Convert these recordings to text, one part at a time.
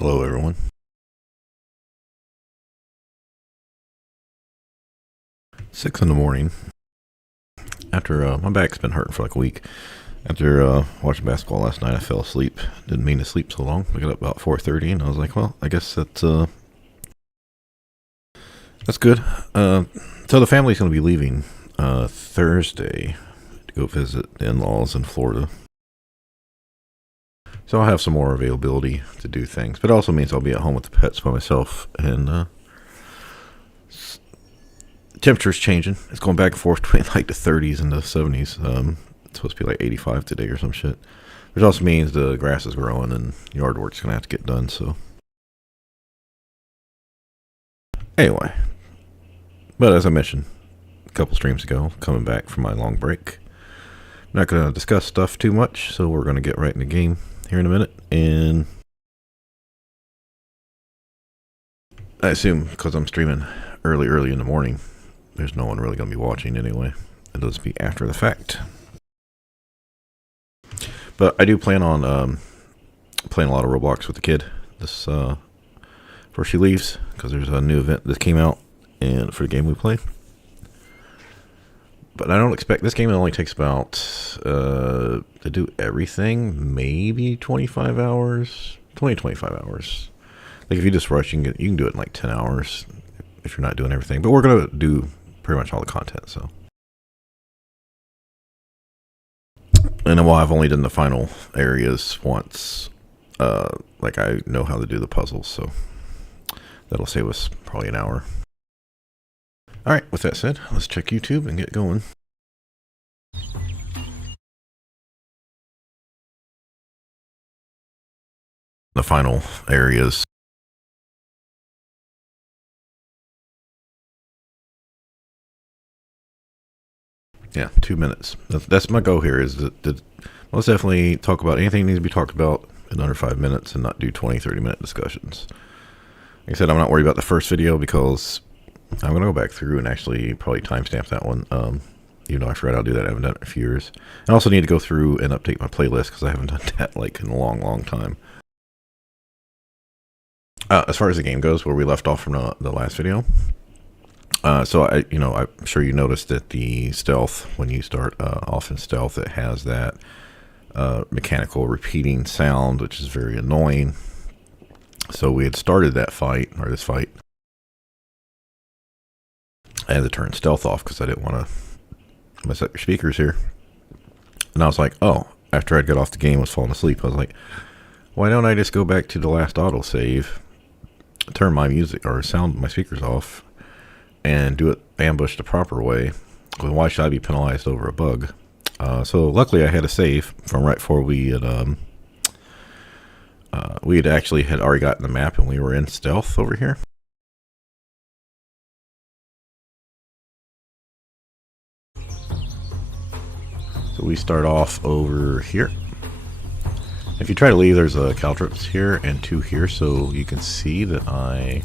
Hello, everyone. 6 in the morning. After my back's been hurting for like a week. After watching basketball last night, I fell asleep. Didn't mean to sleep so long. I got up about 4:30, and I was like, "Well, I guess that's good." So the family's going to be leaving Thursday to go visit the in-laws in Florida. So I'll have some more availability to do things, but it also means I'll be at home with the pets by myself. And temperature's changing. It's going back and forth between like the 30s and the 70s. It's supposed to be like 85 today or some shit. Which also means the grass is growing and yard work's going to have to get done. So anyway, but as I mentioned a couple streams ago, coming back from my long break, I'm not going to discuss stuff too much, so we're going to get right in the game here in a minute. And I assume because I'm streaming early in the morning, there's no one really going to be watching anyway. It'll just be after the fact. But I do plan on playing a lot of Roblox with the kid this before she leaves, because there's a new event that came out and for the game we play. But I don't expect this game. It only takes about to do everything, maybe 25 hours, 25 hours. Like if you just rush, you can do it in like 10 hours if you're not doing everything. But we're gonna do pretty much all the content. So, and then while I've only done the final areas once, like I know how to do the puzzles, so that'll save us probably an hour. Alright, with that said, let's check YouTube and get going. The final areas. Yeah, 2 minutes. That's my goal here, is to most definitely talk about anything that needs to be talked about in under 5 minutes and not do 20-30 minute discussions. Like I said, I'm not worried about the first video because I'm going to go back through and actually probably timestamp that one. Even though I forgot I'll do that. I haven't done it in a few years. I also need to go through and update my playlist because I haven't done that like in a long time. As far as the game goes, where we left off from the last video. So I'm sure you noticed that the stealth, when you start off in stealth, it has that mechanical repeating sound, which is very annoying. So we had started that fight, or this fight. I had to turn stealth off because I didn't want to mess up your speakers here. And I was like, oh, after I'd got off the game, I was falling asleep. I was like, why don't I just go back to the last autosave, turn my music or sound, my speakers off, and do it ambush the proper way? Well, why should I be penalized over a bug? So luckily I had a save from right before we had actually already gotten the map and we were in stealth over here. So we start off over here. If you try to leave, there's a caltrops here and 2 here, so you can see that I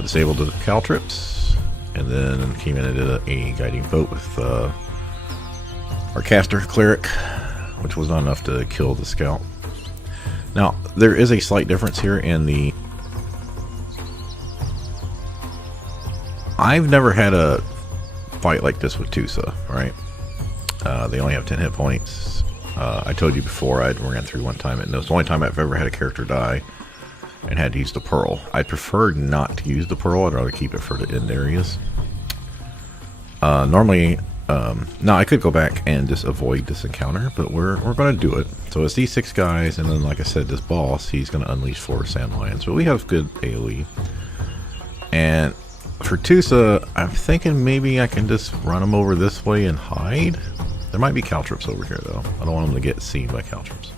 disabled the caltrops and then came in and did a guiding boat with our caster cleric, which was not enough to kill the scout. Now there is a slight difference here in the. I've never had a fight like this with Tusa, right? They only have 10 hit points. I told you before I ran through one time, and it was the only time I've ever had a character die and had to use the pearl. I prefer not to use the pearl. I'd rather keep it for the end areas. Normally, now I could go back and just avoid this encounter, but we're going to do it. So it's these 6 guys, and then like I said, this boss, he's going to unleash 4 sand lions. But we have good AoE. And for Tusa, I'm thinking maybe I can just run him over this way and hide. There might be caltrops over here though. I don't want them to get seen by caltrops.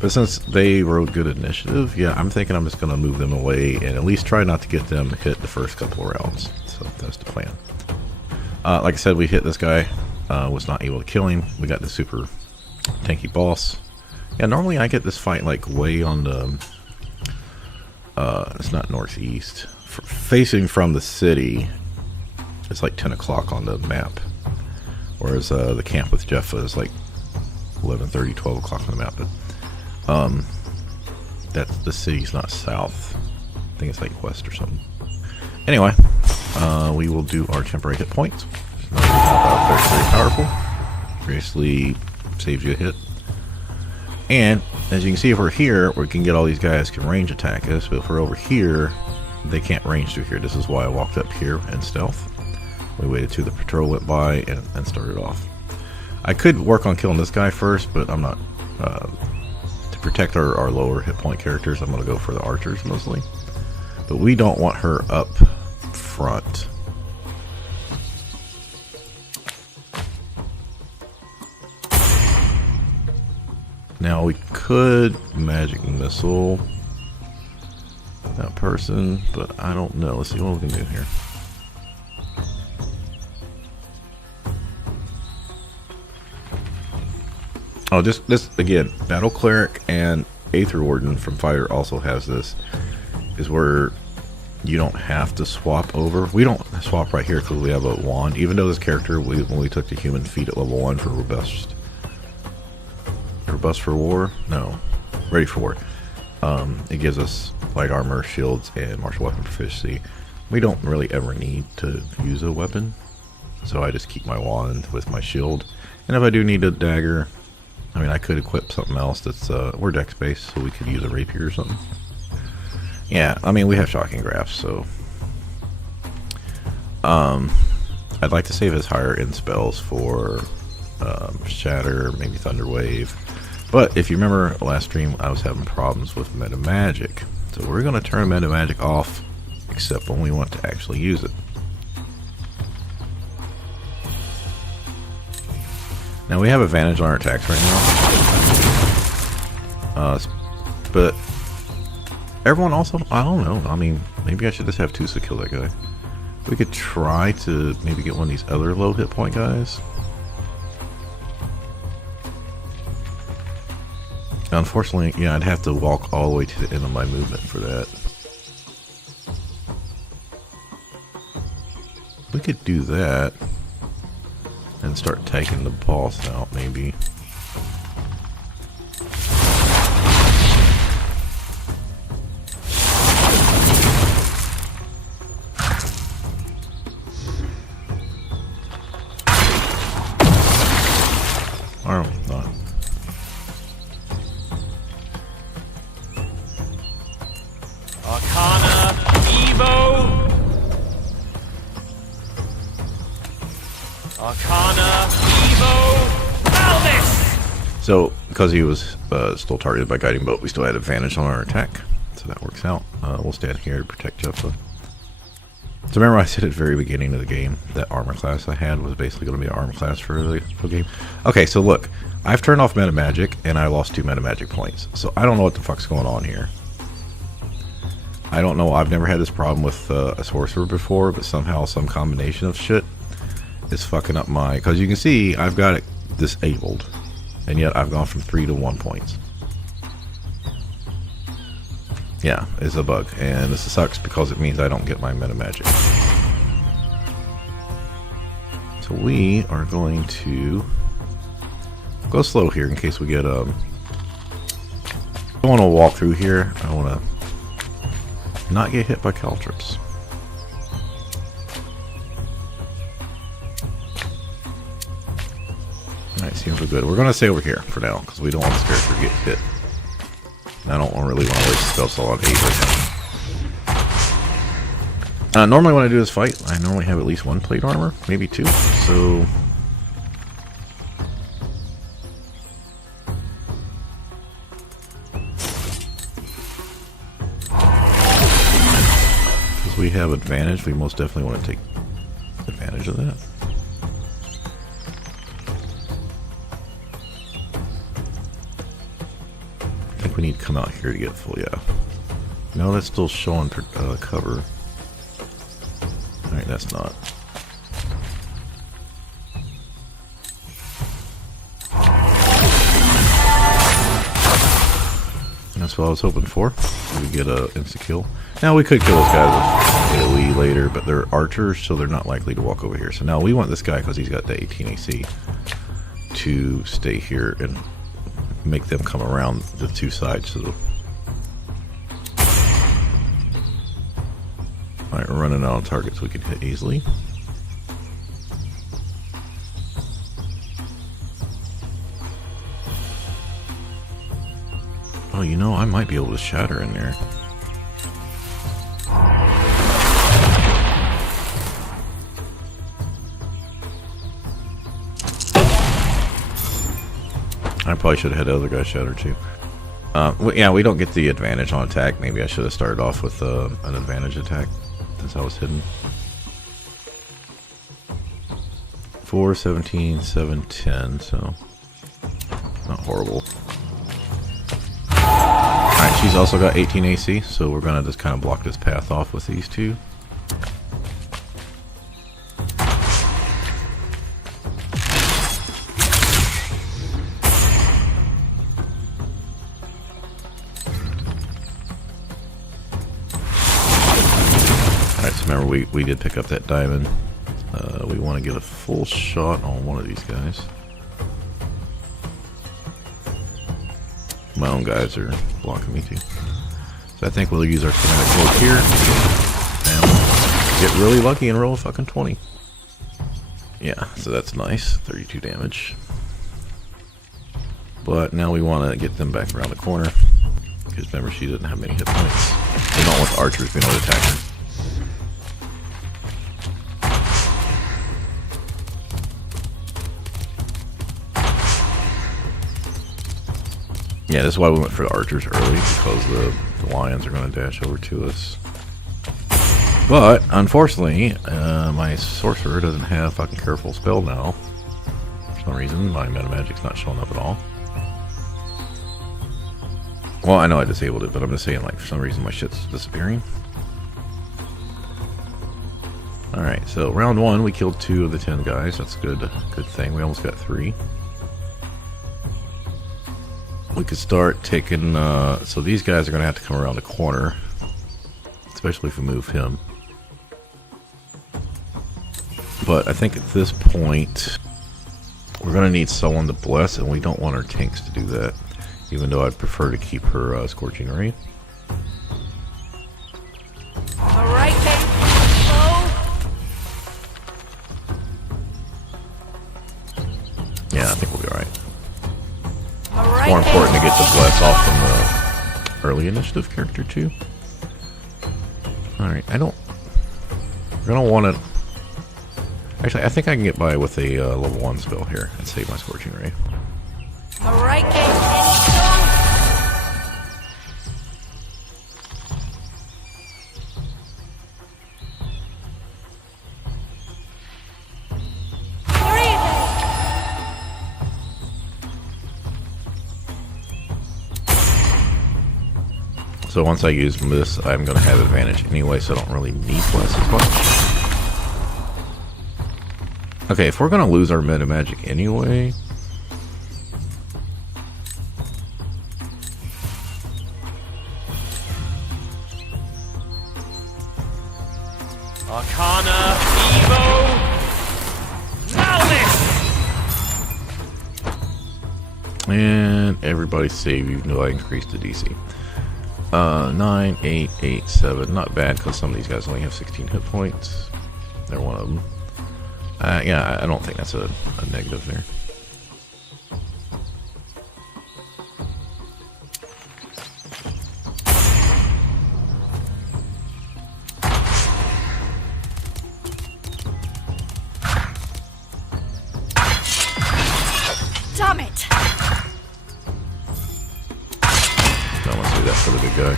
But since they rode good initiative, yeah, I'm thinking I'm just going to move them away and at least try not to get them hit the first couple of rounds. So that's the plan. Like I said, we hit this guy. Was not able to kill him. We got the super tanky boss. Yeah, normally I get this fight like way on the... it's not northeast. Facing from the city, it's like 10 o'clock on the map. Whereas the camp with Jeff is like 11:30, 12 o'clock on the map. But That's the city's not south. I think it's like west or something. Anyway, we will do our temporary hit points. Very, very powerful. Seriously saves you a hit. And as you can see, if we're here, we can get all these guys can range attack us. But if we're over here, they can't range through here. This is why I walked up here in stealth. We waited till the patrol went by and started off. I could work on killing this guy first, but I'm not. To protect our lower hit point characters, I'm going to go for the archers mostly. But we don't want her up front. Now we could magic missile that person, but I don't know. Let's see what we can do here. Oh, this again, Battle Cleric and Aether Warden from Fire also has this. Is where you don't have to swap over. We don't swap right here because we have a wand. Even though this character, when we took the human feat at level 1 for robust for war, no, ready for war. It gives us light armor, shields, and martial weapon proficiency. We don't really ever need to use a weapon, so I just keep my wand with my shield. And if I do need a dagger, I mean, I could equip something else that's we're dex based, so we could use a rapier or something. Yeah, I mean, we have shocking grasp, so I'd like to save his higher end spells for Shatter, maybe Thunder Wave. But if you remember last stream, I was having problems with meta magic, so we're going to turn meta magic off, except when we want to actually use it. Now we have advantage on our attacks right now, but everyone also, I don't know, I mean, maybe I should just have 2 to kill that guy. We could try to maybe get one of these other low hit point guys. Unfortunately, yeah, I'd have to walk all the way to the end of my movement for that. We could do that and start taking the boss out, maybe. Or not. Arcana Evo. Arcana Evo. Valdis. So, because he was still targeted by Guiding Bolt, we still had advantage on our attack. So that works out. We'll stand here to protect Jeffa. So remember I said at the very beginning of the game that armor class I had was basically going to be an armor class for the game. Okay, so look, I've turned off meta magic and I lost 2 meta magic points. So I don't know what the fuck's going on here. I don't know. I've never had this problem with a sorcerer before, but somehow some combination of shit is fucking up my... Because you can see I've got it disabled, and yet I've gone from 3 to 1 points. Yeah, it's a bug, and this sucks because it means I don't get my meta magic. So we are going to go slow here in case we get I want to walk through here. I want to not get hit by caltrips. Alright, seems good. We're going to stay over here for now because we don't want this character to get hit. I don't really want to waste spell slot on 8 right now. Normally when I do this fight, I normally have at least 1 plate armor, maybe 2. So because we have advantage, we most definitely want to take advantage of that. I think we need to come out here to get full, yeah. No, that's still showing cover. Alright, that's not. That's what I was hoping for. We get a insta-kill. Now we could kill this guy with AoE later, but they're archers, so they're not likely to walk over here. So now we want this guy, because he's got the 18 AC, to stay here and make them come around the two sides. So, alright, we're running out of targets we can hit easily. Oh, you know, I might be able to shatter in there. I probably should have had the other guy shatter too. Yeah, we don't get the advantage on attack. Maybe I should have started off with an advantage attack since I was hidden. 4, 17, 7, 10, so not horrible. Alright, she's also got 18 AC, so we're gonna just kind of block this path off with these two. Alright, so remember we did pick up that diamond. We want to get a full shot on one of these guys. My own guys are blocking me too. So I think we'll use our kinetic cloak here and get really lucky and roll a fucking 20. Yeah, so that's nice. 32 damage. But now we want to get them back around the corner. Because remember, she doesn't have many hit points. We don't want the archers being able to attack her. Yeah, this is why we went for the archers early, because the lions are going to dash over to us. But, unfortunately, my sorcerer doesn't have fucking careful spell now. For some reason, my meta magic's not showing up at all. Well, I know I disabled it, but I'm just saying, like, for some reason my shit's disappearing. Alright, so round 1, we killed 2 of the 10 guys. That's good thing. We almost got 3. We could start taking, so these guys are going to have to come around the corner, especially if we move him. But I think at this point, we're going to need someone to bless, and we don't want our tanks to do that, even though I'd prefer to keep her Scorching Ray. Alright, Yeah, I think we'll be alright. More important to get the bless off from the early initiative character too. Alright, we're gonna want to, actually I think I can get by with a level 1 spell here and save my Scorching Ray. Alright, So once I use this, I'm going to have advantage anyway, so I don't really need bless as much. Okay, if we're going to lose our meta magic anyway... Arcana, Evo, Malness! And everybody save, even though I increased the DC. 9, 8, 8, 7. Not bad, because some of these guys only have 16 hit points. They're one of them. Yeah, I don't think that's a negative there. Damn it! I want to do that for the big guy.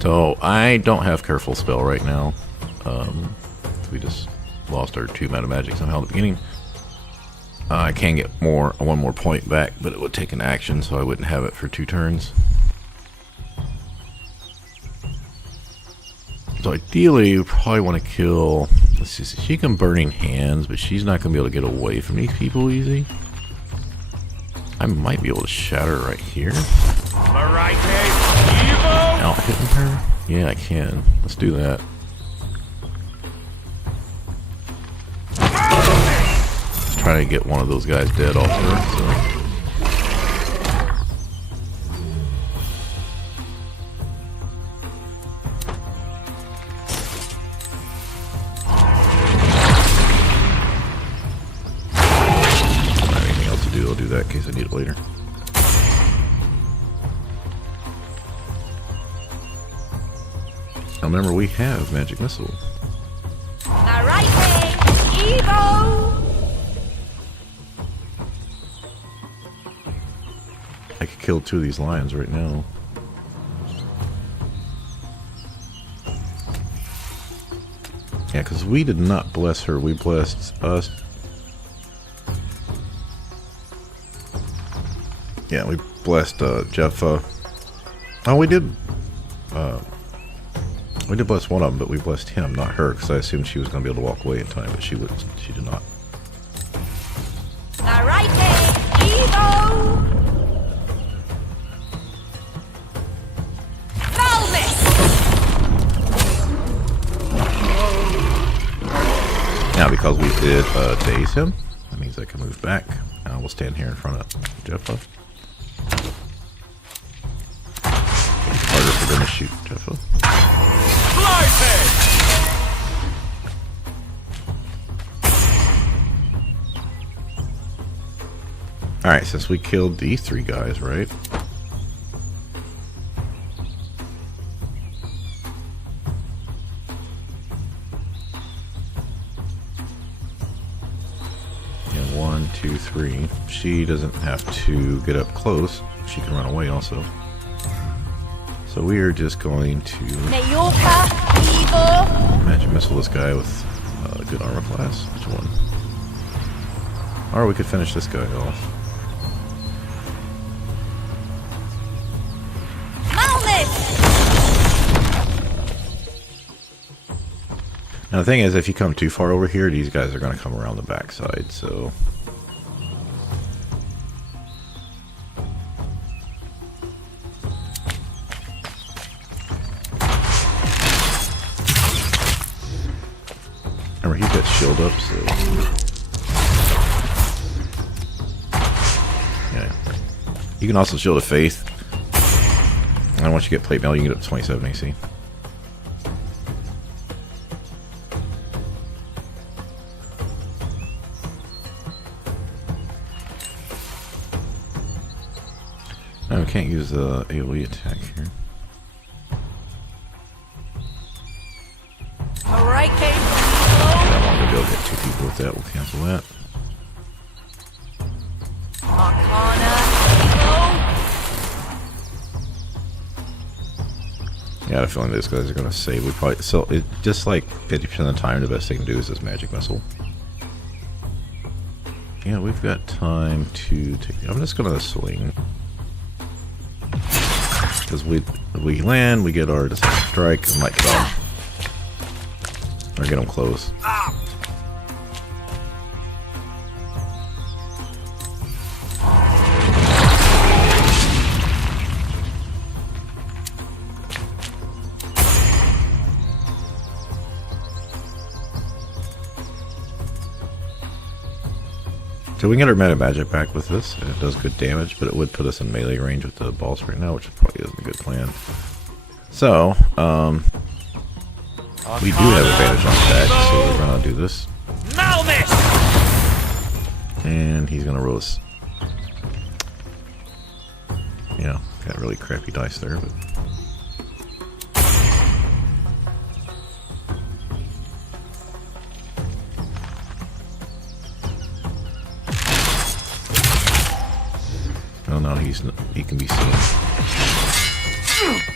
So I don't have careful spell right now. We just lost our 2 meta magic somehow at the beginning. I can get one more point back, but it would take an action, so I wouldn't have it for 2 turns. So ideally, you probably want to kill. Let's see, she can Burning Hands, but she's not going to be able to get away from these people easy. I might be able to shatter right here. Alright, Evo, Out hitting her. Yeah, I can. Let's do that. Let's try to get one of those guys dead off her. So. I'll do that in case I need it later. Now remember, we have magic missile. Alright, Evo! I could kill 2 of these lions right now. Yeah, because we did not bless her. We blessed us. Yeah, we blessed Jeff. Oh, we did bless one of them, but we blessed him, not her, because I assumed she was going to be able to walk away in time, but she did not. All right, Evo! Now, because we did daze him, that means I can move back. Now we'll stand here in front of Jeffa. It's harder for them to shoot Jeffa. Alright, since we killed these 3 guys, right? Yeah, 1, 2, 3. She doesn't have to get up close. She can run away also. So we are just going to magic missile this guy with good armor class. Which one? Or we could finish this guy off. Now the thing is, if you come too far over here, these guys are going to come around the backside, so... Remember, he's got shield up, so... Yeah. You can also shield a faith. And once you get plate mail, you can get up to 27 AC. No, we can't use the AoE attack here. Alright, I want to go get 2 people with that. We'll cancel that. I got a feeling those guys are going to save. We probably so it just like 50% of the time. The best thing to do is this magic missile. Yeah, we've got time to take. I'm just going to swing because we land, we get our decisive strike, and might kill them or get them close. So we can get our meta magic back with this, and it does good damage, but it would put us in melee range with the boss right now, which probably isn't a good plan. So, we do have advantage on attack, so we're gonna do this. And he's gonna roll us. You know, got really crappy dice there, but. Oh no, he can be seen.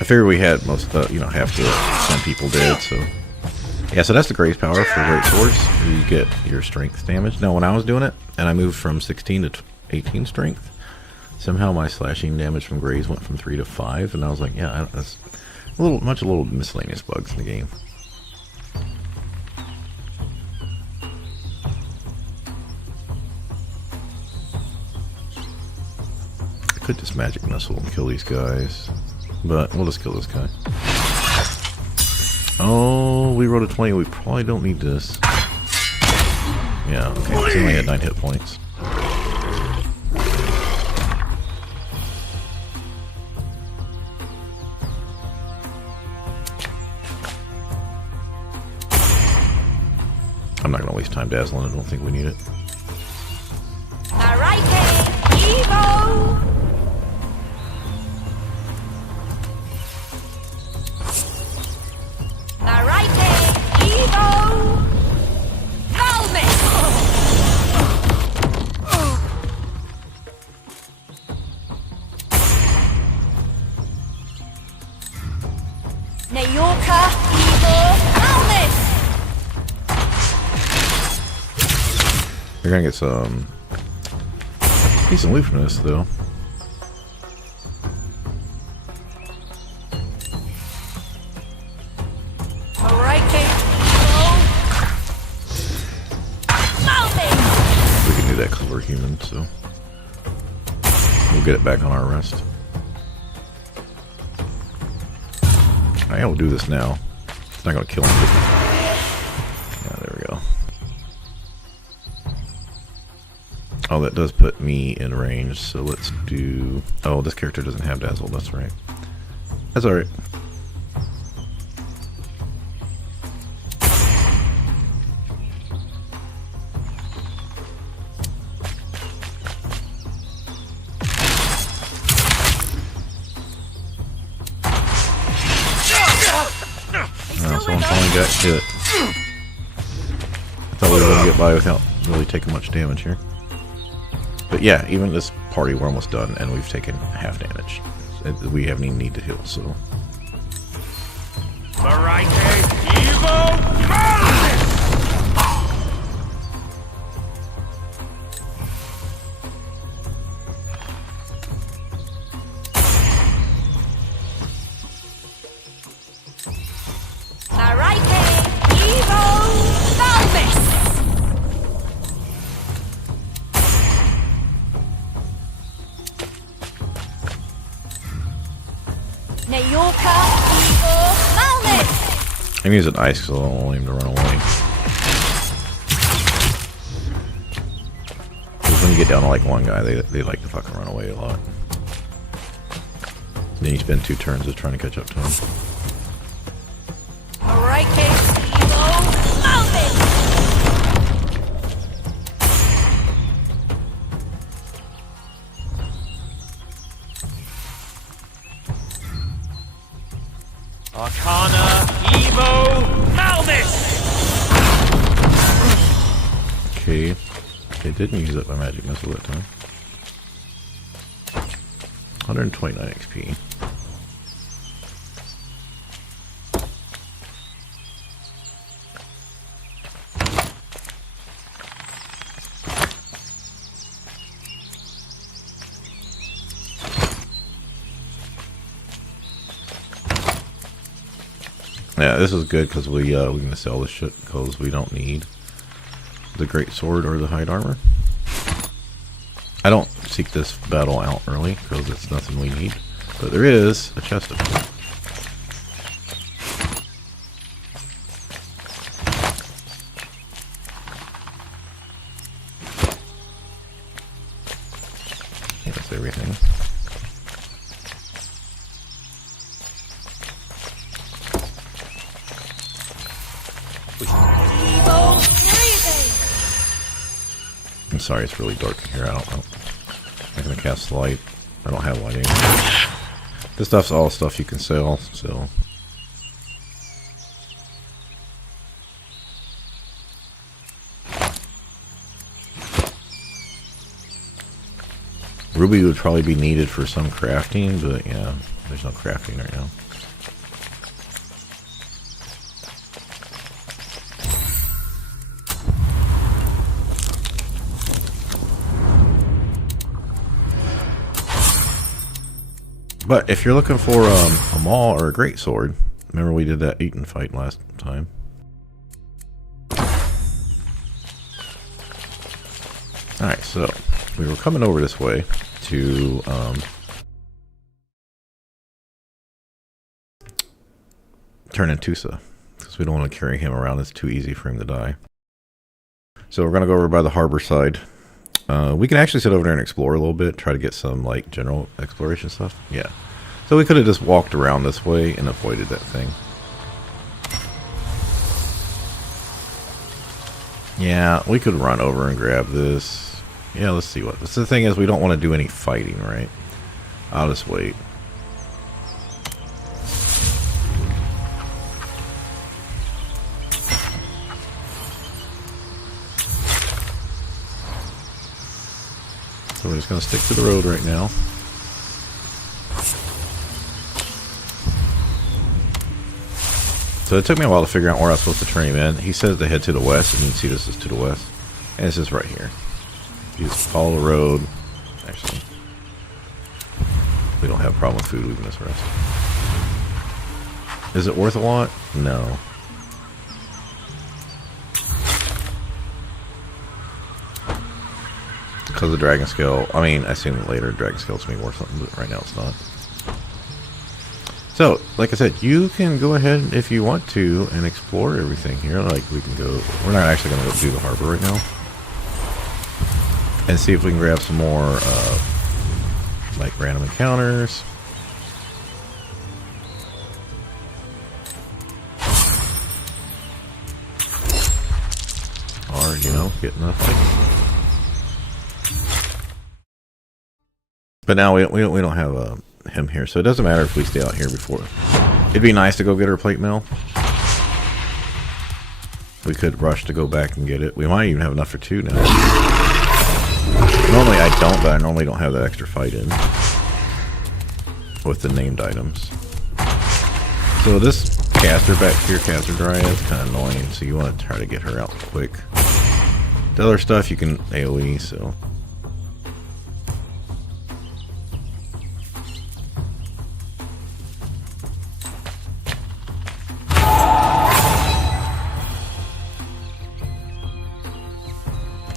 I figured we had most, you know, half the 10 people dead, so. Yeah, so that's the Grace power for Great Swords. You get your strength damage. Now, when I was doing it, and I moved from 16 to 18 strength, somehow my slashing damage from Grace went from 3 to 5, and I was like, yeah, that's a little miscellaneous bugs in the game. I could just magic missile and kill these guys, but we'll just kill this guy. Oh, we rolled a 20. We probably don't need this. Yeah, okay. He's only at 9 hit points. I'm not going to waste time dazzling. I don't think we need it. Alright, Evo! Alright, Evo! Helmet! Nayorka, Evo, Helmet! You're going to get some decent loot from this, though. Alright, Evo! Helmet! We can do that because we're human, so we'll get it back on our rest. I will do this now. It's not going to kill him. Yeah, there we go. Oh, that does put me in range, so let's do... Oh, this character doesn't have Dazzle, that's right. That's alright. Someone finally got hit. I thought we were going to get by without really taking much damage here. But yeah, even this party, we're almost done, and we've taken half damage. We haven't even need to heal, so... Alright, Evo! Malice! Alright, Evo! Valvis! Nayorka, Evo, Valvis! I'm using ice because I don't want him to run away. Because when you get down to like one guy, they like to fucking run away a lot. Then you spend 2 turns just trying to catch up to him. Alright, Evo, Valvis! Arcana, Evo, Malvis! Okay. It didn't use up my magic missile that time. 129 XP. Yeah, this is good because we can sell this shit because we don't need the great sword or the hide armor. I don't seek this battle out early because it's nothing we need, but there is a chest of it. That's everything. Evo, breathing! I'm sorry, it's really dark in here. I'm not gonna cast light. I don't have lighting. This stuff's all stuff you can sell, so. Ruby would probably be needed for some crafting, but yeah, there's no crafting right now. But if you're looking for a maul or a great sword, remember we did that Eaton fight last time. Alright, so we were coming over this way to turn in Tusa. we don't want to carry him around. It's too easy for him to die. So we're going to go over by the harbor side. We can actually sit over there and explore a little bit. Try to get some, like, general exploration stuff. Yeah. So we could have just walked around this way and avoided that thing. Yeah, we could run over and grab this. Yeah, let's see what... The thing is, we don't want to do any fighting, right? I'll just wait. So we're just going to stick to the road right now. So it took me a while to figure out where I was supposed to turn him in. He says to head to the west, and you can see this is to the west. And it's just right here. You just follow the road. Actually, we don't have a problem with food. We can just rest. Is it worth a lot? No. Because of dragon scale. I mean, I assume later dragon scale is going to be worth something, but right now it's not. So, like I said, you can go ahead if you want to and explore everything here. Like, we can go... We're not actually going to go do the harbor right now. And see if we can grab some more, like, random encounters. Or, you know, get in a fight. But now we don't have him here, so it doesn't matter if we stay out here before. It'd be nice to go get our plate mail. We could rush to go back and get it. We might even have enough for 2 now. Normally I don't, but I normally don't have that extra fight in with the named items. So this caster back here, caster dryad, is kind of annoying, so you want to try to get her out quick. The other stuff you can AoE, so...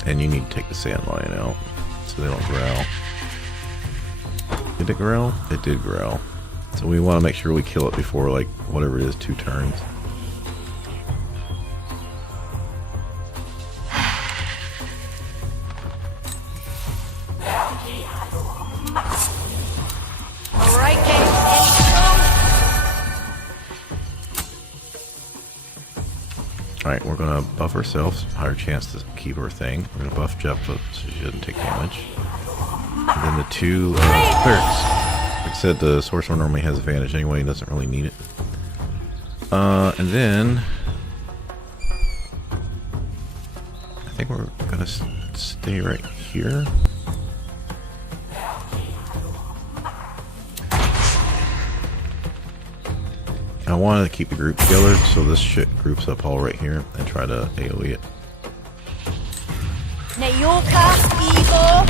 And you need to take the sand lion out so they don't growl. Did it growl? It did growl. So we want to make sure we kill it before, like, whatever it is, 2 turns. Alright, game, Alright, we're going to buff ourselves. Higher chance to keep our thing. We're going to buff Jeff so she doesn't take damage. And then the 2 clerics. Like I said, the sorcerer normally has advantage anyway. He doesn't really need it. And then... I think we're going to stay right here. I wanted to keep the group together, so this shit groups up all right here and try to AoE it. Nayorka, Evo,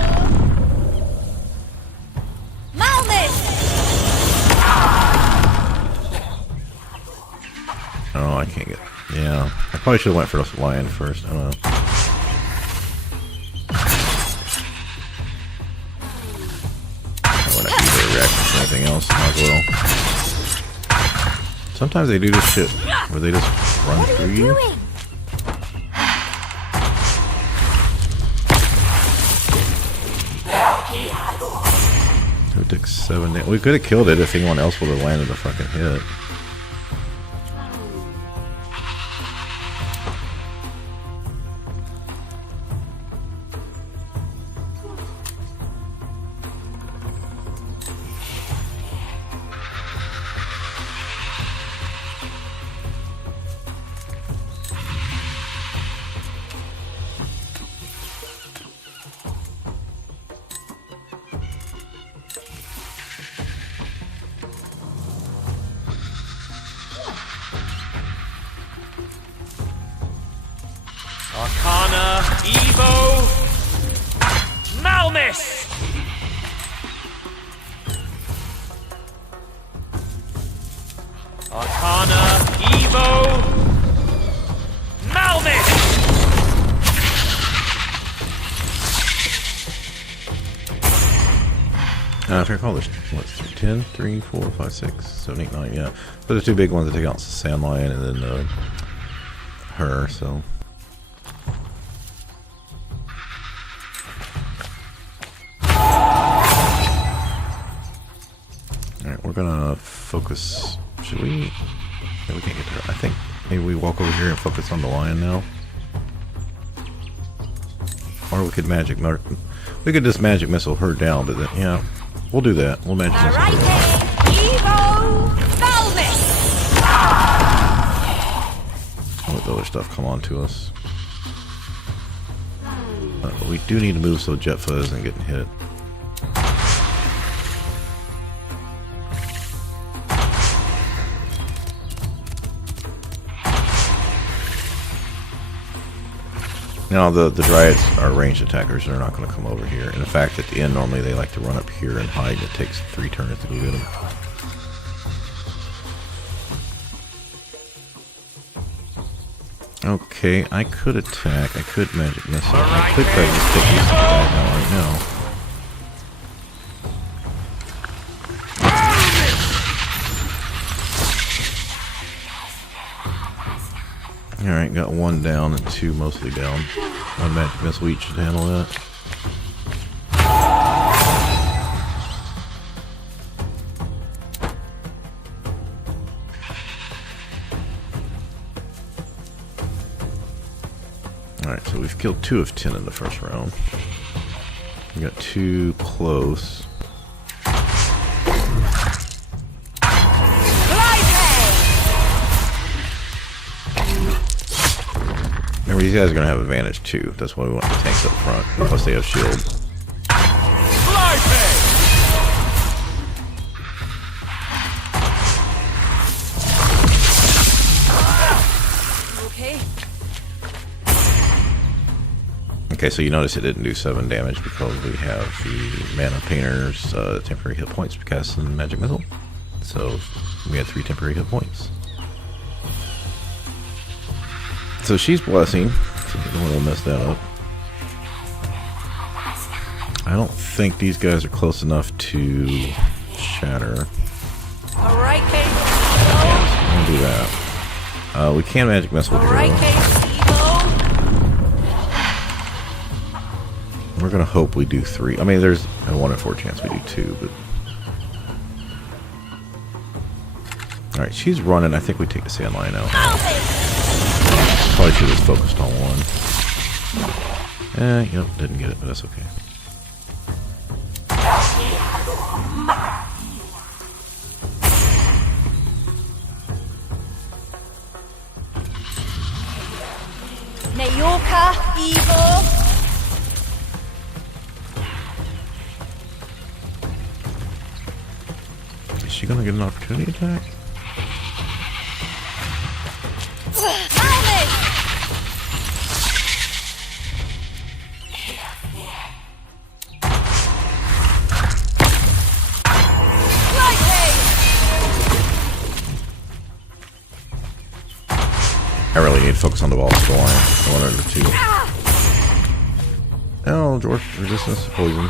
Malmus! Oh, I can't get... Yeah, I probably should have went for the lion first. I don't know. I wouldn't have reaction to anything else. Might as well. Sometimes they do this shit where they just run through you. Who took 7 damage? We could have killed it if anyone else would have landed a fucking hit. Arcana, Evo, Malmus! Arcana, Evo, Malmus! If I recall, there's what's 10, 3, 4, 5, 6, 7, 8, 9. Yeah, but the two big ones that take out Sand Lion and then her. So. Alright, we're gonna focus. Should we? No, we can't get there. I think maybe we walk over here and focus on the lion now. Or we could we could just magic missile her down, but then, yeah, we'll do that. We'll magic missile her. Let the other stuff come on to us. But we do need to move so Jetfa isn't getting hit. Now the Dryads are ranged attackers, they're not going to come over here. And in fact, at the end, normally they like to run up here and hide. It takes 3 turns to go get them. Okay, I could attack, I could magic missile, I could try to just take these diagonal right now. Alright, got 1 down and 2 mostly down. 1 magic missile each should handle that. Alright, so we've killed 2 of 10 in the first round. We got 2 close. Remember, these guys are going to have advantage too. That's why we want the tanks up front. Plus they have shield. Okay, so you notice it didn't do 7 damage because we have the Mana Painter's temporary hit points because of the Magic Missile. So we had 3 temporary hit points. So she's blessing, so we don't want to mess that up. I don't think these guys are close enough to shatter. Alright, Kate. Yeah, we'll do that. We can magic missile here. Alright, Kate. We're gonna hope we do 3. I mean, there's a 1 in 4 chance we do 2, but. Alright, she's running. I think we take the Sand Lion out. Probably should have focused on 1. Yep, didn't get it, but that's okay. Nayoka, evil. Is she gonna get an opportunity attack? I really need to focus on the balls to the line. I want her to. Oh, George, resistance to poison.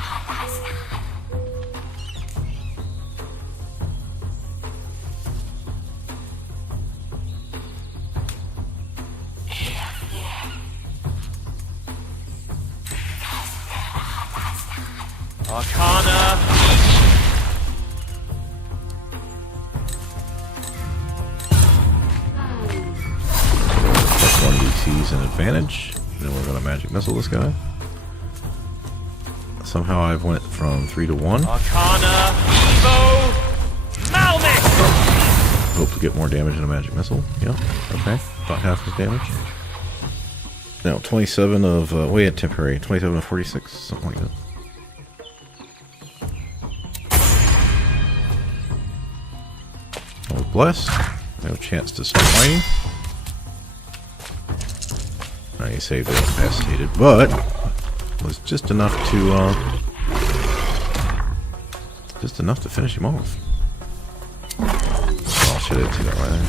Arcana. Plus 1 DC's an advantage. Then we're gonna magic missile this guy. Somehow I've went from 3 to 1. Arcana. Evo. Malmix. Hope to get more damage in a magic missile. Yep. Okay. About half his damage. Now 27 of we had temporary. 27 of 46, something like that. Bless. No chance to start fighting. I saved it, incapacitated, but was just enough to finish him off. Oh shit! I didn't see that right there.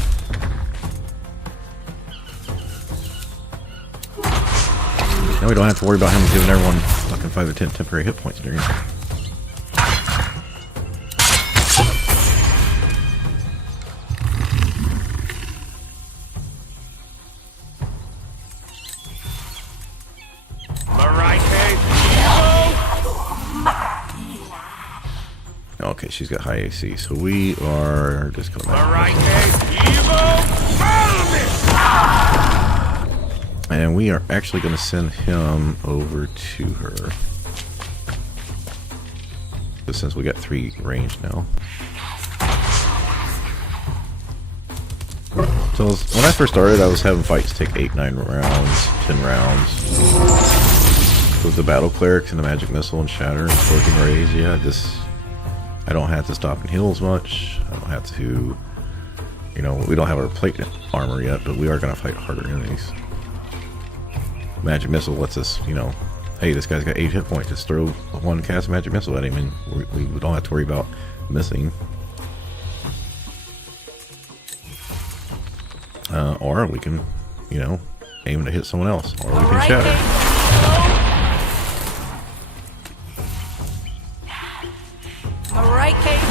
Now we don't have to worry about him giving everyone fucking 5 or 10 temporary hit points during. Okay, she's got high AC, so we are just going Alright, Evo! and we are actually going to send him over to her. But since we got 3 range now. So when I first started, I was having fights take 8, 9 rounds, 10 rounds. With the battle clerics and the magic missile and shatter and scorching rays, yeah, I don't have to stop and heal as much. I don't have to, you know, we don't have our plate armor yet, but we are going to fight harder enemies. Magic missile lets us, you know, hey, this guy's got 8 hit points. Just throw one cast magic missile at him, and we don't have to worry about missing. Or we can, you know, aim to hit someone else, or we can shatter. Alright, Kate.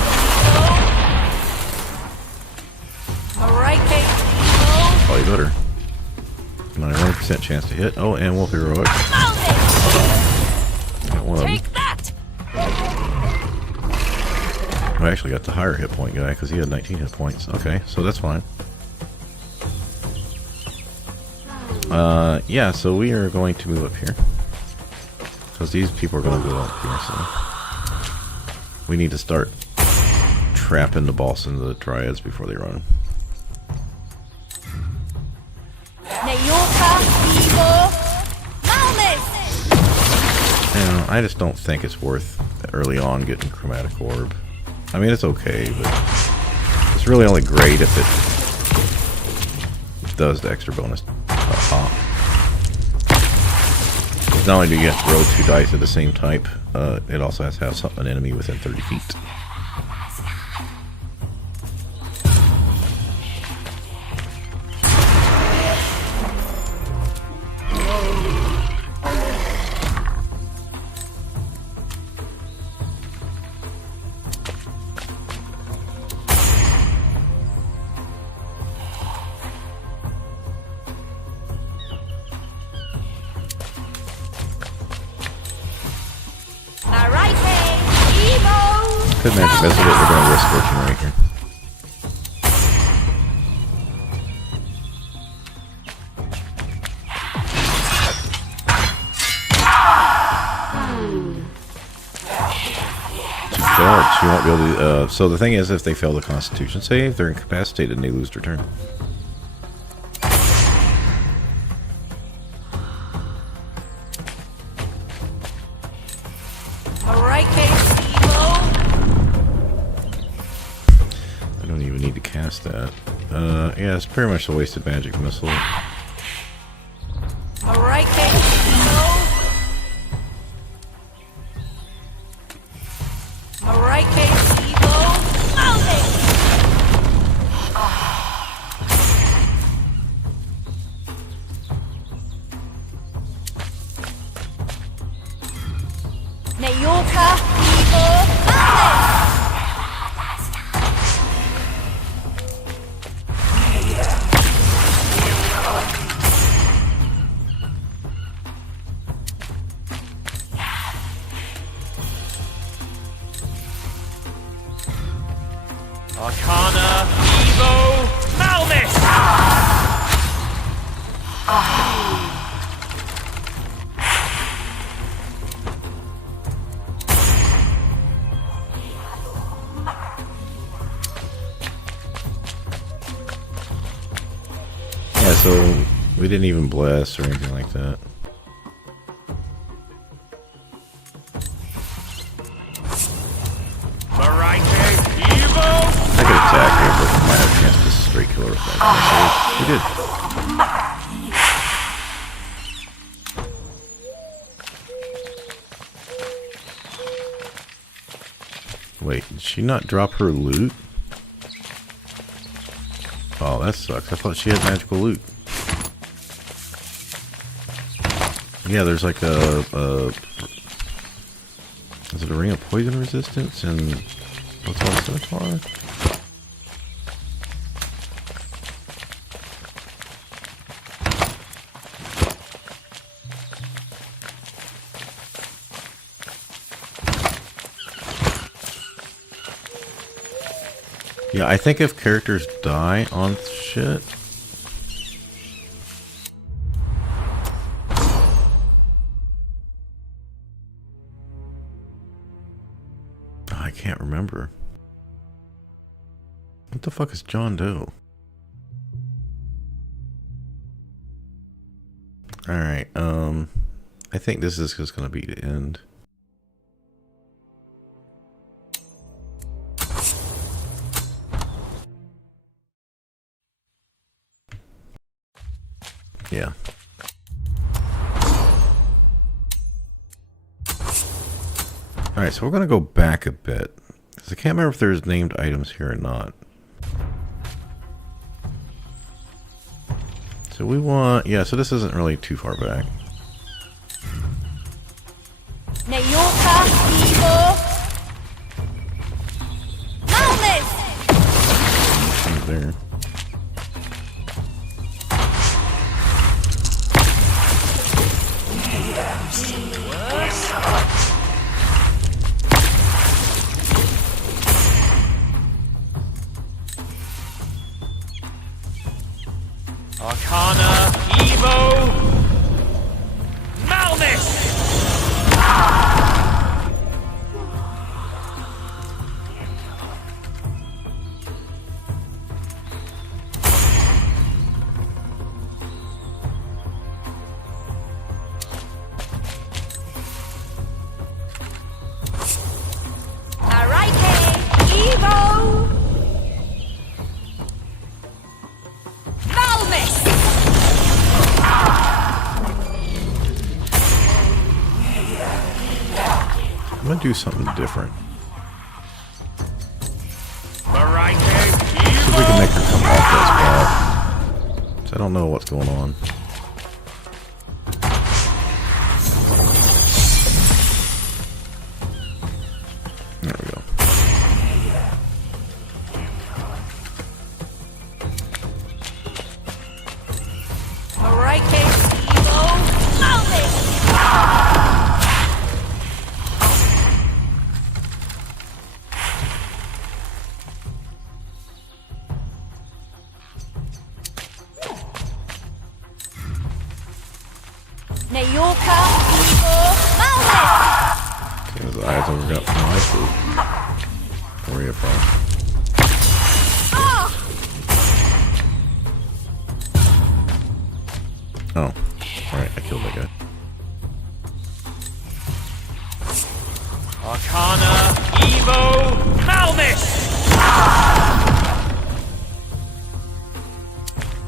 Alright, Kate. Probably better. 91% chance to hit. Oh, and we'll heroic. Got one. Take that. I actually got the higher hit point guy because he had 19 hit points. Okay, so that's fine. Yeah, so we are going to move up here because these people are going to go up here. So we need to start trapping the boss and the dryads before they run. And I just don't think it's worth early on getting chromatic orb. I mean, it's okay, but it's really only great if it does the extra bonus pop. Not only do you have to roll 2 dice of the same type, it also has to have an enemy within 30 feet. Could magic missile, but we're going to risk scorching right here. She won't be able to. So the thing is, if they fail the Constitution save, they're incapacitated and they lose their turn. Alright, Kate. I don't even need to cast that. Yeah, it's pretty much a wasted magic missile. Alright, Kate. Alright, Kate. Nayoka, Evil, Arcana, Evo, Malmis! Yeah, so we didn't even bless or anything like that. Alright, Evo! I could attack her, but we might have a chance to straight kill her with that. We did. Wait, did she not drop her loot? Oh, that sucks. I thought she had magical loot. Yeah, there's like a is it a ring of poison resistance and what's on so far? Yeah, I think if characters die on shit... I can't remember. What the fuck is John Doe? Alright, I think this is just gonna be the end. Yeah. Alright, so we're gonna go back a bit. Because I can't remember if there's named items here or not. So we want... yeah, so this isn't really too far back. Nayoka, Evo. Malmus! There. Arcana, Evo, Malmus! Araike, Evo. Malmus! I'm gonna do something different. Araike, See if we can make her come off that spot. So I don't know what's going on. There we go. Araike, Evo. Malmus! Nayoka, Evo. Malmus! Okay, the eyes over got from my food. Where are you from? Oh, alright, I killed that guy. Arcana, Evo, Malmus!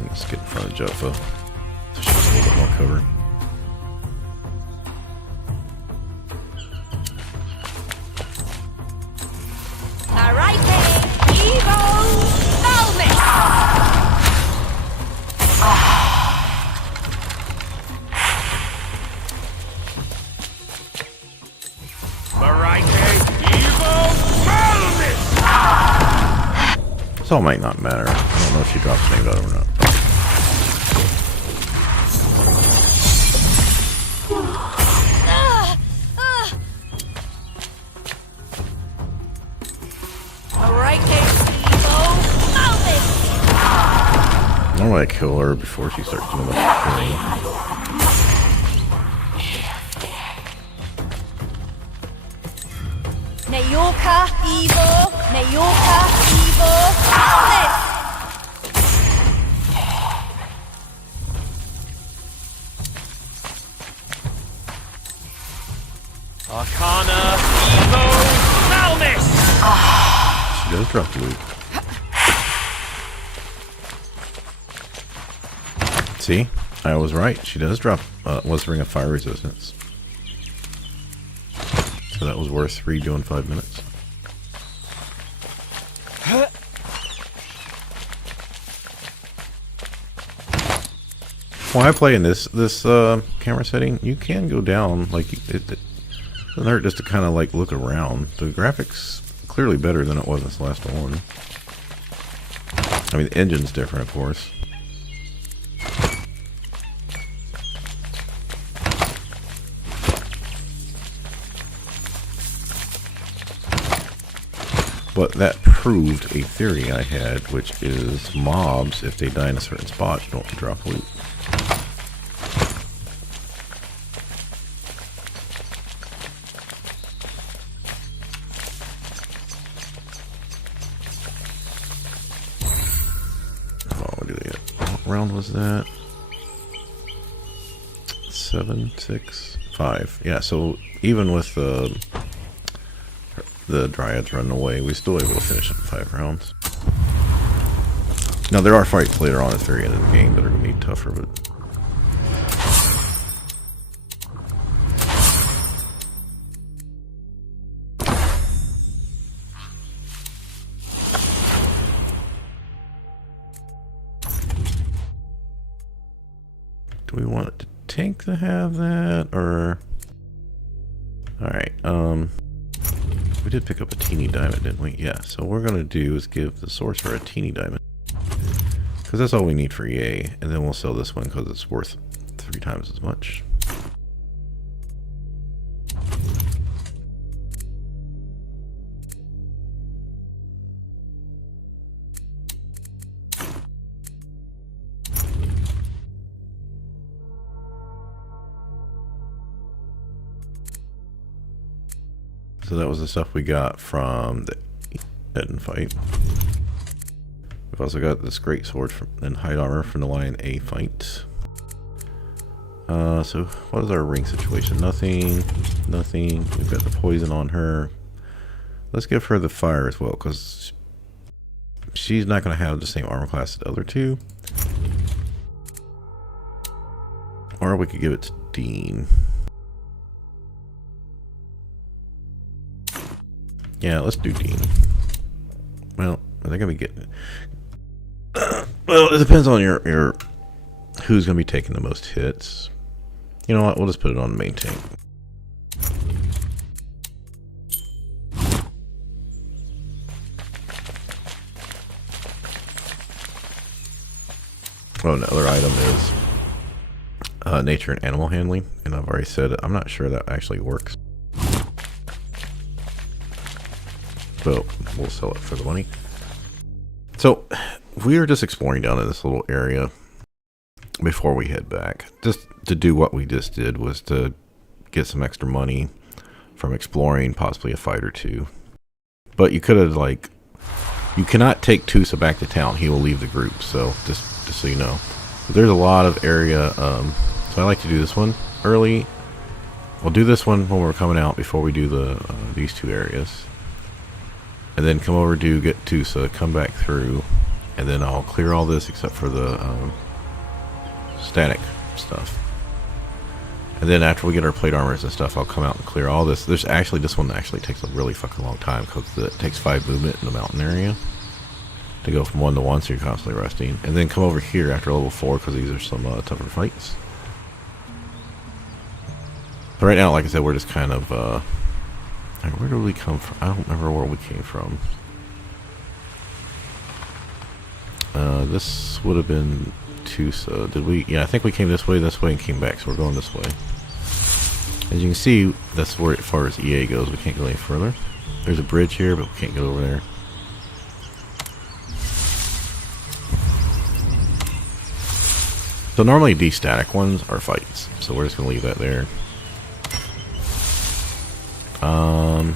Let's get in front of Joffa. So she has a little bit more cover. Araike, Evo. Malmus! Araike, Evo, Malmus! So it might not matter. I don't know if she drops named out or not. Araike, Evo. Malmus! Normally I kill her before she starts doing the killing. Nayoka, Evo. Nayoka, Evo. Malmus! Arcana, Evo, Malmus! She does drop loot. See? I was right. She does drop was Ring of Fire Resistance. So that was worth redoing 5 minutes. When I play in this camera setting, you can go down, like, it doesn't hurt just to kind of like look around. The graphics clearly better than it was this last one. I mean, the engine's different, of course. But that proved a theory I had, which is mobs, if they die in a certain spot, don't drop loot. What round was that? 7, 6, 5. Yeah, so even with the Dryads running away, we still able to finish it in 5 rounds. Now there are fights later on at the very end of the game that are going to be tougher, but do we want the tank to have that, or... Alright, we did pick up a teeny diamond, didn't we? Yeah, so what we're going to do is give the sorcerer a teeny diamond. Because that's all we need for EA, and then we'll sell this one because it's worth 3 times as much. So that was the stuff we got from the Eden fight. We've also got this great sword and hide armor from the Lion A fight. So what is our ring situation? Nothing. Nothing. We've got the poison on her. Let's give her the fire as well, because she's not going to have the same armor class as the other two. Or we could give it to Dean. Yeah, let's do Dean. Well, are they gonna be getting it? Well, it depends on your who's gonna be taking the most hits. You know what? We'll just put it on the main tank. Oh, another item is nature and animal handling, and I've already said it. I'm not sure that actually works. But we'll sell it for the money. So we are just exploring down in this little area before we head back. Just to do what we just did was to get some extra money from exploring, possibly a fight or two. But you could have, like, you cannot take Tusa back to town. He will leave the group. So just so you know, but there's a lot of area. So I like to do this one early. We'll do this one when we're coming out before we do the these 2 areas. And then come over to get Tusa, come back through, and then I'll clear all this except for the static stuff. And then after we get our plate armors and stuff, I'll come out and clear all this. There's actually, this one actually takes a really fucking long time because it takes 5 movement in the mountain area to go from 1 to 1, so you're constantly resting. And then come over here after level 4 because these are some tougher fights. But right now, like I said, we're just kind of... where did we come from? I don't remember where we came from. This would have been Tusa. Did we? Yeah, I think we came this way, and came back. So we're going this way. As you can see, that's where, as far as EA goes, we can't go any further. There's a bridge here, but we can't get over there. So normally these static ones are fights. So we're just going to leave that there. Yeah.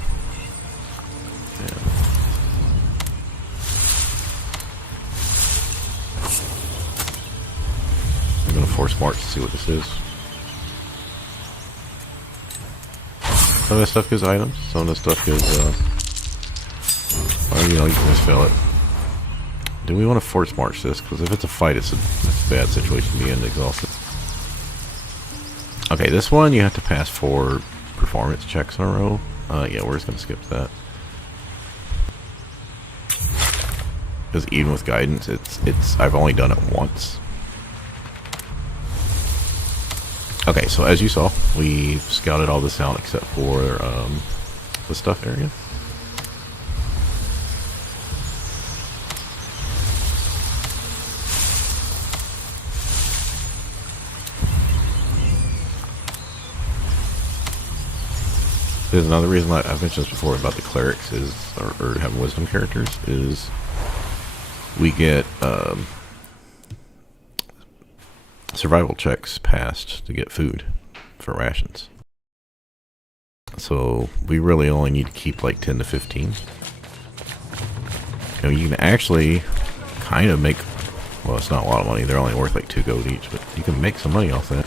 I'm gonna force march to see what this is. Some of this stuff gives items, some of this stuff gives, well, you know, you can just fail it. Do we want to force march this? Because if it's a fight, it's a bad situation to be in, exhausted. Okay, this one you have to pass 4 performance checks in a row. Yeah, we're just gonna skip that. Because even with guidance, I've only done it once. Okay, so as you saw, we scouted all this out except for the stuff area. There's another reason I've mentioned this before about the clerics is, or having wisdom characters, is we get survival checks passed to get food for rations. So we really only need to keep like 10 to 15. And you can actually kind of make, well, it's not a lot of money. They're only worth like 2 gold each, but you can make some money off that.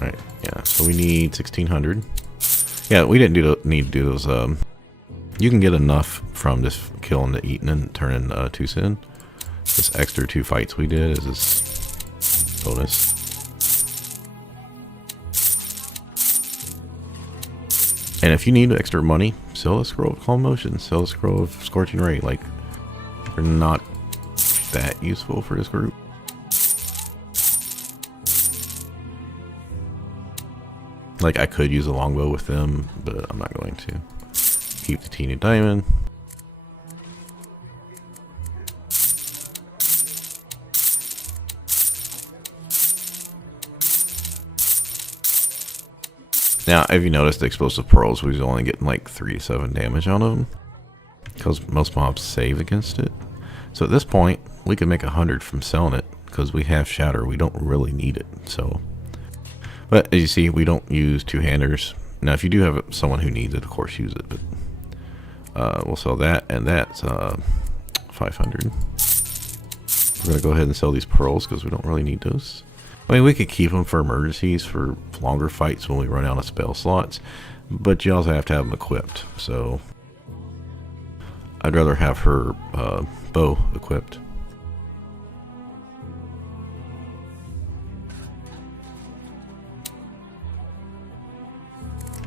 Alright, yeah, so we need 1600. Yeah, we didn't need to do those. You can get enough from just killing the eating and turning 2 sin. This extra 2 fights we did is this bonus. And if you need extra money, sell the scroll of calm motion, sell the scroll of scorching ray. Like, they're not that useful for this group. Like, I could use a longbow with them, but I'm not going to. Keep the teeny diamond. Now, have you noticed the explosive pearls? We're only getting like 3 to 7 damage out of them, because most mobs save against it. So at this point, we can make 100 from selling it, because we have shatter. We don't really need it. So, but as you see, we don't use 2-handers. Now, if you do have someone who needs it, of course, use it. But we'll sell that, and that's 500. We're gonna go ahead and sell these pearls because we don't really need those. I mean, we could keep them for emergencies, for longer fights when we run out of spell slots, but you also have to have them equipped. So I'd rather have her bow equipped.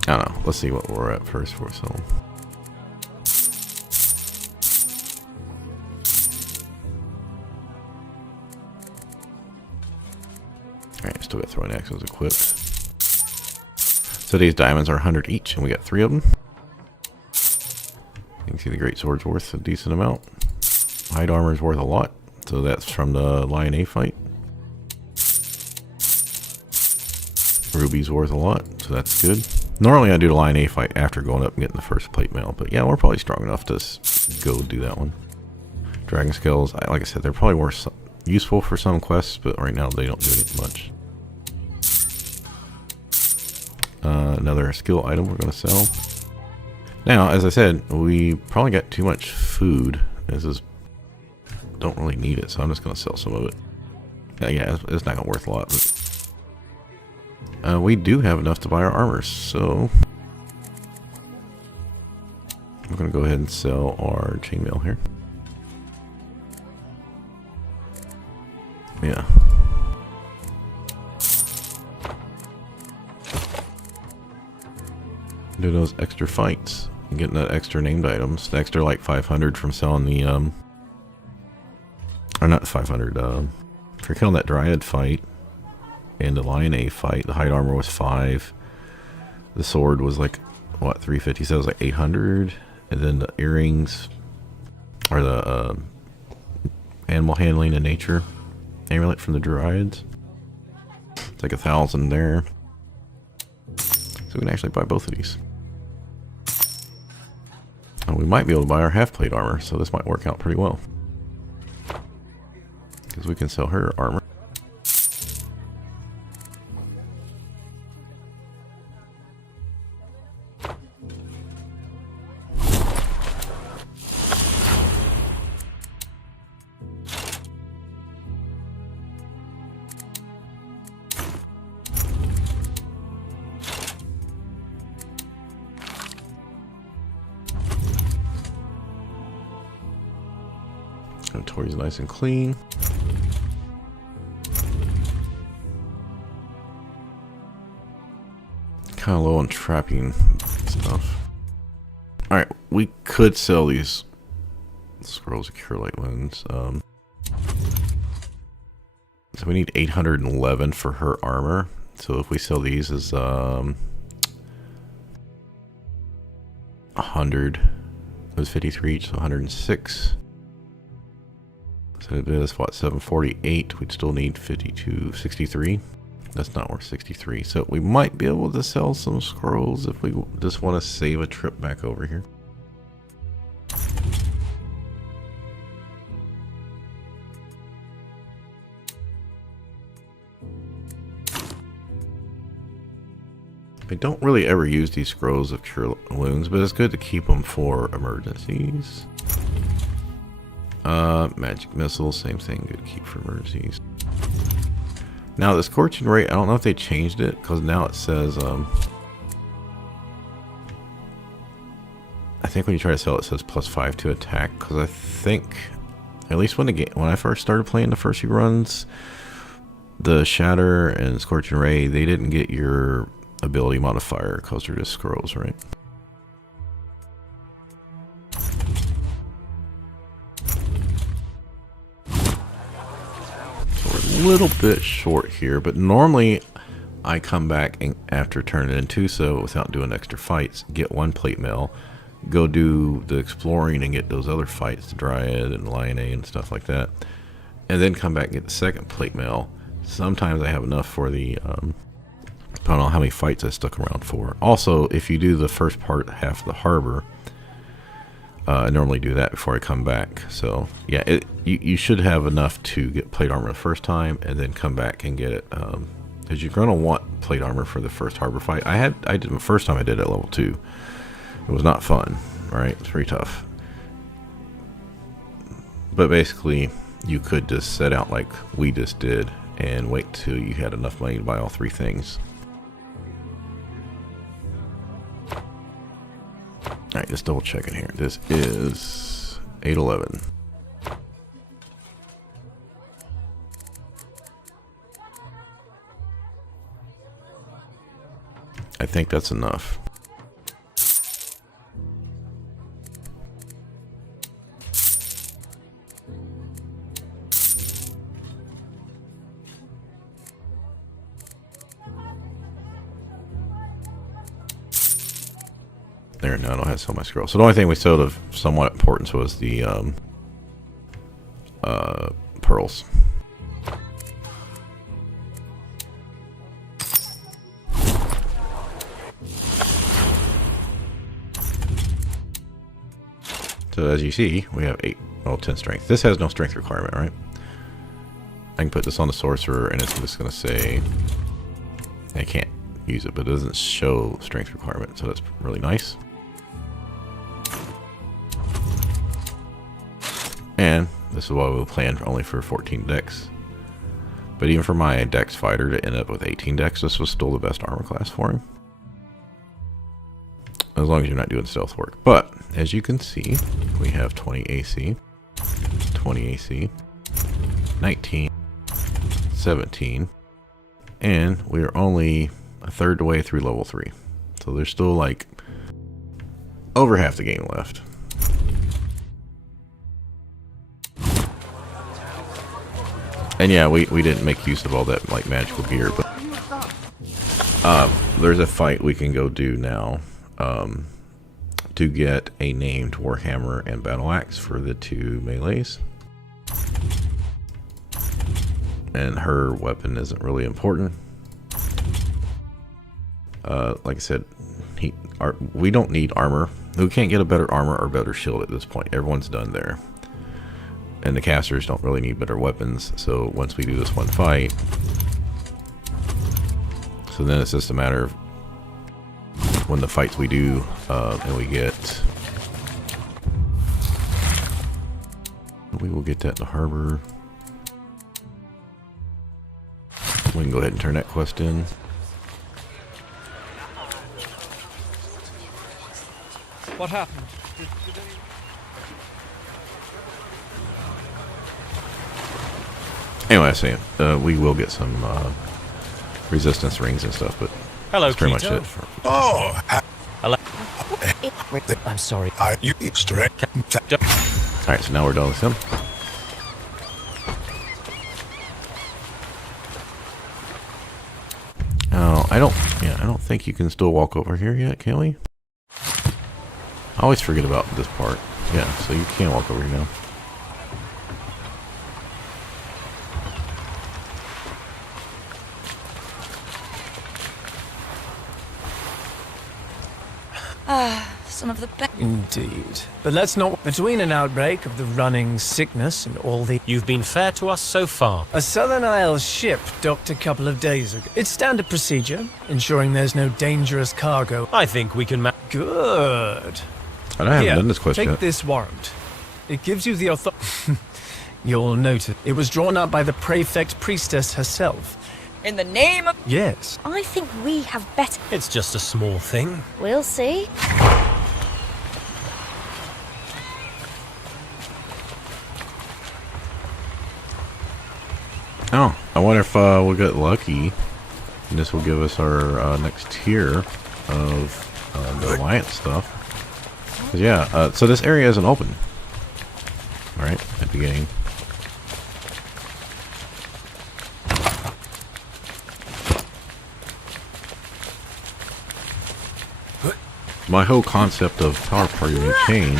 I don't know. Let's see what we're at first for selling. Alright, still got throwing axes equipped. So these diamonds are 100 each, and we got 3 of them. You can see the great sword's worth a decent amount. Hide armor is worth a lot, so that's from the Lion A fight. Ruby's worth a lot, so that's good. Normally I do the Lion A fight after going up and getting the first plate mail, but yeah, we're probably strong enough to go do that one. Dragon scales, like I said, they're probably worth useful for some quests, but right now they don't do it much. Another skill item we're going to sell. Now, as I said, we probably got too much food. Don't really need it, so I'm just going to sell some of it. Yeah, it's not going to worth a lot. But, we do have enough to buy our armors, so I'm going to go ahead and sell our chainmail here. Yeah. Do those extra fights and getting that extra named items. The extra like 500 from selling the or not 500. For killing that Dryad fight and the Lion A fight, the hide armor was 5. The sword was like what 350. So it was like 800, and then the earrings or the animal handling and nature amulet from the Dryads. It's like 1,000 there. So we can actually buy both of these. And we might be able to buy our half-plate armor, so this might work out pretty well. Because we can sell her armor. Inventory's nice and clean. Kind of low on trapping stuff. Alright, we could sell these scrolls of cure light wounds. So we need 811 for her armor. So if we sell these as 100, was 53 each, so 106. So it is what, 748. We'd still need 52, 63. That's not worth 63. So we might be able to sell some scrolls if we just want to save a trip back over here. I don't really ever use these scrolls of cure wounds, but it's good to keep them for emergencies. Magic missile, same thing, good to keep for emergencies. Now the scorching ray, I don't know if they changed it, because now it says, I think when you try to sell it, it says +5 to attack, because I think, at least when I first started playing the first few runs, the Shatter and Scorching Ray, they didn't get your ability modifier because they're just scrolls, right? So we're a little bit short here, but normally I come back and after turning in Tuso without doing extra fights, get one plate mail, go do the exploring and get those other fights, the Dryad and Lion A and stuff like that, and then come back and get the second plate mail. Sometimes I have enough for the I don't know how many fights I stuck around for. Also, if you do the first part, half of the harbor, I normally do that before I come back. So yeah, you should have enough to get plate armor the first time, and then come back and get it. Because you're gonna want plate armor for the first harbor fight. I did the first time I did it at level 2. It was not fun, right? It's pretty tough. But basically, you could just set out like we just did and wait till you had enough money to buy all 3 things. Alright, just double checking here. This is 811. I think that's enough. There, no, I don't have to sell my scroll. So the only thing we sold of somewhat importance was the pearls. So as you see, we have 10 strength. This has no strength requirement, right? I can put this on the sorcerer and it's just going to say I can't use it, but it doesn't show strength requirement, so that's really nice. And this is why we'll plan only for 14 dex. But even for my dex fighter to end up with 18 dex, this was still the best armor class for him. As long as you're not doing stealth work. But as you can see, we have 20 AC, 20 AC, 19, 17, and we're only a third the way through level 3. So there's still like over half the game left. And yeah, we didn't make use of all that like magical gear, but there's a fight we can go do now to get a named Warhammer and Battle Axe for the 2 melees. And her weapon isn't really important. Like I said, we don't need armor. We can't get a better armor or better shield at this point. Everyone's done there. And the casters don't really need better weapons, so once we do this one fight, so then it's just a matter of when the fights we do, and we will get that in the harbor. We can go ahead and turn that quest in. What happened? Anyway, I say we will get some resistance rings and stuff, but Hello, that's pretty Keto. much it. For Oh, Hello. I'm sorry. Are you straight? Alright, so now we're done with him. Oh, I don't think you can still walk over here yet, can we? I always forget about this part. Yeah, so you can't walk over here now. Some of the best. Indeed. But let's not... Between an outbreak of the running sickness and all the... You've been fair to us so far. A Southern Isles ship docked a couple of days ago. It's standard procedure, ensuring there's no dangerous cargo. I think we can Good. I haven't Here, done this quest take yet. this warrant. It gives you the authority... You'll notice it was drawn up by the prefect priestess herself. In the name of... Yes. I think we have better... It's just a small thing. We'll see. Oh, I wonder if we'll get lucky. And this will give us our next tier of the Alliance stuff. 'Cause yeah, so this area isn't open. Alright, at the beginning. My whole concept of power party may change.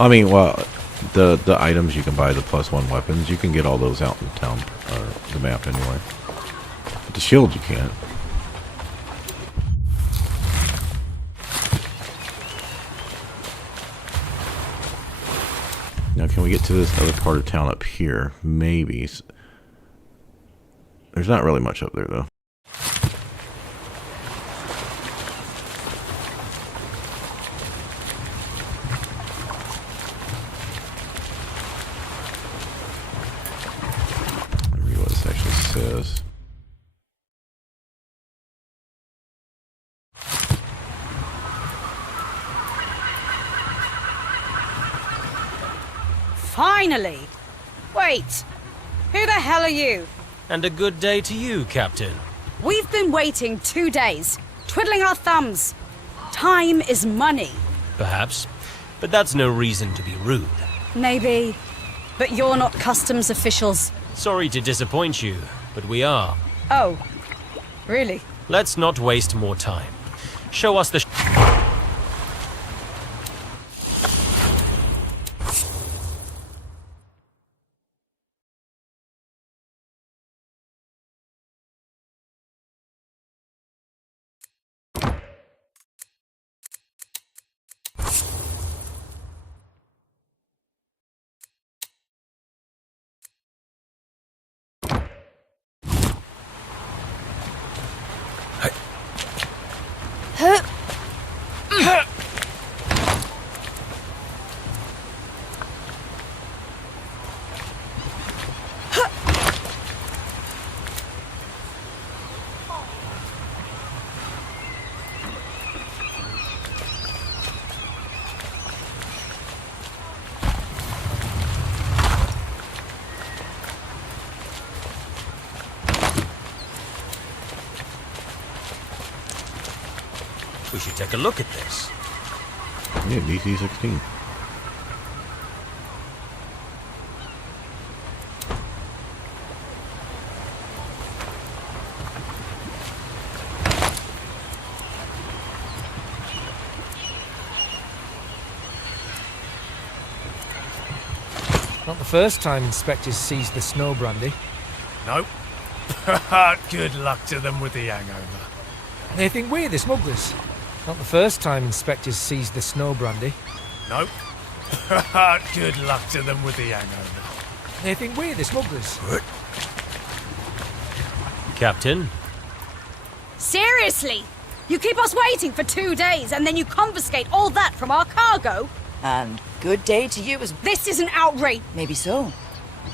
I mean, well, the items you can buy, the +1 weapons, you can get all those out in town, or the map anyway. But the shield you can't. Now, can we get to this other part of town up here? Maybe. There's not really much up there, though. Says. Finally! Wait, who the hell are you? And a good day to you, Captain. We've been waiting 2 days, twiddling our thumbs. Time is money. Perhaps. But that's no reason to be rude. Maybe, but you're not customs officials. Sorry to disappoint you, but we are. Oh, really? Let's not waste more time. Show us the... We should take a look at this. Yeah, DC-16. Not the first time inspectors seized the snow brandy. Nope. Good luck to them with the hangover. They think we're the smugglers. Not the first time inspectors seized the snow brandy. Nope. Good luck to them with the hangover. They think we're the smugglers. Captain, Seriously? You keep us waiting for 2 days and then you confiscate all that from our cargo? And good day to you as This is an outrage. maybe so.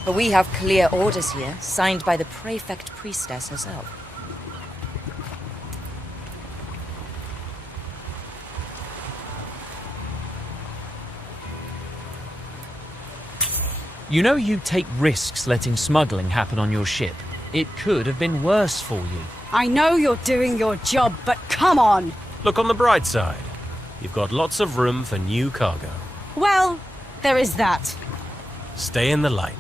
But we have clear orders here, signed by the prefect priestess herself. You know you take risks letting smuggling happen on your ship. It could have been worse for you. I know you're doing your job, but come on. look on the bright side. You've got lots of room for new cargo. Well, there is that. Stay in the light.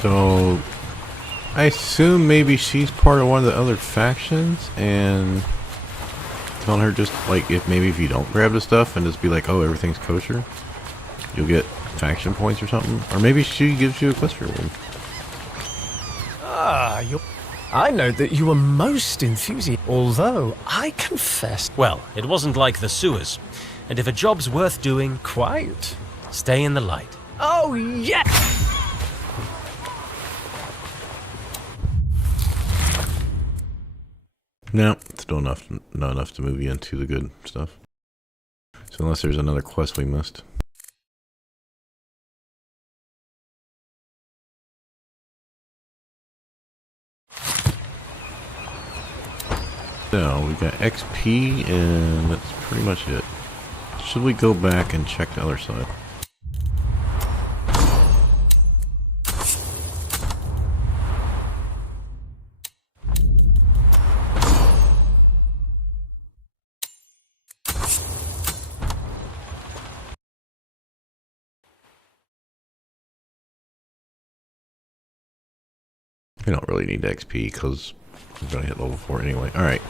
So, I assume maybe she's part of one of the other factions, and telling her just like if you don't grab the stuff and just be like, oh, everything's kosher, you'll get faction points or something. Or maybe she gives you a quest reward. Ah, I know that you were most enthusiastic, although I confess... Well, it wasn't like the sewers. And if a job's worth doing, Quite. stay in the light. Oh, yeah! No, still not enough to move you into the good stuff. So unless there's another quest we missed. So we got XP and that's pretty much it. Should we go back and check the other side? We don't really need XP because we're gonna hit level 4 anyway. Alright,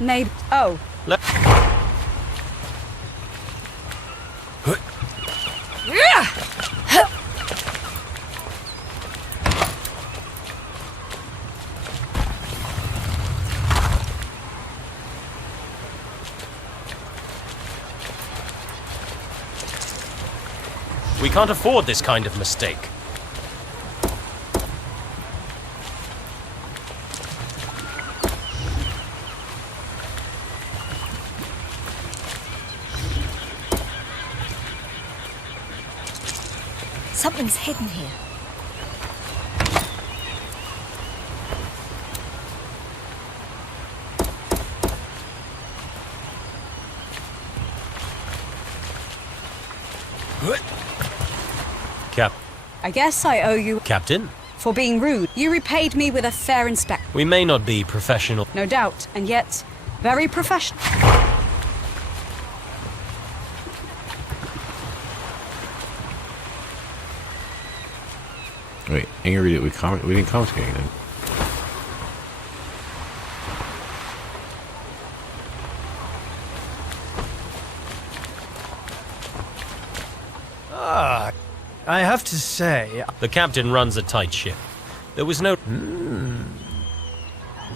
Neighbor. Oh, We can't afford this kind of mistake. Something's hidden here. I guess I owe you Captain, for being rude. You repaid me with a fair inspection. we may not be professional. No doubt, and yet very professional. wait, I can read it. We didn't confiscate anything. I have to say... The captain runs a tight ship. There was no...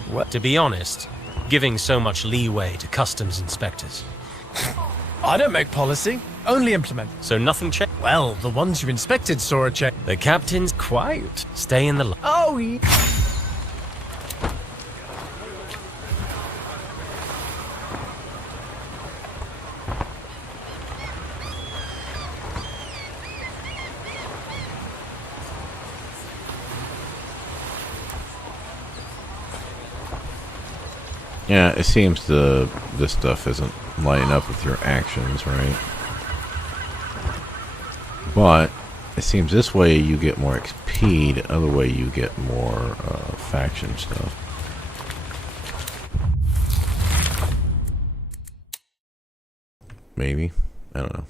What? To be honest, giving so much leeway to customs inspectors. I don't make policy, only implement. So nothing changed. Well, the ones you inspected saw a change. The captain's Quite. stay in the light. Oh, Yeah, it seems this stuff isn't lining up with your actions, right? But it seems this way you get more XP, the other way you get more faction stuff. Maybe? I don't know.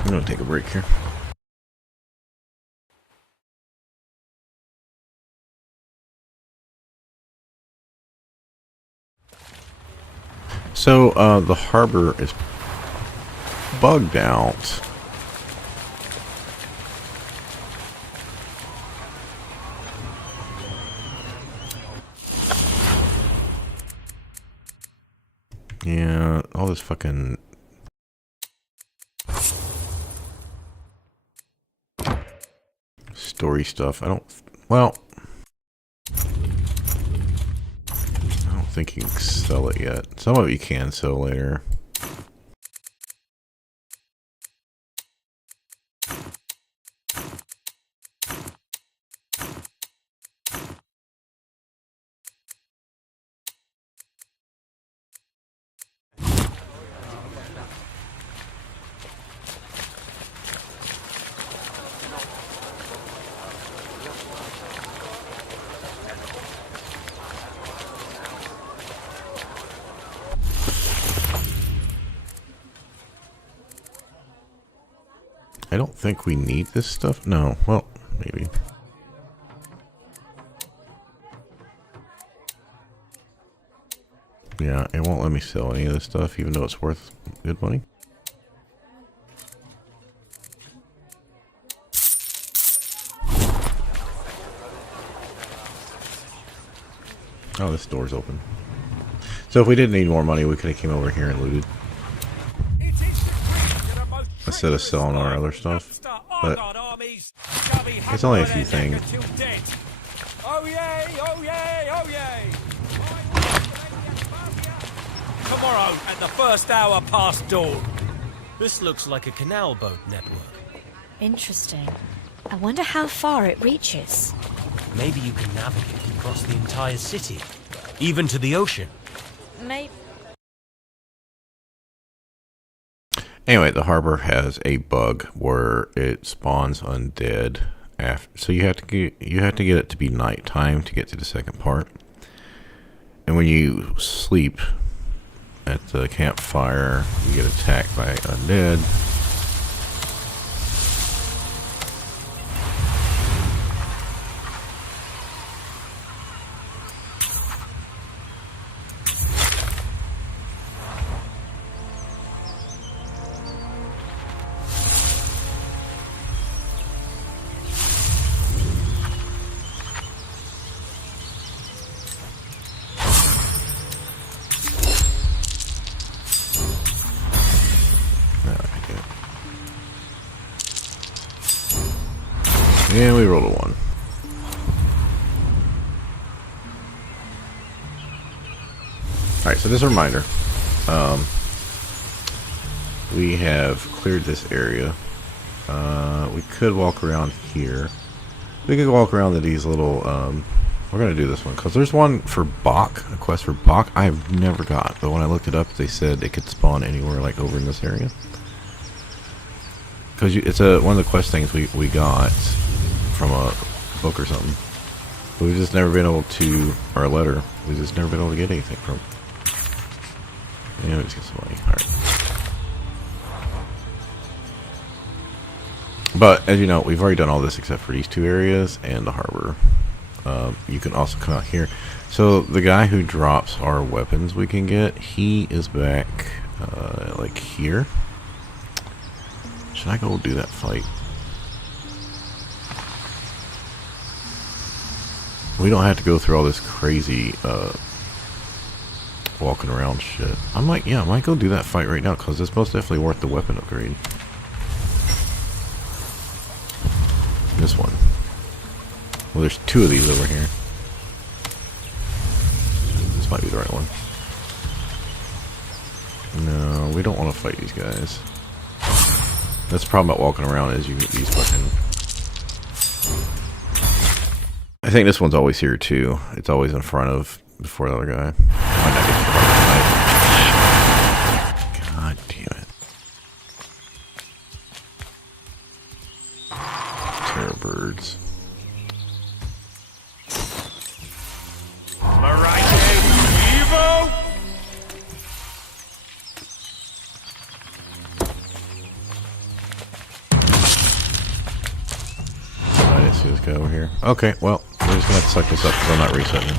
I'm gonna take a break here. So, the harbor is bugged out. Yeah, all this fucking... story stuff. I don't... Well... I don't think you can sell it yet. Some of it you can sell later. I don't think we need this stuff. No, well, maybe. Yeah, it won't let me sell any of this stuff, even though it's worth good money. Oh, this door's open. So if we did need more money, we could have came over here and looted. Instead of selling our other stuff. But it's only a few things. Oh yay, oh yay, oh yay! Tomorrow at the first hour past dawn. This looks like a canal boat network. Interesting. I wonder how far it reaches. Maybe you can navigate across the entire city, even to the ocean. Maybe. Anyway, the harbor has a bug where it spawns undead after, so you have to get it to be nighttime to get to the second part. And when you sleep at the campfire, you get attacked by undead. Yeah, we rolled a 1. Alright, so just a reminder. We have cleared this area. We could walk around here. We could walk around to these little... we're going to do this one, because there's one for Bach, a quest for Bach I've never got. But when I looked it up, they said it could spawn anywhere, like over in this area. Because it's one of the quest things we got from a book or something. But we've just never been able to, or a letter, we've just never been able to get anything from. Yeah, we just get some money. Alright. But, as you know, we've already done all this except for these 2 areas and the harbor. You can also come out here. So, the guy who drops our weapons we can get, he is back, like here. Should I go do that fight? We don't have to go through all this crazy walking around shit. I might go do that fight right now because it's most definitely worth the weapon upgrade. This one. Well, there's 2 of these over here. This might be the right one. No, we don't want to fight these guys. That's the problem about walking around is you get these fucking... I think this one's always here too. It's always in front of before the other guy. God damn it. Terror birds. I didn't see this guy over here. Okay, well, we're just gonna have to suck this up because I'm not resetting.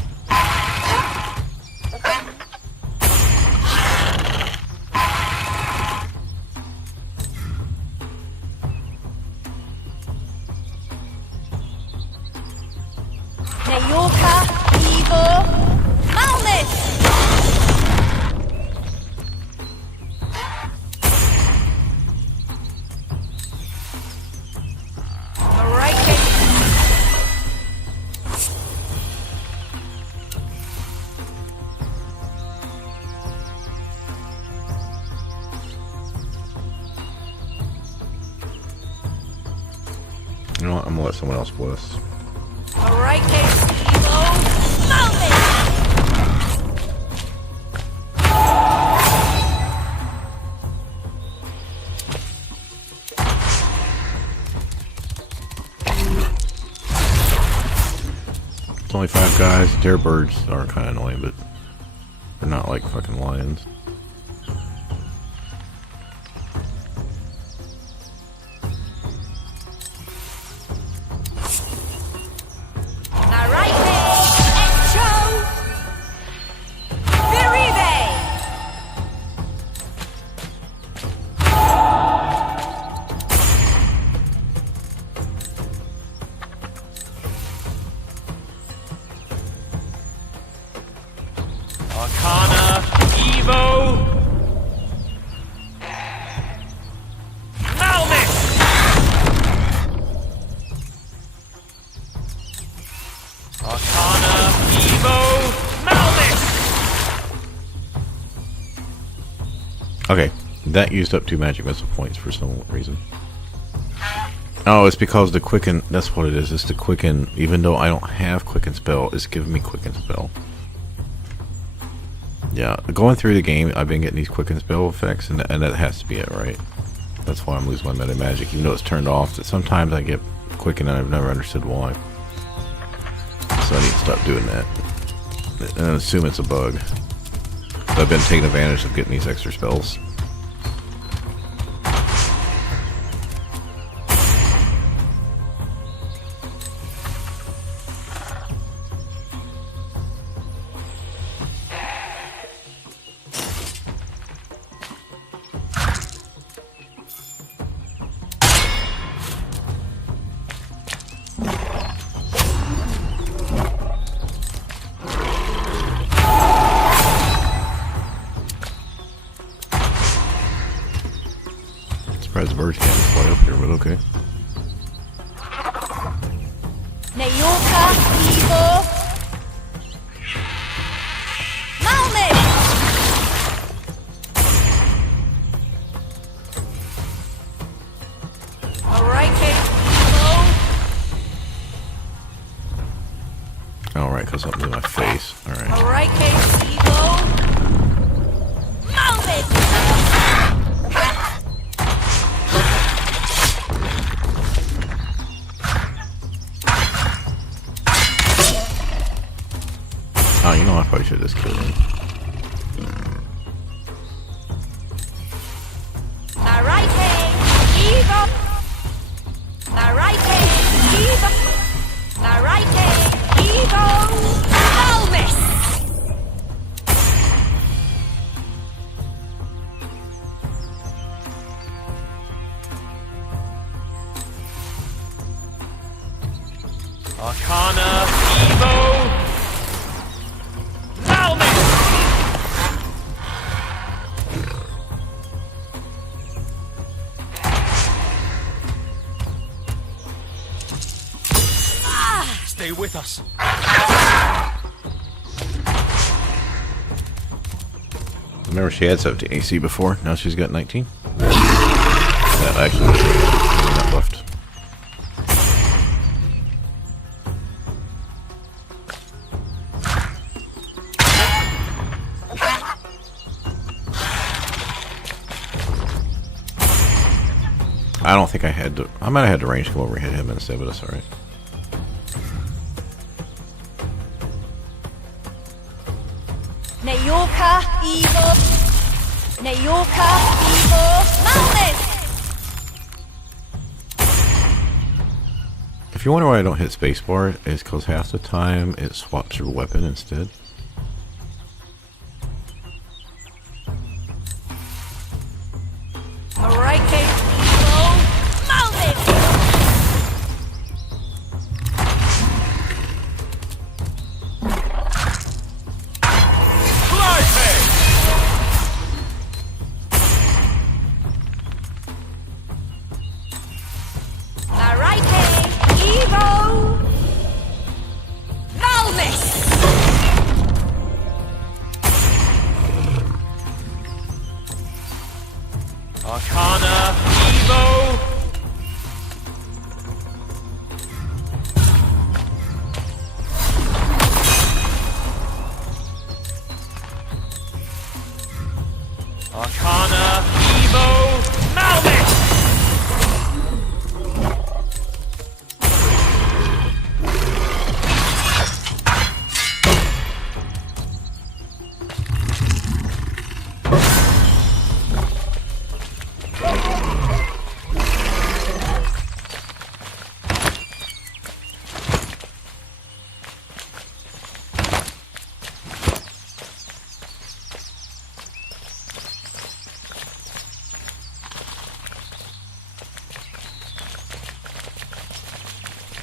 You know what? I'm gonna let someone else bless. Alright, Evo, mount it! It's only 5 guys. Terror birds are kind of annoying, but they're not like fucking lions. Okay, that used up 2 magic missile points for some reason. Oh, it's because the quicken, that's what it is, it's the quicken, even though I don't have quicken spell, it's giving me quicken spell. Yeah, going through the game, I've been getting these quicken spell effects, and that has to be it, right? That's why I'm losing my meta magic, even though it's turned off. That sometimes I get quicken and I've never understood why. So I need to stop doing that. And I assume it's a bug. So I've been taking advantage of getting these extra spells. Surprised the birds can't just fly up here, but okay. Nayorka, Evo, Malmit! Alright, Alright, because something's in my face. Alright. Alright, Evo, Malmit! Oh, you know, I probably should have just killed him. Narite, Evo, Narite, Evo, Narite, Evo, Malmis! Arcana, Evo, Malmit! Stay with us. Remember, she had 17 AC before. Now she's got 19. That actually not left. I don't think I had to. I might have had to range come over and hit him instead, but that's alright. Nayorka, Evo, Nayorka, Evo, Malmis! If you wonder why I don't hit spacebar, it's because half the time it swaps your weapon instead. Alright, Evo, Malmis! Alright, Evo, Malmis! Arcana, Evo, Arcana, Evo, Malmit!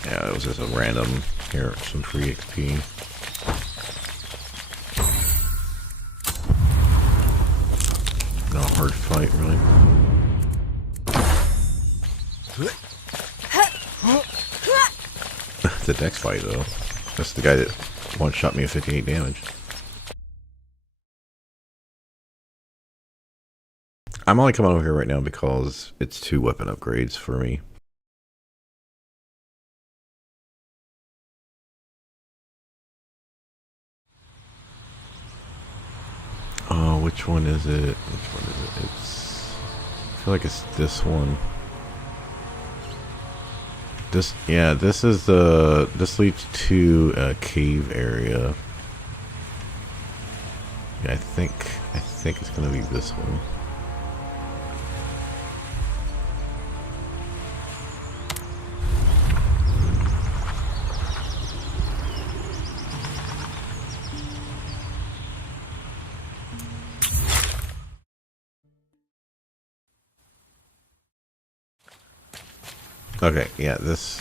Yeah, it was just a random here, some free XP. Not a hard fight, really. It's a dex fight, though. That's the guy that one-shot me at 58 damage. I'm only coming over here right now because it's 2 weapon upgrades for me. Oh, which one is it? Which one is it? I feel like it's this one. This leads to a cave area. Yeah, I think it's gonna be this one. Okay, yeah, there's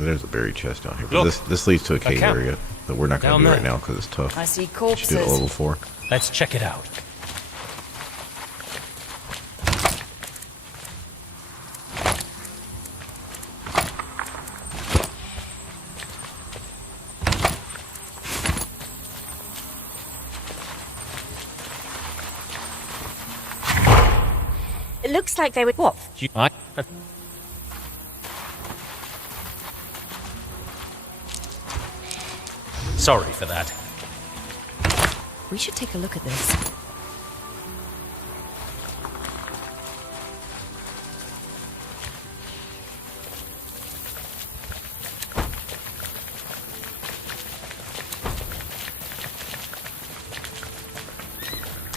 a buried chest down here. But Look, this leads to a cave camp. area that we're not going to Down do there. right now because it's tough. I see We should corpses. do it at level 4. Let's check it out. It looks like they would. What? Sorry for that. We should take a look at this.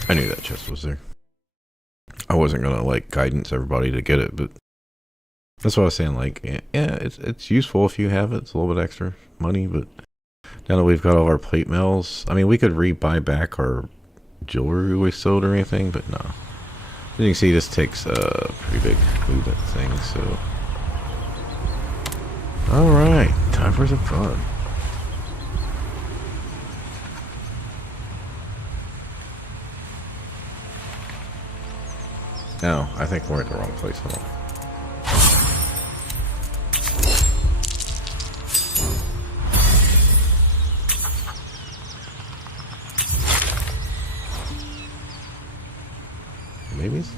I knew that chest was there. I wasn't gonna like guidance everybody to get it, but that's what I was saying. Like, yeah, it's useful if you have it. It's a little bit extra money, but now that we've got all of our plate mails, I mean, we could re-buy back our jewelry we sold or anything, but no. As you can see, this takes a pretty big movement thing. So, all right, time for some fun. No, I think we're in the wrong place. Hold on. Maybe it's...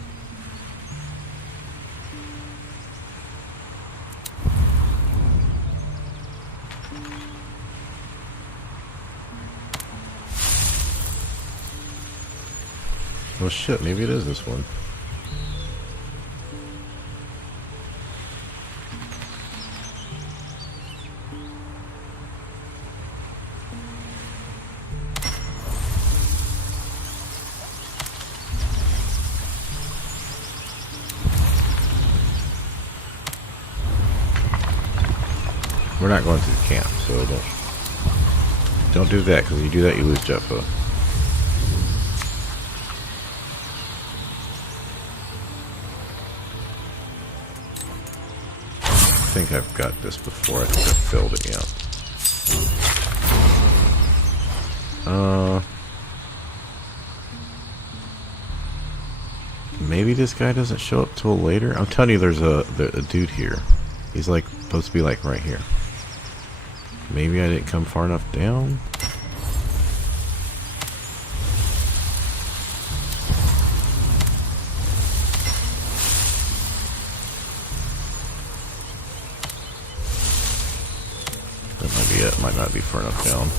Well, shit, maybe it is this one. We're not going to the camp, so don't do that, because if you do that, you lose Jeffa. I think I've got this before. I think I've filled it, yeah. Maybe this guy doesn't show up till later. I'm telling you, there's a dude here. He's like supposed to be like right here. Maybe I didn't come far enough down. That might be it. Might not be far enough down.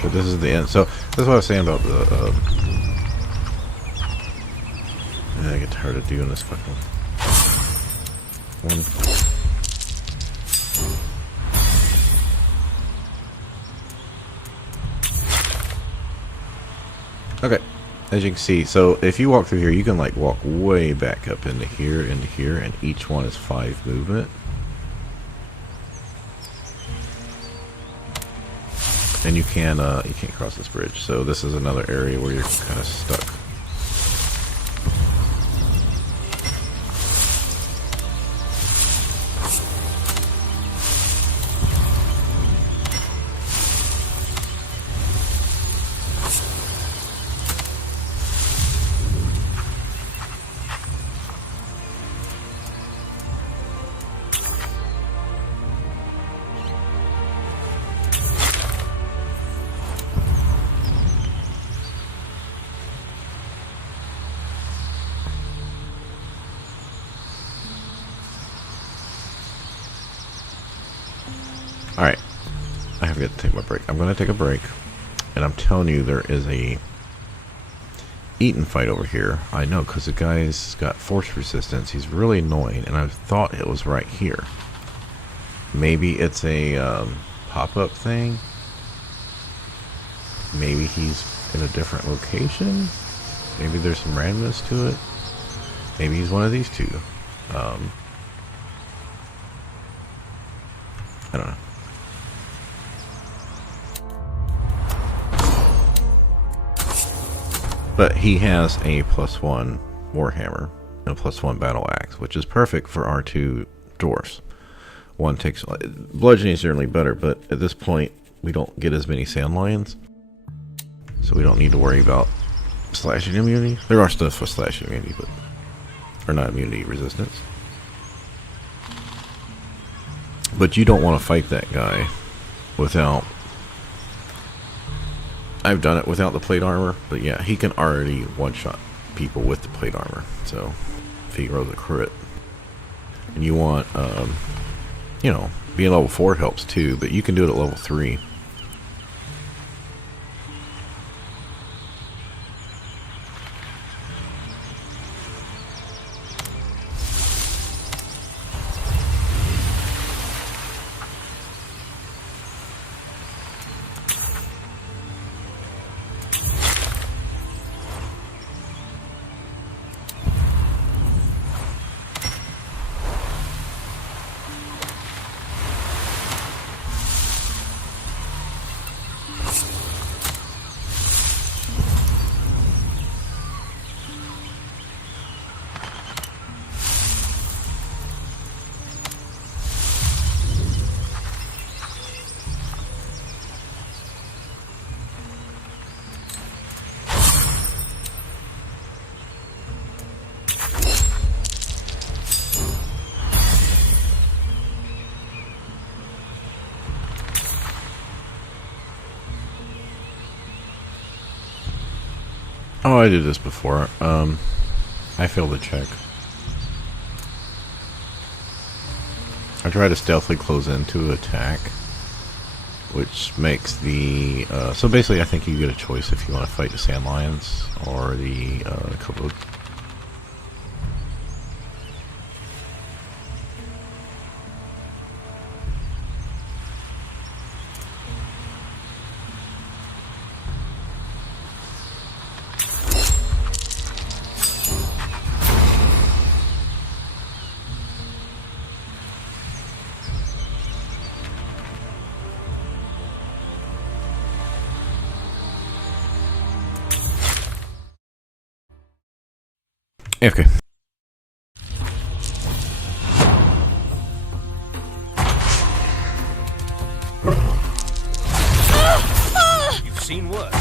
But this is the end. So that's what I was saying about the. I get tired of doing this fucking one. Okay, as you can see, so if you walk through here, you can like walk way back up into here, and each one is 5 movement. And you can't cross this bridge, so this is another area where you're kind of stuck. Alright. I have to take my break. I'm going to take a break. And I'm telling you, there is a eaten fight over here. I know, because the guy's got force resistance. He's really annoying, and I thought it was right here. Maybe it's a pop-up thing. Maybe he's in a different location. Maybe there's some randomness to it. Maybe he's one of these two. I don't know. But he has a +1 warhammer and a +1 battle axe, which is perfect for our two dwarfs. One takes bludgeoning is certainly better, but at this point we don't get as many sand lions, so we don't need to worry about slashing immunity. There are stuff for slashing immunity, but or not immunity, resistance. But you don't want to fight that guy without. I've done it without the plate armor, but yeah, he can already one-shot people with the plate armor. So if he rolls a crit, and you want, you know, being level 4 helps too, but you can do it at level 3. Oh, I did this before. I failed the check. I tried to stealthily close in to attack, which makes the... so basically I think you get a choice if you want to fight the sand lions or the kobold. Okay. You've seen worse.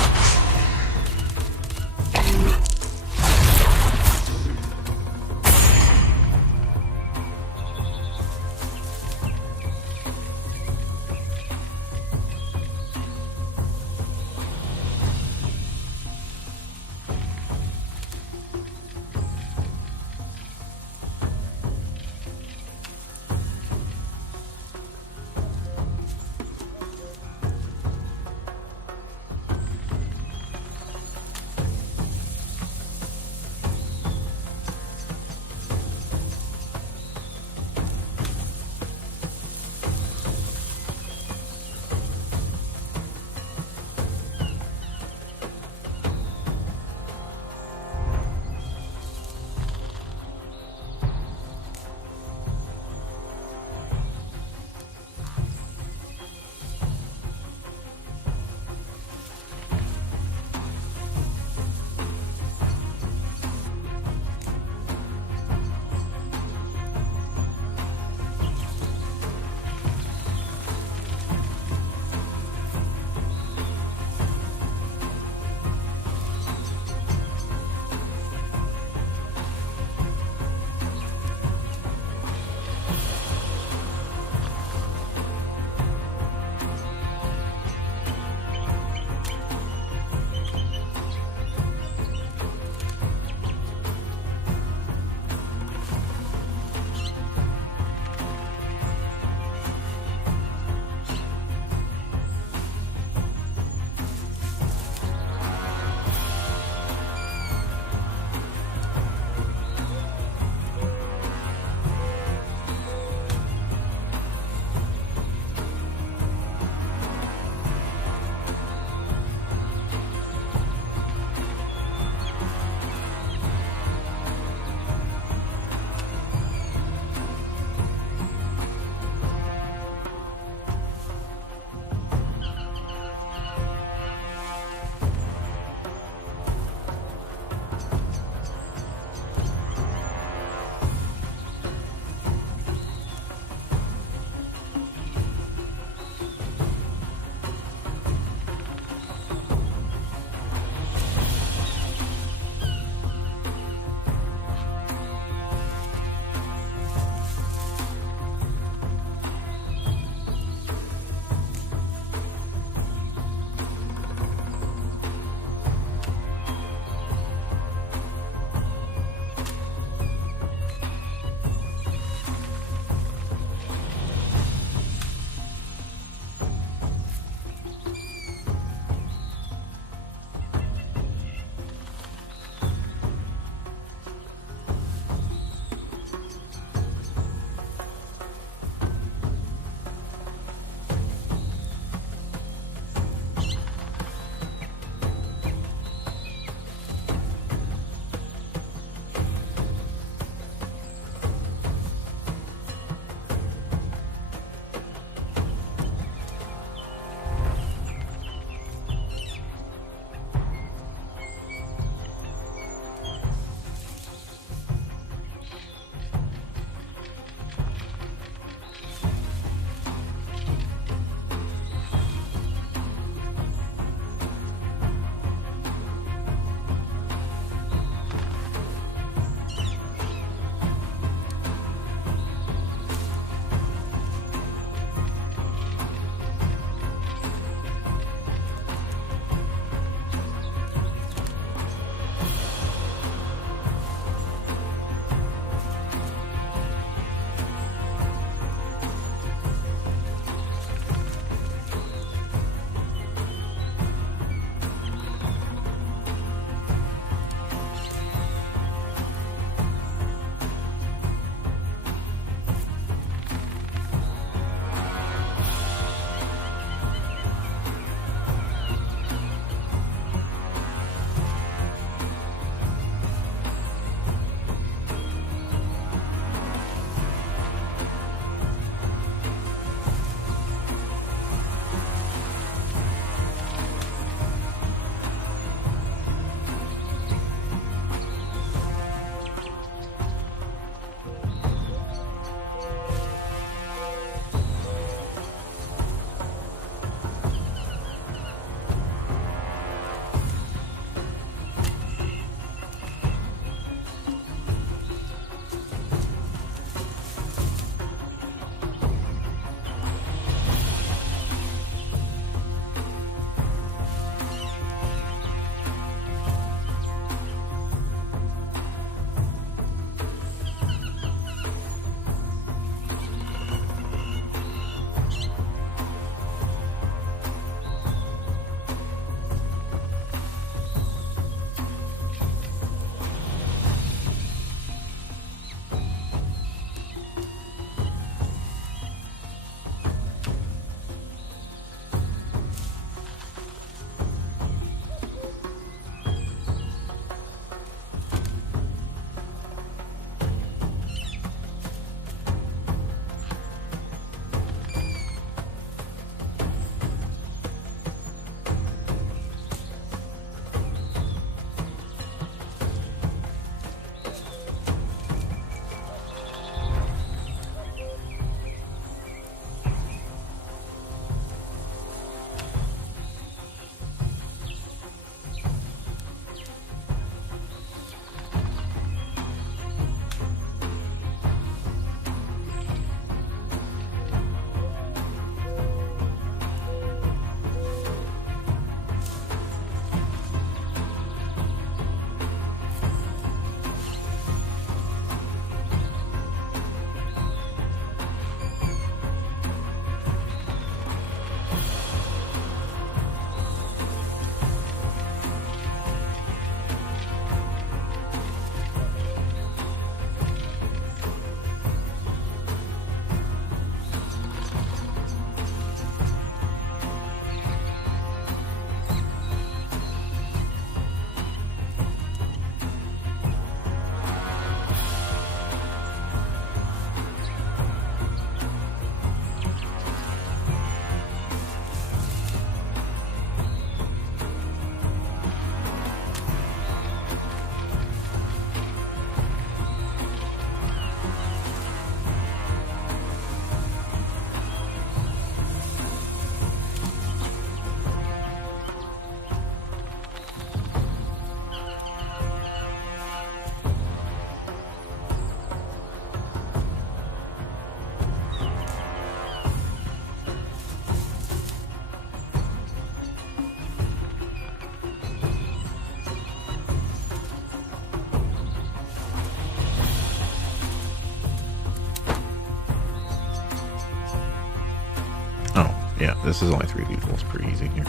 Yeah, this is only 3 people. It's pretty easy here.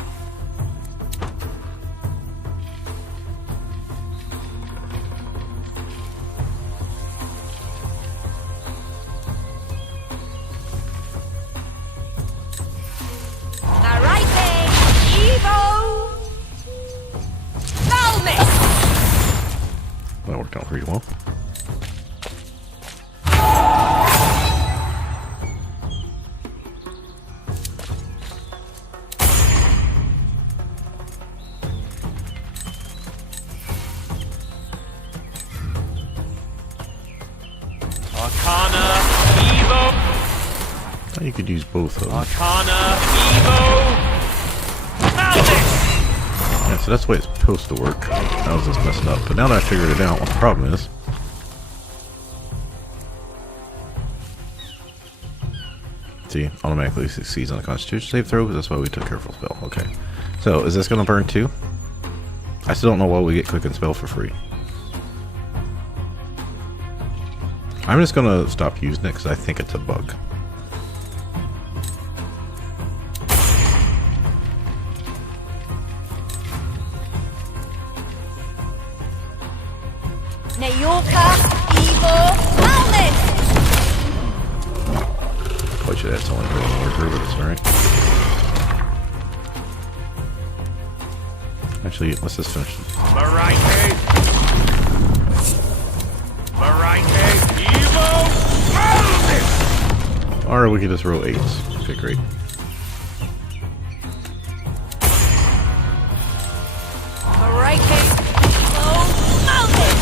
That worked out pretty well. Arcana, Evo! Oh, you could use both of them. Arcana, Evo! Maldic! Yeah, so that's the way it's supposed to work. I was just messing up. But now that I figured it out, what the problem is... See, automatically succeeds on a Constitution save throw, because that's why we took Careful Spell. Okay. So, is this going to burn too? I still don't know why we get Quicken Spell for free. I'm just going to stop using it, because I think it's a bug. Nayorka, Evo, Malnis! Probably should add someone for one more, but it's alright. Actually, let's just finish it. Variety! Variety, Evo! Maldic! Or we could just roll 8s. Okay, great. Variety, Evo, Malnis!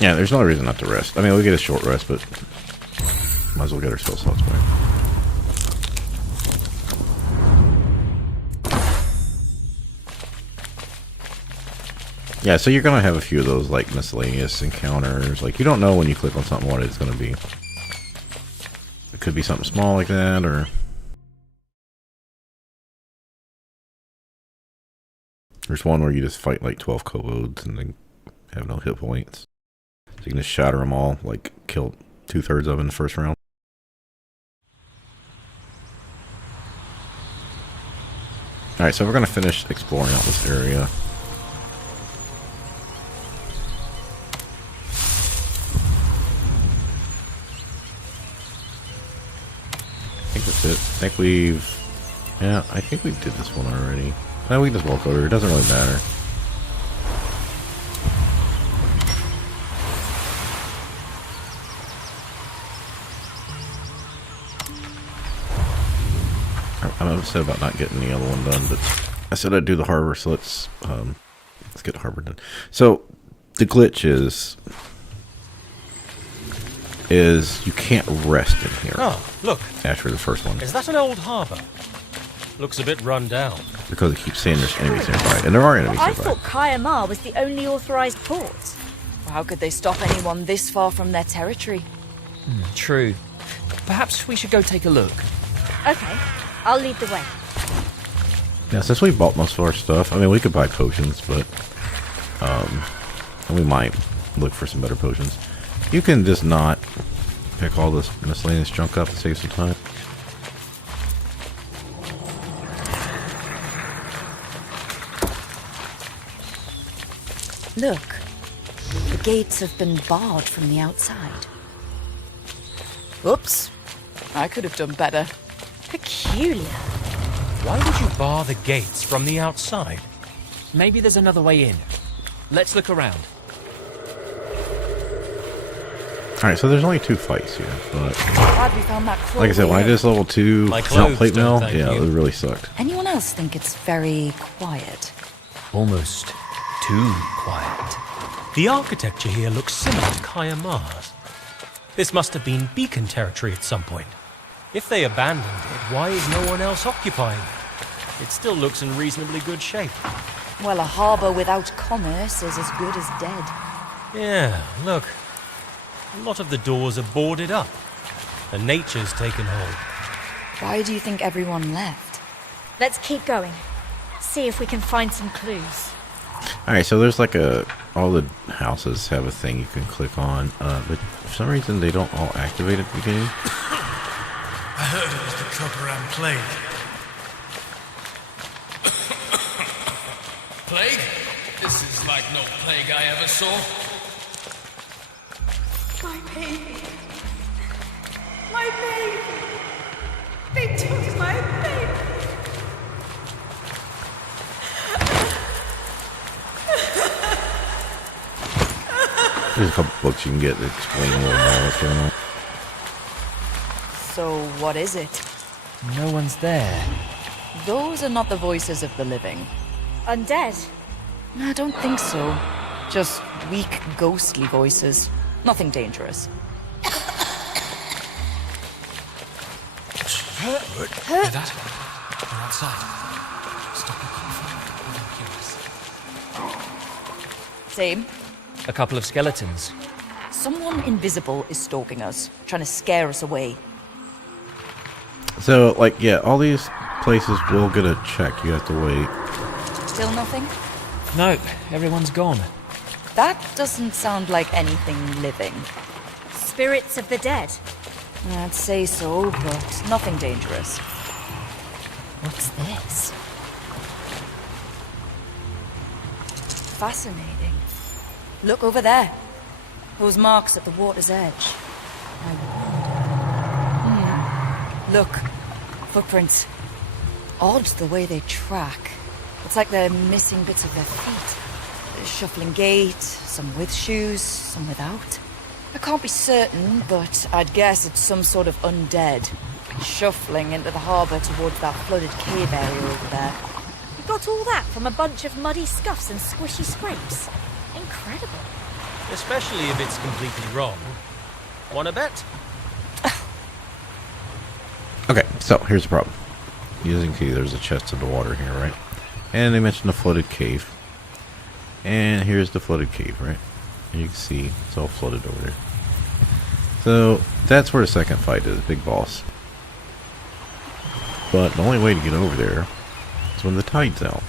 Yeah, there's no reason not to rest. I mean, we get a short rest, but might as well get our spell slots back. Yeah, so you're gonna have a few of those like miscellaneous encounters. Like you don't know when you click on something what it's gonna be. It could be something small like that, or there's one where you just fight like 12 kobolds and they have no hit points. So you can just shatter them all, like kill 2/3 of them in the first round. Alright, so we're going to finish exploring out this area. I think that's it. I think we've... Yeah, I think we did this one already. No, we can just walk over. It doesn't really matter. I'm upset about not getting the other one done, but I said I'd do the harbor, so let's get the harbor done. So the glitch is you can't rest in here. Oh, look. After the first one. Is that an old harbour? Looks a bit run down. Because it keeps saying there's enemies nearby, and there are enemies I nearby. thought Kayamar was the only authorized port. Well, how could they stop anyone this far from their territory? True. Perhaps we should go take a look. Okay, I'll lead the way. Yeah, since we bought most of our stuff, I mean, we could buy potions, but we might look for some better potions. You can just not pick all this miscellaneous junk up to save some time. Look, the gates have been barred from the outside. Oops, I could have done better. Peculiar. Why would you bar the gates from the outside? Maybe there's another way in. Let's look around. Alright, so there's only 2 fights here, but Glad we found that like I said, when I did this level 2 My melt clothes plate mill, don't thank yeah, you. it really sucked. Anyone else think it's very quiet? Almost too quiet. The architecture here looks similar to Kayamar's. This must have been beacon territory at some point. If they abandoned it, why is no one else occupying it? It still looks in reasonably good shape. Well, a harbour without commerce is as good as dead. Yeah, look. A lot of the doors are boarded up, and nature's taken hold. Why do you think everyone left? Let's keep going. See if we can find some clues. Alright, so there's like all the houses have a thing you can click on, but for some reason they don't all activate at the beginning. I heard it was the Coperam plague. Plague? This is like no plague I ever saw. My baby. My baby. They took my baby. There's a couple books you can get that explain a little more what's going on. So, what is it? No one's there. Those are not the voices of the living. Undead? I don't think so. Just weak, ghostly voices. Nothing dangerous. Hear that? They're outside. Stop looking for it. Same. A couple of skeletons. Someone invisible is stalking us, trying to scare us away. So, like, yeah, all these places will get a check. You have to wait. Still nothing? No, everyone's gone. That doesn't sound like anything living. Spirits of the dead? I'd say so, but nothing dangerous. What's this? Fascinating. Look over there. Those marks at the water's edge. I wonder. Look. Footprints. Odd the way they track. It's like they're missing bits of their feet. A shuffling gait, some with shoes, some without. I can't be certain, but I'd guess it's some sort of undead. Shuffling into the harbour towards that flooded cave area over there. You got all that from a bunch of muddy scuffs and squishy scrapes? Incredible. Especially if it's completely wrong. Wanna bet? Okay, so here's the problem. As you can see, there's a chest in the water here, right? And they mentioned a flooded cave. And here's the flooded cave, right? And you can see it's all flooded over there. So that's where the second fight is, big boss. But the only way to get over there is when the tide's out,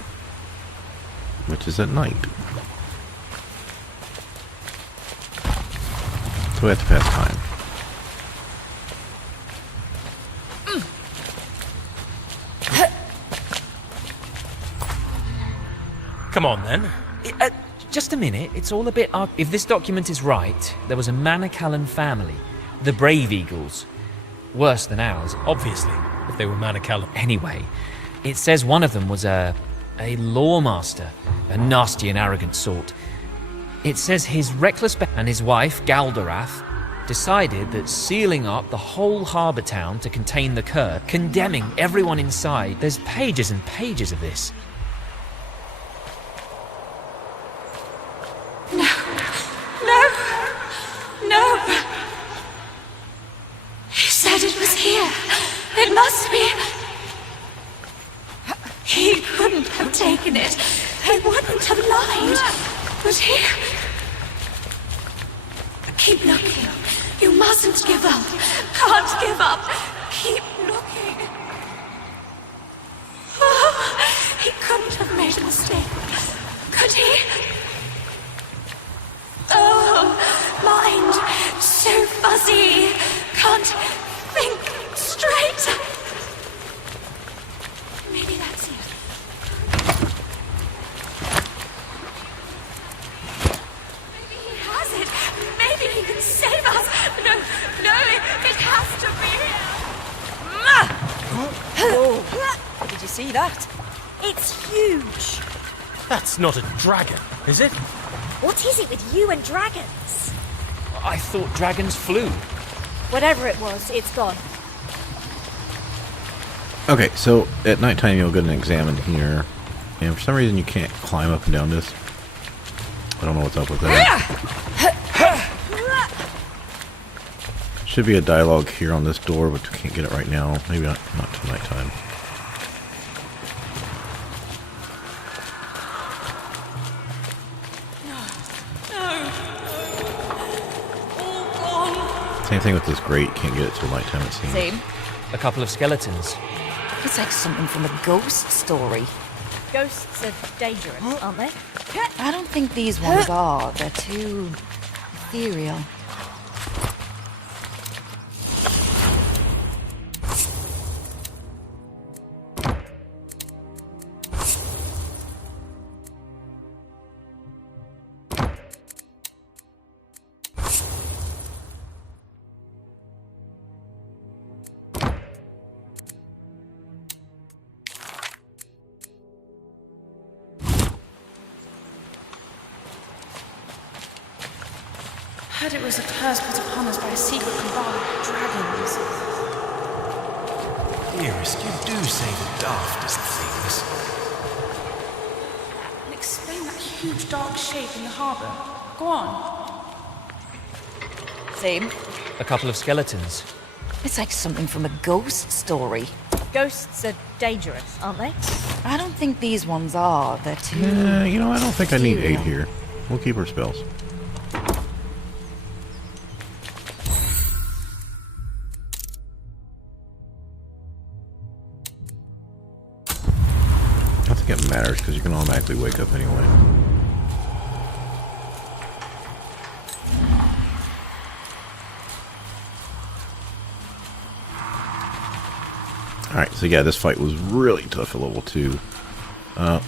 which is at night. So we have to pass time. Come on then. Just a minute, it's all a bit... If this document is right, there was a Manacallan family, the Brave Eagles. Worse than ours. Obviously, if they were Manacallan. Anyway, it says one of them was a lawmaster, a nasty and arrogant sort. It says his reckless and his wife, Galdorath, decided that sealing up the whole harbour town to contain the curse, condemning everyone inside. There's pages and pages of this. No! He said it was here. It must be. He couldn't have taken it. He wouldn't have lied. But here. Keep looking. You mustn't give up. Can't give up. Keep looking. Oh, he couldn't have made a mistake. Could he? Oh, mind so fuzzy. Can't think straight. Maybe that's it. Maybe he has it. Maybe he can save us. No, it has to be Whoa. Did you see that? It's huge. That's not a dragon, is it? What is it with you and dragons? I thought dragons flew. Whatever it was, it's gone. Okay, so at nighttime you'll get an examine here, and for some reason you can't climb up and down this. I don't know what's up with that. Should be a dialogue here on this door, but we can't get it right now. Maybe not till nighttime. Same thing with this grate. Can't get it till nighttime, it seems. Same. A couple of skeletons. It's like something from a ghost story. Ghosts are dangerous, aren't they? I don't think these ones are. They're too ethereal. Heard it was a curse put upon us by a secret cabal of dragons. Dearest, you do say the daftest things. And explain that huge dark shape in the harbour. Go on. Same. A couple of skeletons. It's like something from a ghost story. Ghosts are dangerous, aren't they? I don't think these ones are. They're too... Yeah, you know, I don't think I need 8 ethereal. here. We'll keep our spells. I don't think it matters because you can automatically wake up anyway. Alright, so yeah, this fight was really tough at level 2.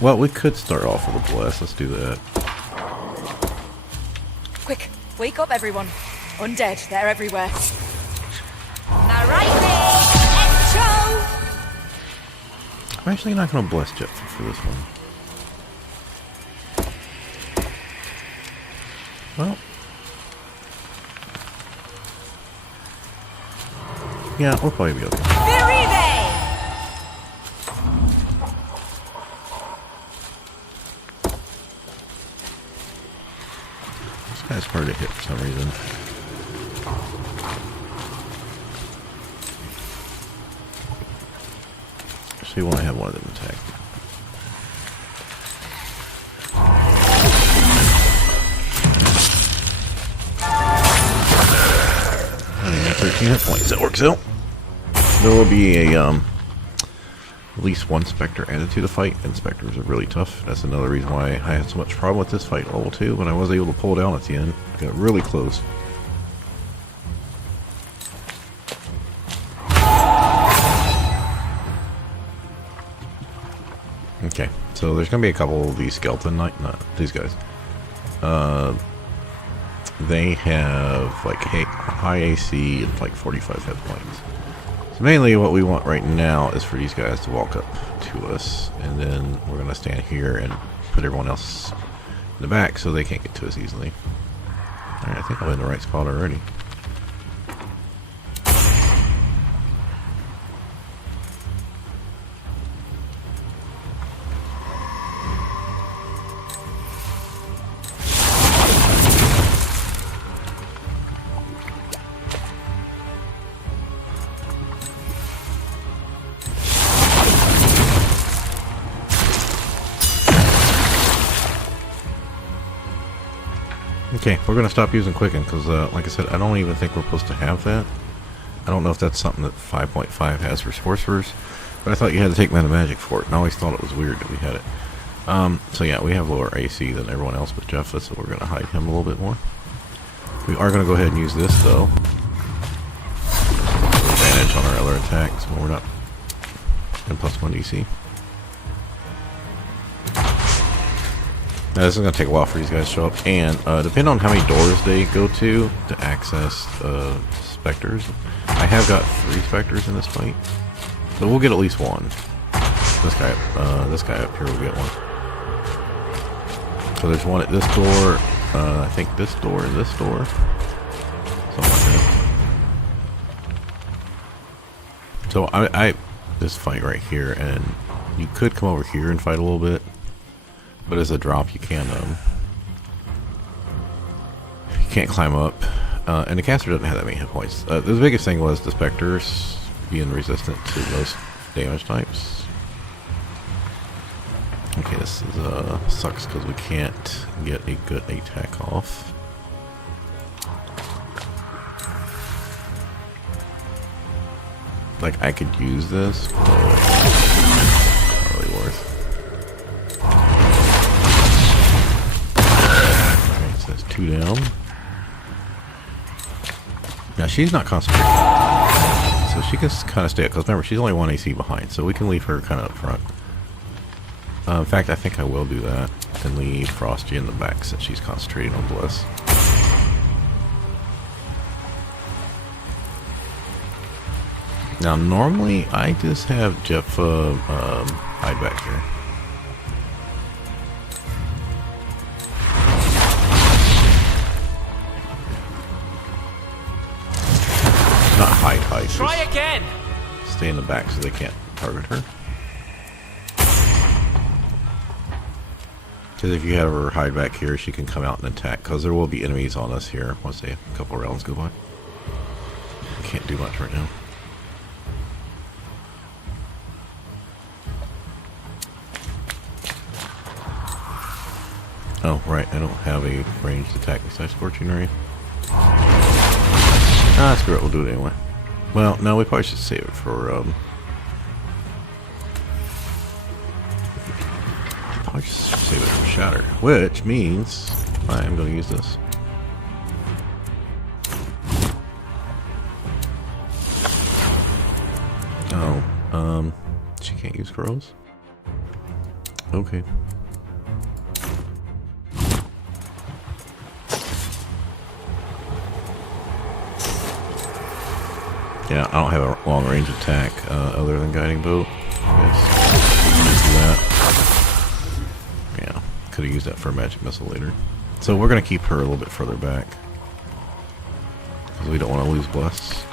Well, we could start off with a bless. Let's do that. Quick, wake up everyone. Undead, they're everywhere. Now right there! I'm actually not going to bless Jet for this one. Well. Yeah, we'll probably be okay. This guy's hard to hit for some reason. So you want to have one of them attack. I got 13 hit points. That works out. There will be a at least one Spectre added to the fight, and Spectres are really tough. That's another reason why I had so much problem with this fight level 2, but I was able to pull down at the end. Got really close. Okay, so there's gonna be a couple of these skeleton not these guys. They have like high AC and like 45 hit points. So mainly what we want right now is for these guys to walk up to us, and then we're gonna stand here and put everyone else in the back so they can't get to us easily. Alright, I think I'm in the right spot already. Okay, we're going to stop using Quicken because, like I said, I don't even think we're supposed to have that. I don't know if that's something that 5.5 has for sorcerers, but I thought you had to take mana magic for it, and I always thought it was weird that we had it. So yeah, we have lower AC than everyone else but Jeff, so we're going to hide him a little bit more. We are going to go ahead and use this, though. Advantage on our other attacks when we're not in +1 DC. Now, this is going to take a while for these guys to show up, and depending on how many doors they go to access Spectres, I have got 3 Spectres in this fight, so we'll get at least one. This guy up here will get one. So there's one at this door, I think this door and this door, something like that. So I this fight right here, and you could come over here and fight a little bit. But as a drop, you can't climb up, and the caster doesn't have that many hit points. The biggest thing was the Spectres being resistant to most damage types. Okay, this is sucks because we can't get a good attack off. Like, I could use this, but not really worth. Okay, so that's 2 down. Now, she's not concentrating, so she can kind of stay up, because remember, she's only 1 AC behind, so we can leave her kind of up front. In fact, I think I will do that, and leave Frosty in the back, since she's concentrating on Bliss. Now, normally, I just have Jeff hide back here. Not hide. Try again! Stay in the back so they can't target her. Because if you have her hide back here, she can come out and attack. Because there will be enemies on us here once a couple rounds go by. Can't do much right now. Oh, right, I don't have a ranged attack besides Scorching Ray. Ah, screw it, we'll do it anyway. Well, no, we probably should save it for, probably just save it for Shatter, which means I am going to use this. Oh, she can't use crows? Okay. Yeah, I don't have a long range attack other than Guiding Bolt. Yeah, could have used that for a magic missile later. So we're going to keep her a little bit further back. Because we don't want to lose Bless.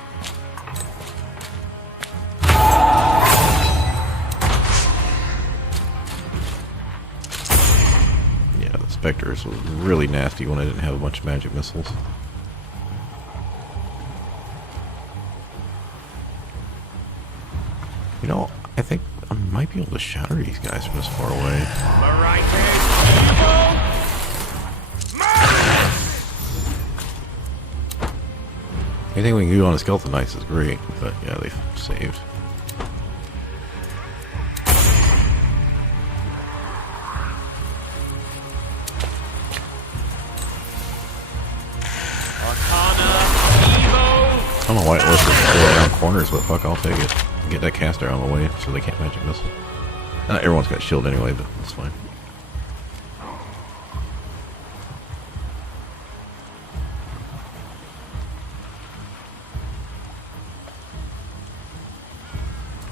Yeah, the Spectres was really nasty when I didn't have a bunch of magic missiles. You know, I think I might be able to shatter these guys from this far away. Anything we can do on a Skeleton Knights is great, but yeah, they've saved. I don't know why it was to go around corners, but fuck, I'll take it. Get that caster out of the way so they can't magic missile. Everyone's got shield anyway, but that's fine.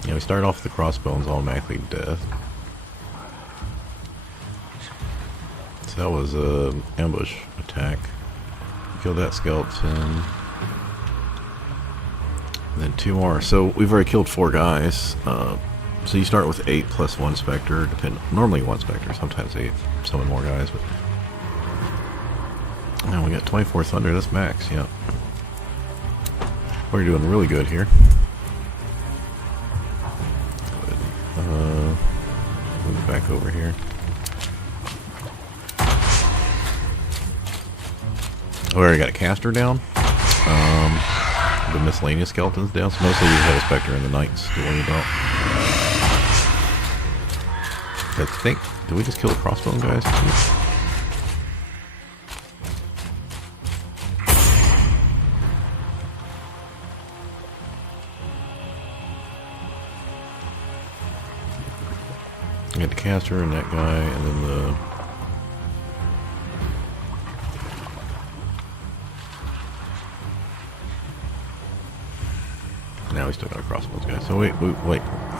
Yeah, we started off with the crossbones automatically death. So that was an ambush attack. Kill that skeleton. And then 2 more. So we've already killed 4 guys. So you start with 8 plus 1 Spectre. Normally 1 Spectre, sometimes 8. Summon more guys, but now we got 24 Thunder. That's max. Yeah, we're doing really good here. Move back over here. We already got a caster down. The miscellaneous skeletons down, so mostly we have a Spectre and the Knights to worry about. I think, did we just kill the crossbone guys? I got the caster and that guy, and then the... Now we still got a crossbones guy. So wait, I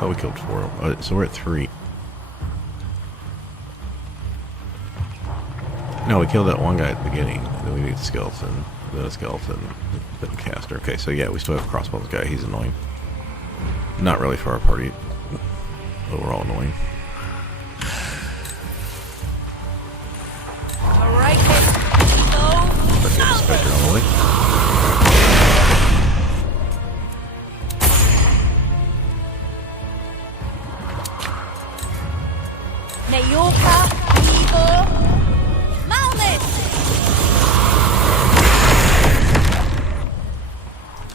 thought we killed 4. So we're at 3. No, we killed that one guy at the beginning. And then we need a skeleton, then a skeleton, then a caster. Okay, so yeah, we still have a crossbones guy. He's annoying. Not really for our party. Overall annoying. Alright, go! Let's get the Spectre on the way. Neyorka, Igor, Malnus!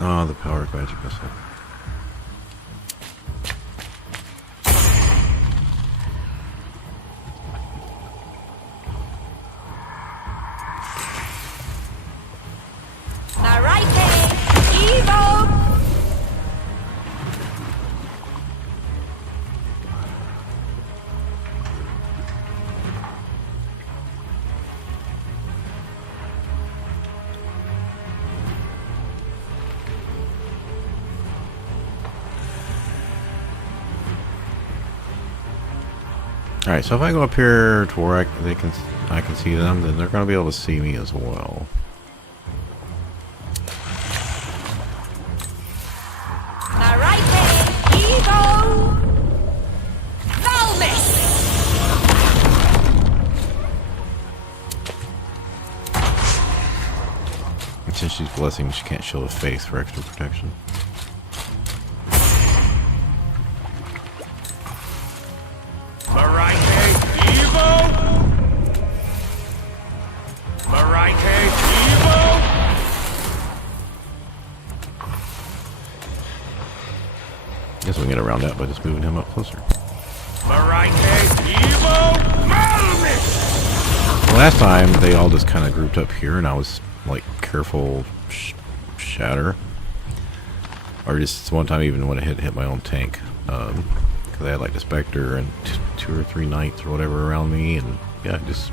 Ah, the power of magic missile. All right, so if I go up here to where I can see them, then they're going to be able to see me as well. And since she's blessing, she can't show a face for extra protection. Guess we can get around that by just moving him up closer. Last time they all just kind of grouped up here, and I was like, careful, shatter. Or just one time, even when it hit my own tank, because I had like the Spectre and 2 or 3 knights or whatever around me, and yeah, just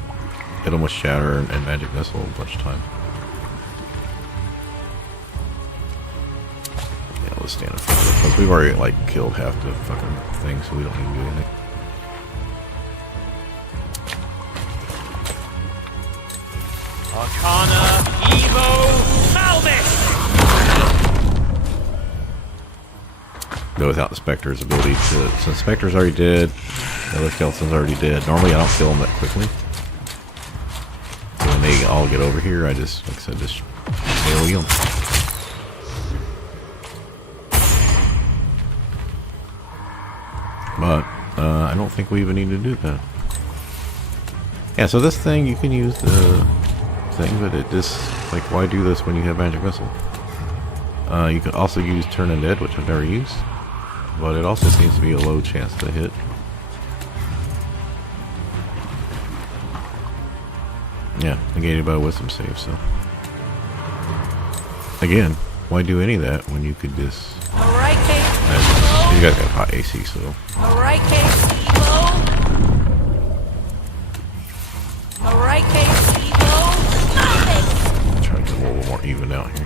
hit them with shatter and magic missile a bunch of time. Yeah, let's stand in front of it because we've already like killed half the fucking thing, so we don't need to do anything. Arcana, Evo, Malvis! Go without the Spectre's ability to... Since Spectre's already dead, the other skeleton's already dead. Normally I don't kill them that quickly. So when they all get over here, I just, like I said, just AoE them. But, I don't think we even need to do that. Yeah, so this thing, you can use the thing, but it just, like, why do this when you have Magic Missile? You can also use Turn Undead, which I've never used. But it also seems to be a low chance to hit. Yeah, negated by a wisdom save, so. Again, why do any of that when you could just... Alright, Kate. You guys got hot AC, so... Alright, Kate. Evo. Alright, Kate. Evo. Malvis! Trying to get a little more even out here.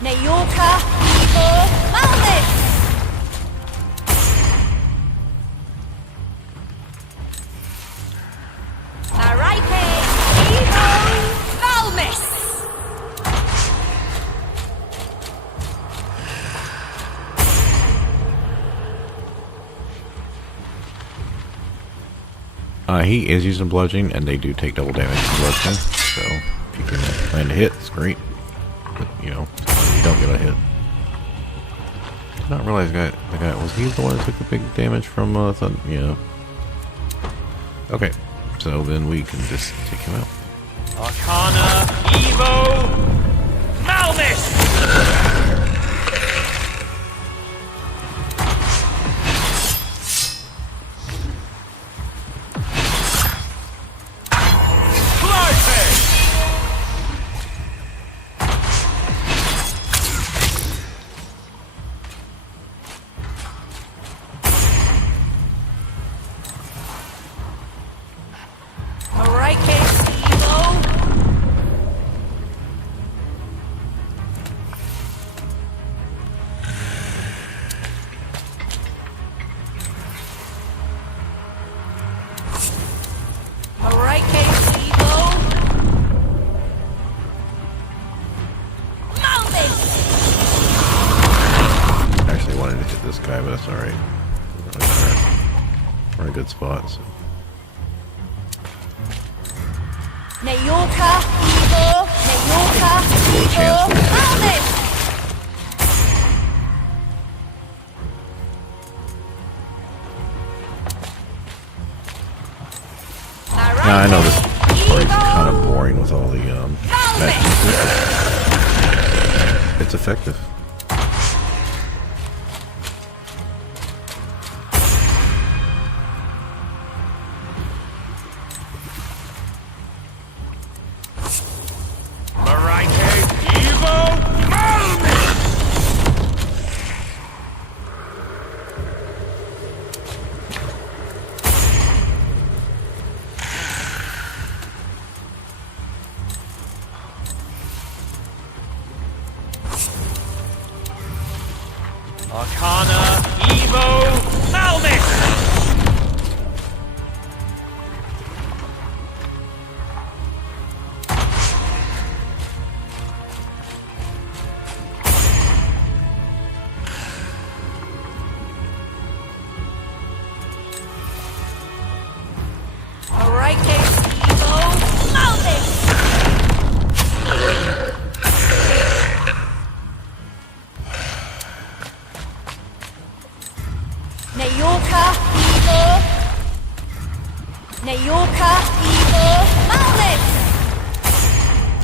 Nayorka, Evo, Malvis! Marike, Evo, Malvis! He is using bludgeoning, and they do take double damage from bludgeoning, so if you can plan to hit, it's great. But, you know, you don't get a hit. Did not realize the guy was he the one that took the big damage from yeah. Okay, so then we can just take him out. Arcana, Evo, Malvis! This guy, but that's alright. Doesn't really matter. We're in a good spot, so. Nayorka, Evo, Nayorka, Evo, Malvis! Yeah, I know this party's kind of boring with all the magic. It's effective. Arcana, Evo, Malmix! Alright, Evo, Malmix! Nayorka, Evo! Nayorka, Evo, Malmix!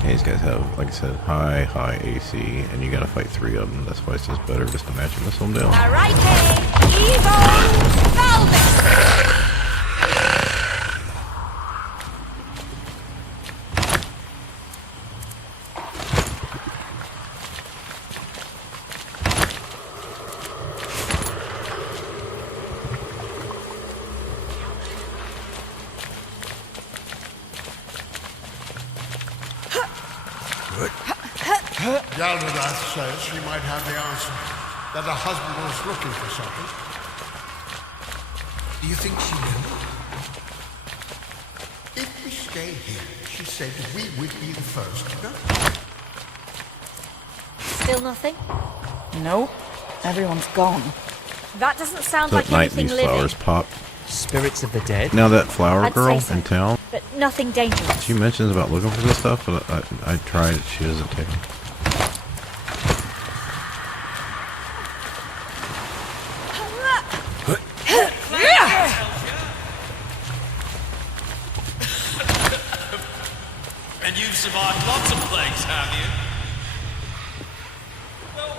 Yeah, these guys have, like I said, high AC, and you gotta fight 3 of them. That's why it's just better just to magic missile them down. Alright, Evo, Malmix! Galvadath says she might have the answer. That her husband was looking for something. Do you think she knew? If we stay here, she said we would be the first to go. Still nothing? No, everyone's gone. That doesn't sound That like night anything these living. flowers pop. Spirits of the dead? Now that flower I'd girl say so. in town, But nothing dangerous. she mentions about looking for this stuff, but I tried it. She doesn't take it. And you've survived lots of plagues, have you? Well,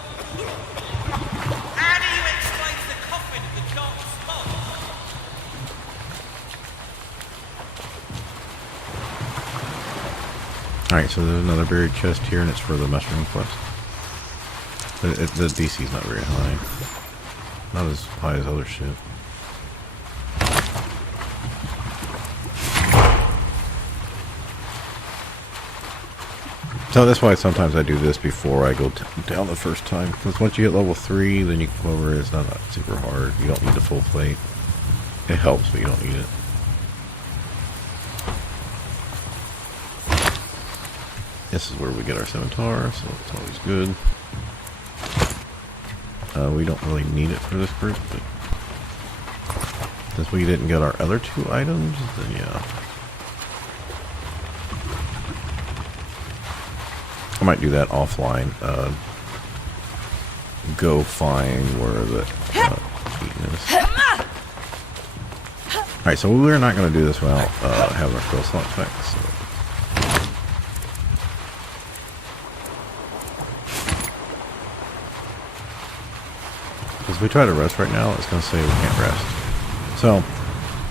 how do you explain the coffin of the dark spot? Alright, so there's another buried chest here, and it's for the mushroom quest. The DC's not very high. Not as high as other shit. So that's why sometimes I do this before I go down the first time. Because once you hit level 3, then you can go over. It's not super hard. You don't need the full plate. It helps, but you don't need it. This is where we get our scimitar, so it's always good. We don't really need it for this group, but since we didn't get our other 2 items, then yeah. I might do that offline. Go find where the eating is. Alright, so we're not going to do this without having our spell slot back. So. Because if we try to rest right now, it's going to say we can't rest. So,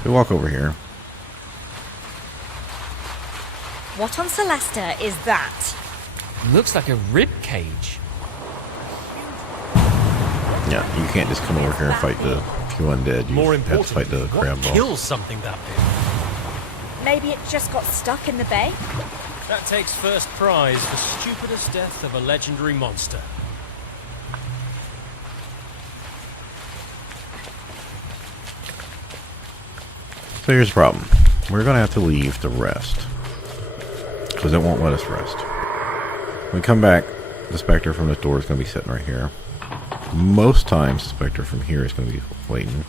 we walk over here. What on Solasta is that? Looks like a rib cage. Yeah, you can't just come over here and fight the few undead. You More have to fight importantly, the crab what boss. kills something that big? Maybe it just got stuck in the bay? That takes first prize for stupidest death of a legendary monster. So here's the problem. We're going to have to leave to rest. Because it won't let us rest. When we come back, the Spectre from this door is going to be sitting right here. Most times, the Spectre from here is going to be waiting.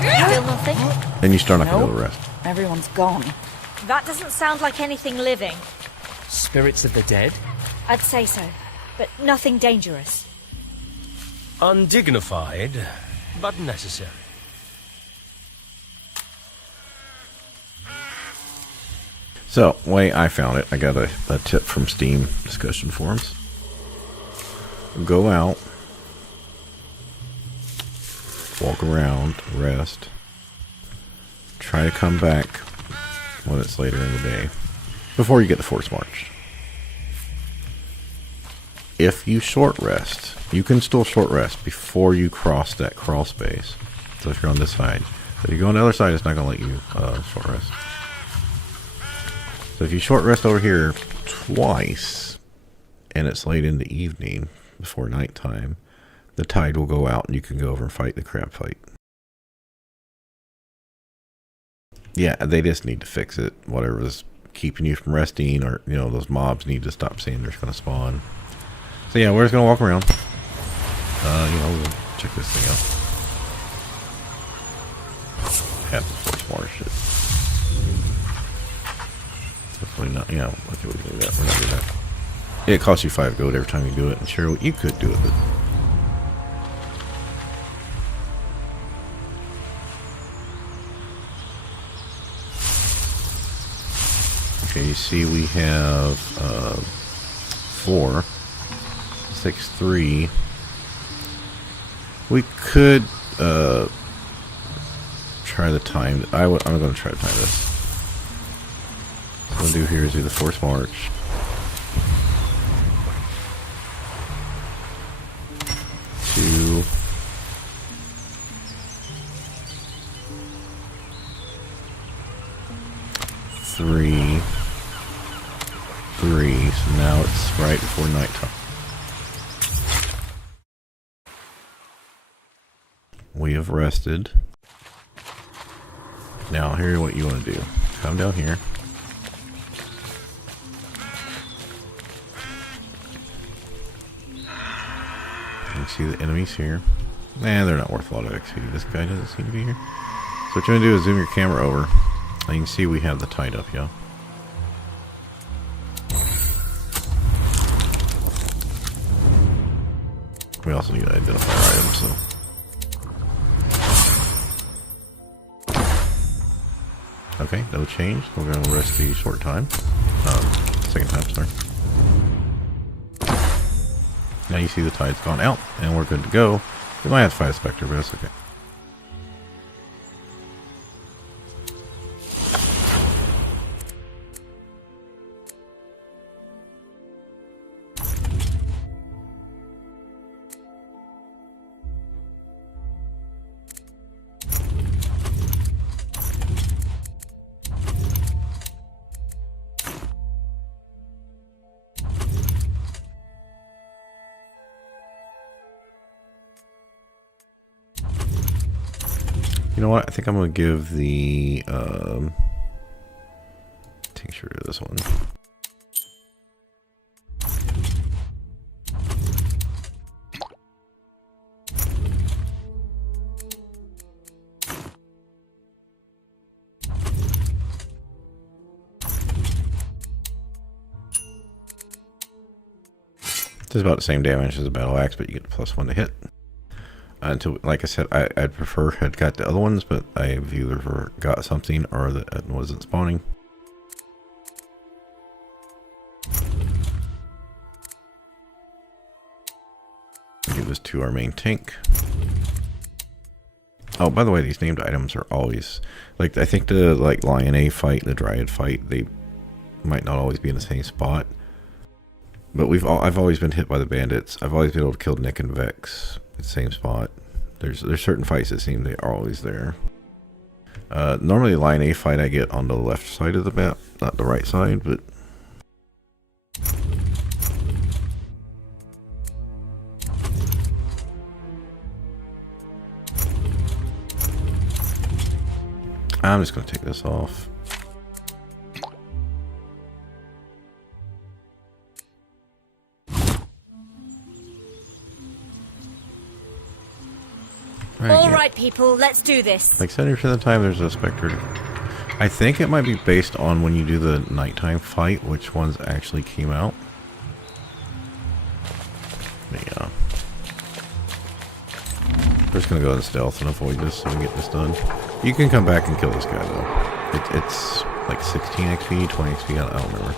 Still nothing? Then you start not going to Nope. be able to rest. Everyone's gone. That doesn't sound like anything living. Spirits of the dead? I'd say so. But nothing dangerous. Undignified, but necessary. So, way I found it, I got a tip from Steam discussion forums. Go out, walk around, rest, try to come back when it's later in the day, before you get to Force March. If you short rest, you can still short rest before you cross that crawl space. So if you're on this side, if you go on the other side, it's not going to let you short rest. So if you short rest over here twice, and it's late in the evening, before nighttime, the tide will go out and you can go over and fight the crab fight. Yeah, they just need to fix it. Whatever's keeping you from resting, or those mobs need to stop saying they're going to spawn. So yeah, we're just going to walk around. We'll check this thing out. Have the force more shit. Hopefully not. Okay, we can do that. We're not doing that. Yeah, it costs you 5 gold every time you do it. And sure, you could do it, but okay, you see we have 4, 6, 3. We could try the time. I'm going to try to time this. What I'm going to do here is do the force march. Two. 3. 3. So now it's right before nighttime. We have rested. Now, here's what you want to do. Come down here. You can see the enemies here. They're not worth a lot of XP. This guy doesn't seem to be here. So what you're going to do is zoom your camera over. And you can see we have the tide up, yeah. We also need to identify our items, so. Okay, no change. We're going to rest the short time. Second time, sorry. Now you see the tide's gone out, and we're good to go. We might have to fight a Spectre, but that's okay. You know what? I think I'm going to give the tincture to this one. It's about the same damage as a battle axe, but you get +1 to hit. Until, like I said, I'd prefer had got the other ones, but I've either got something or that it wasn't spawning. Give this to our main tank. Oh, by the way, these named items are always like, I think the Lion A fight, the Dryad fight, they might not always be in the same spot. But I've always been hit by the bandits. I've always been able to kill Nick and Vex at the same spot. There's certain fights that seem they are always there. Normally, Lion A fight I get on the left side of the map, not the right side, but I'm just going to take this off. All right, people, let's do this. Like 70% of the time, there's a Spectre. I think it might be based on when you do the nighttime fight, which ones actually came out. Yeah. We're just gonna go in stealth and avoid this so we get this done. You can come back and kill this guy though. It's like 16 XP, 20 XP. I don't remember.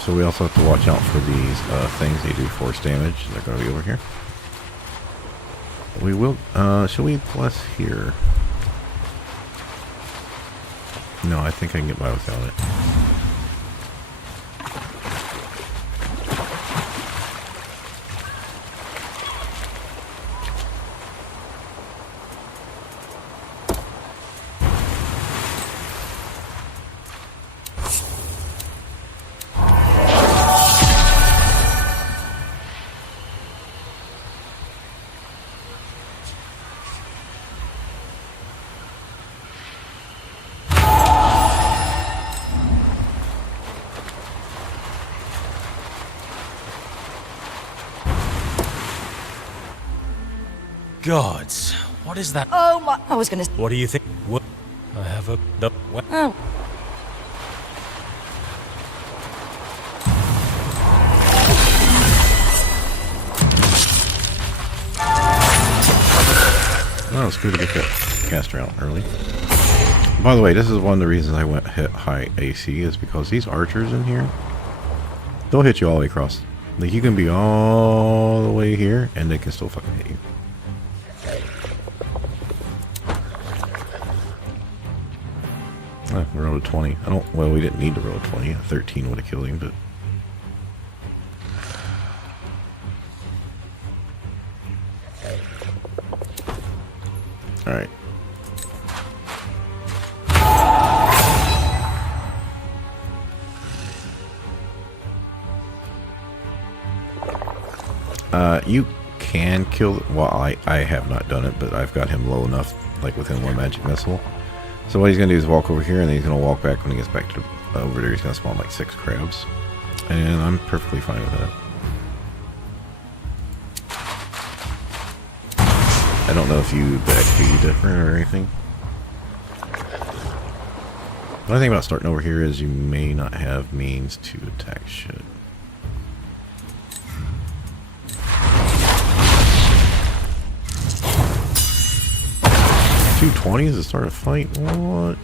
So we also have to watch out for these things. They do force damage. They're going to be over here. We will, shall we bless here? No, I think I can get by without it. gods. What is that? Oh my... I was gonna... What do you think? What? I have a... The, what? Oh. Oh, it's good to get that caster out early. By the way, this is one of the reasons I went hit high AC is because these archers in here, they'll hit you all the way across. Like, you can be all the way here, and they can still fucking hit you. We rolled a 20. Well, we didn't need to roll a 20. A 13 would have killed him, but... Alright. You can kill... Well, I have not done it, but I've got him low enough, like within one magic missile. So what he's going to do is walk over here, and then he's going to walk back when he gets back to over there. He's going to spawn like 6 crabs. And I'm perfectly fine with that. I don't know if you the XP different or anything. The only thing about starting over here is you may not have means to attack shit. 220s to start a fight? What?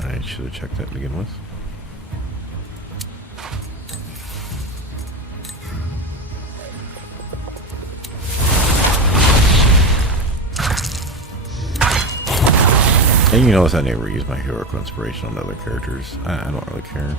I should have checked that to begin with. And you notice I never use my heroic inspiration on other characters. I don't really care.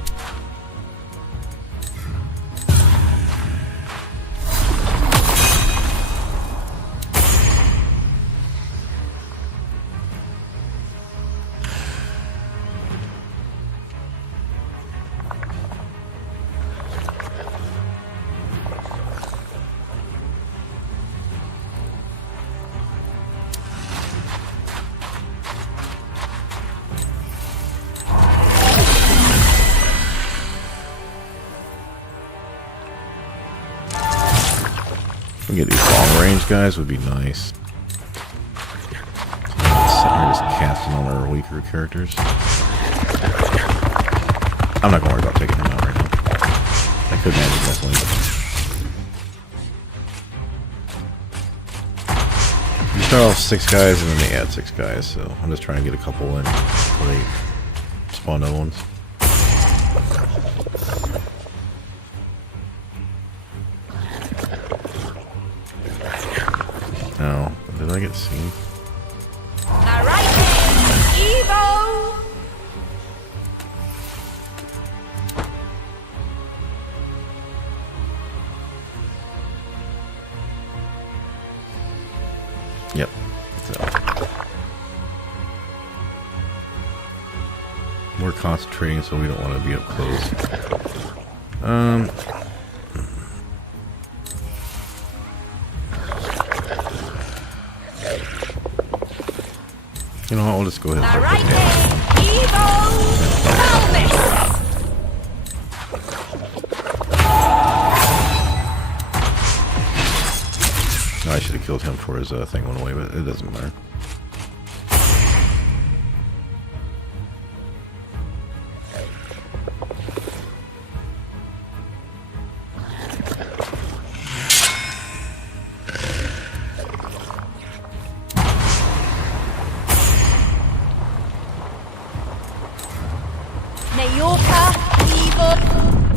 Get these long range guys would be nice. Sitting here just casting on our weaker characters. I'm not gonna worry about taking him out right now. I could manage this one. You start off 6 guys and then they add 6 guys, so I'm just trying to get a couple in before they spawn other ones. Oh, did I get seen? Alright then, Evo! Yep. So. We're concentrating, so we don't want to be up close. You know what, we'll just go ahead and start Alright putting then, Evo! Pelvis! I should have killed him before his thing went away, but it doesn't matter. Nayorka, Evo!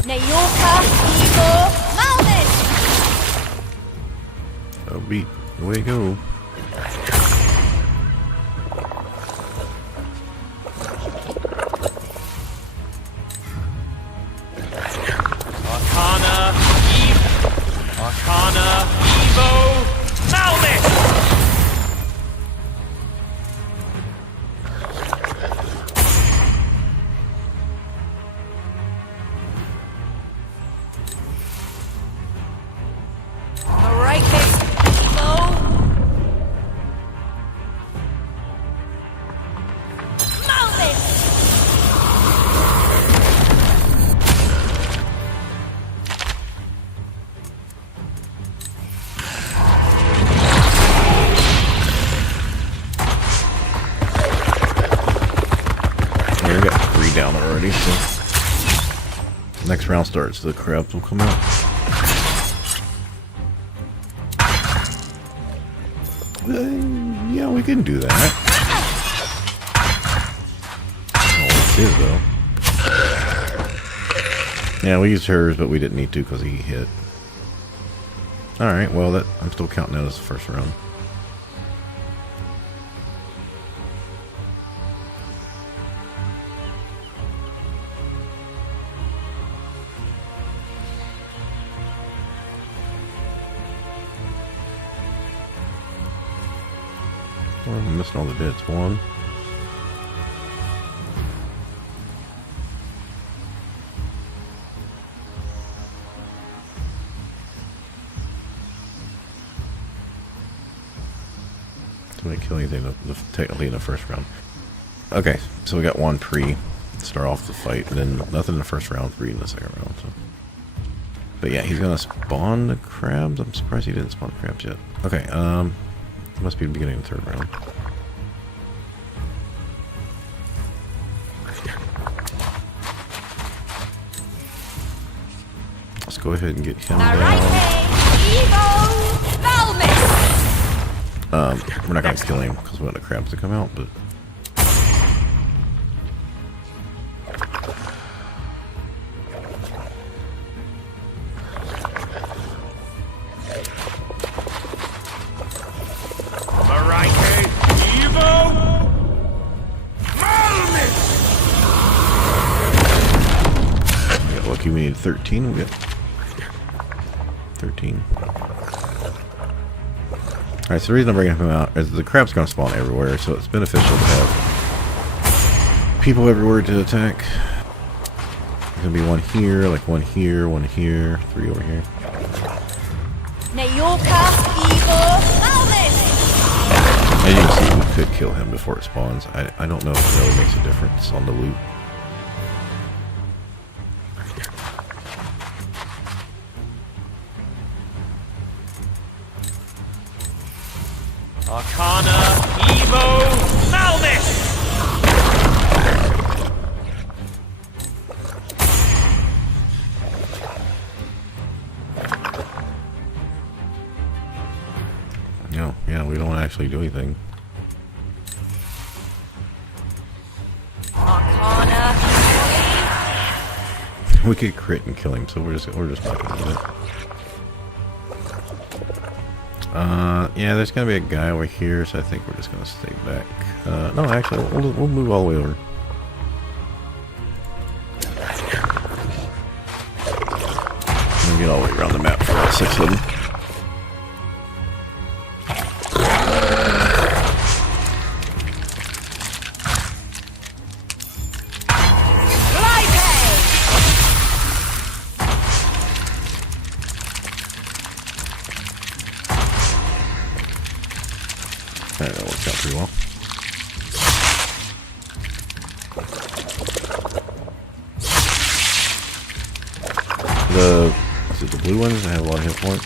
Nayorka, Evo! Malmit! Oh, beat. Way to go. Arcana, Evo! Arcana, Evo! Malmit! Alright then, Evo! Next round starts, the crabs will come out. Yeah, we can do that. Oh, it is though. Yeah, we used hers, but we didn't need to because he hit. Alright, well, that I'm still counting that as the first round. Oh, I'm missing all the bits. One. Didn't kill anything technically in the first round. Okay, so we got one pre start off the fight, and then nothing in the first round, 3 in the second round. So. But yeah, he's gonna spawn the crabs. I'm surprised he didn't spawn the crabs yet. Okay, must be the beginning of the third round. Let's go ahead and get him down. We're not gonna kill him because we want the crabs to come out, but we need 13. We get 13. Alright, so the reason I'm bringing him out is the crab's going to spawn everywhere, so it's beneficial to have people everywhere to attack. There's going to be one here, like one here, 3 over here. As you can see, we could kill him before it spawns. I don't know if it really makes a difference on the loot. Arcana, Evo, Malmis! No, yeah, we don't actually do anything. Arcana, We could crit and kill him, so we're just not gonna do it. Yeah, there's gonna be a guy over here, so I think we're just gonna stay back. No, actually, we'll move all the way over. We'll get all the way around the map for all 6 of them. Alright, that worked out pretty well. Is it the blue ones that have a lot of hit points?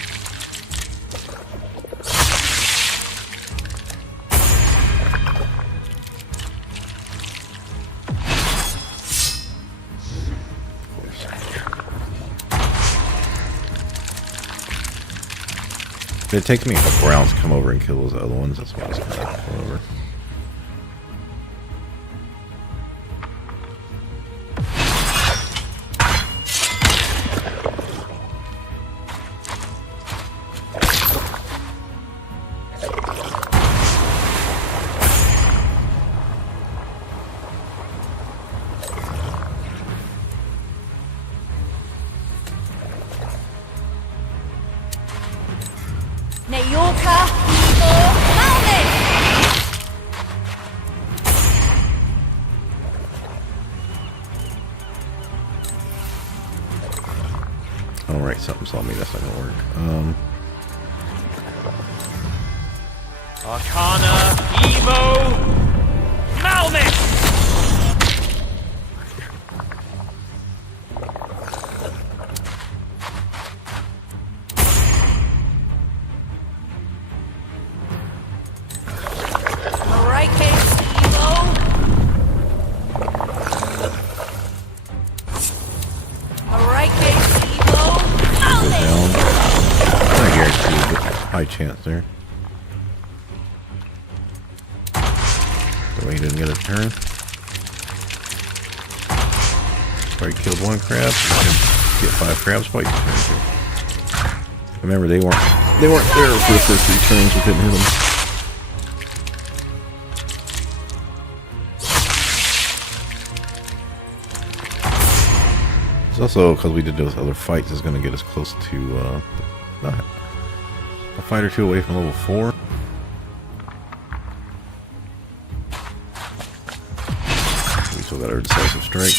It takes me a couple rounds to come over and kill those other ones. That's why I was kind of come over. Alright, something saw me. That's not gonna work. Arcana, Evo, Malmis! high chance there. The way he didn't get a turn. Probably killed one crab. Get 5 crabs by 2 turns here. Remember, they weren't there for the first 3 turns. We couldn't hit them. It's also because we did those other fights is going to get us close to a fight or 2 away from level 4. We still got our decisive strike.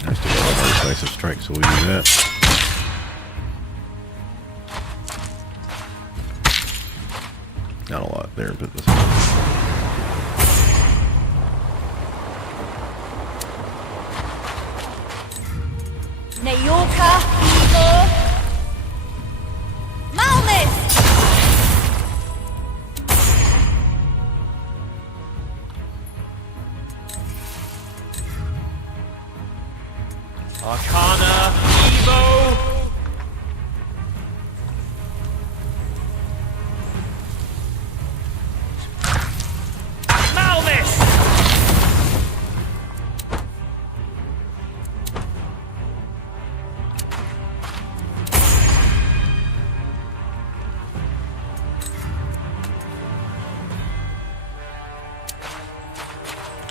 I still got all my decisive strike, so we'll use that. Not a lot there, but this Neyorka, Igor, Malmis! Arcana, Evo! Malmis!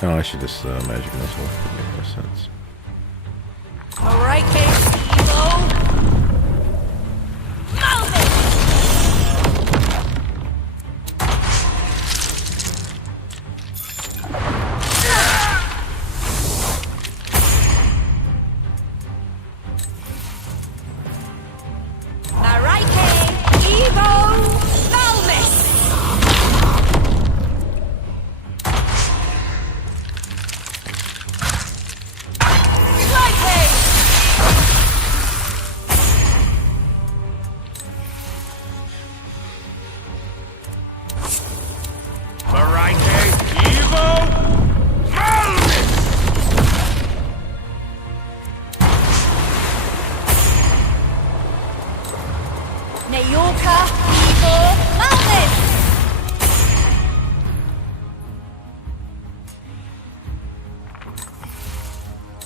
oh, I should just magic missile. Would make more sense. Alright, Evo, Malmis! Alright, Evo, Malmis! Lightning! Marike, Evo! Malmis! Neyorka, Igor, Malmis!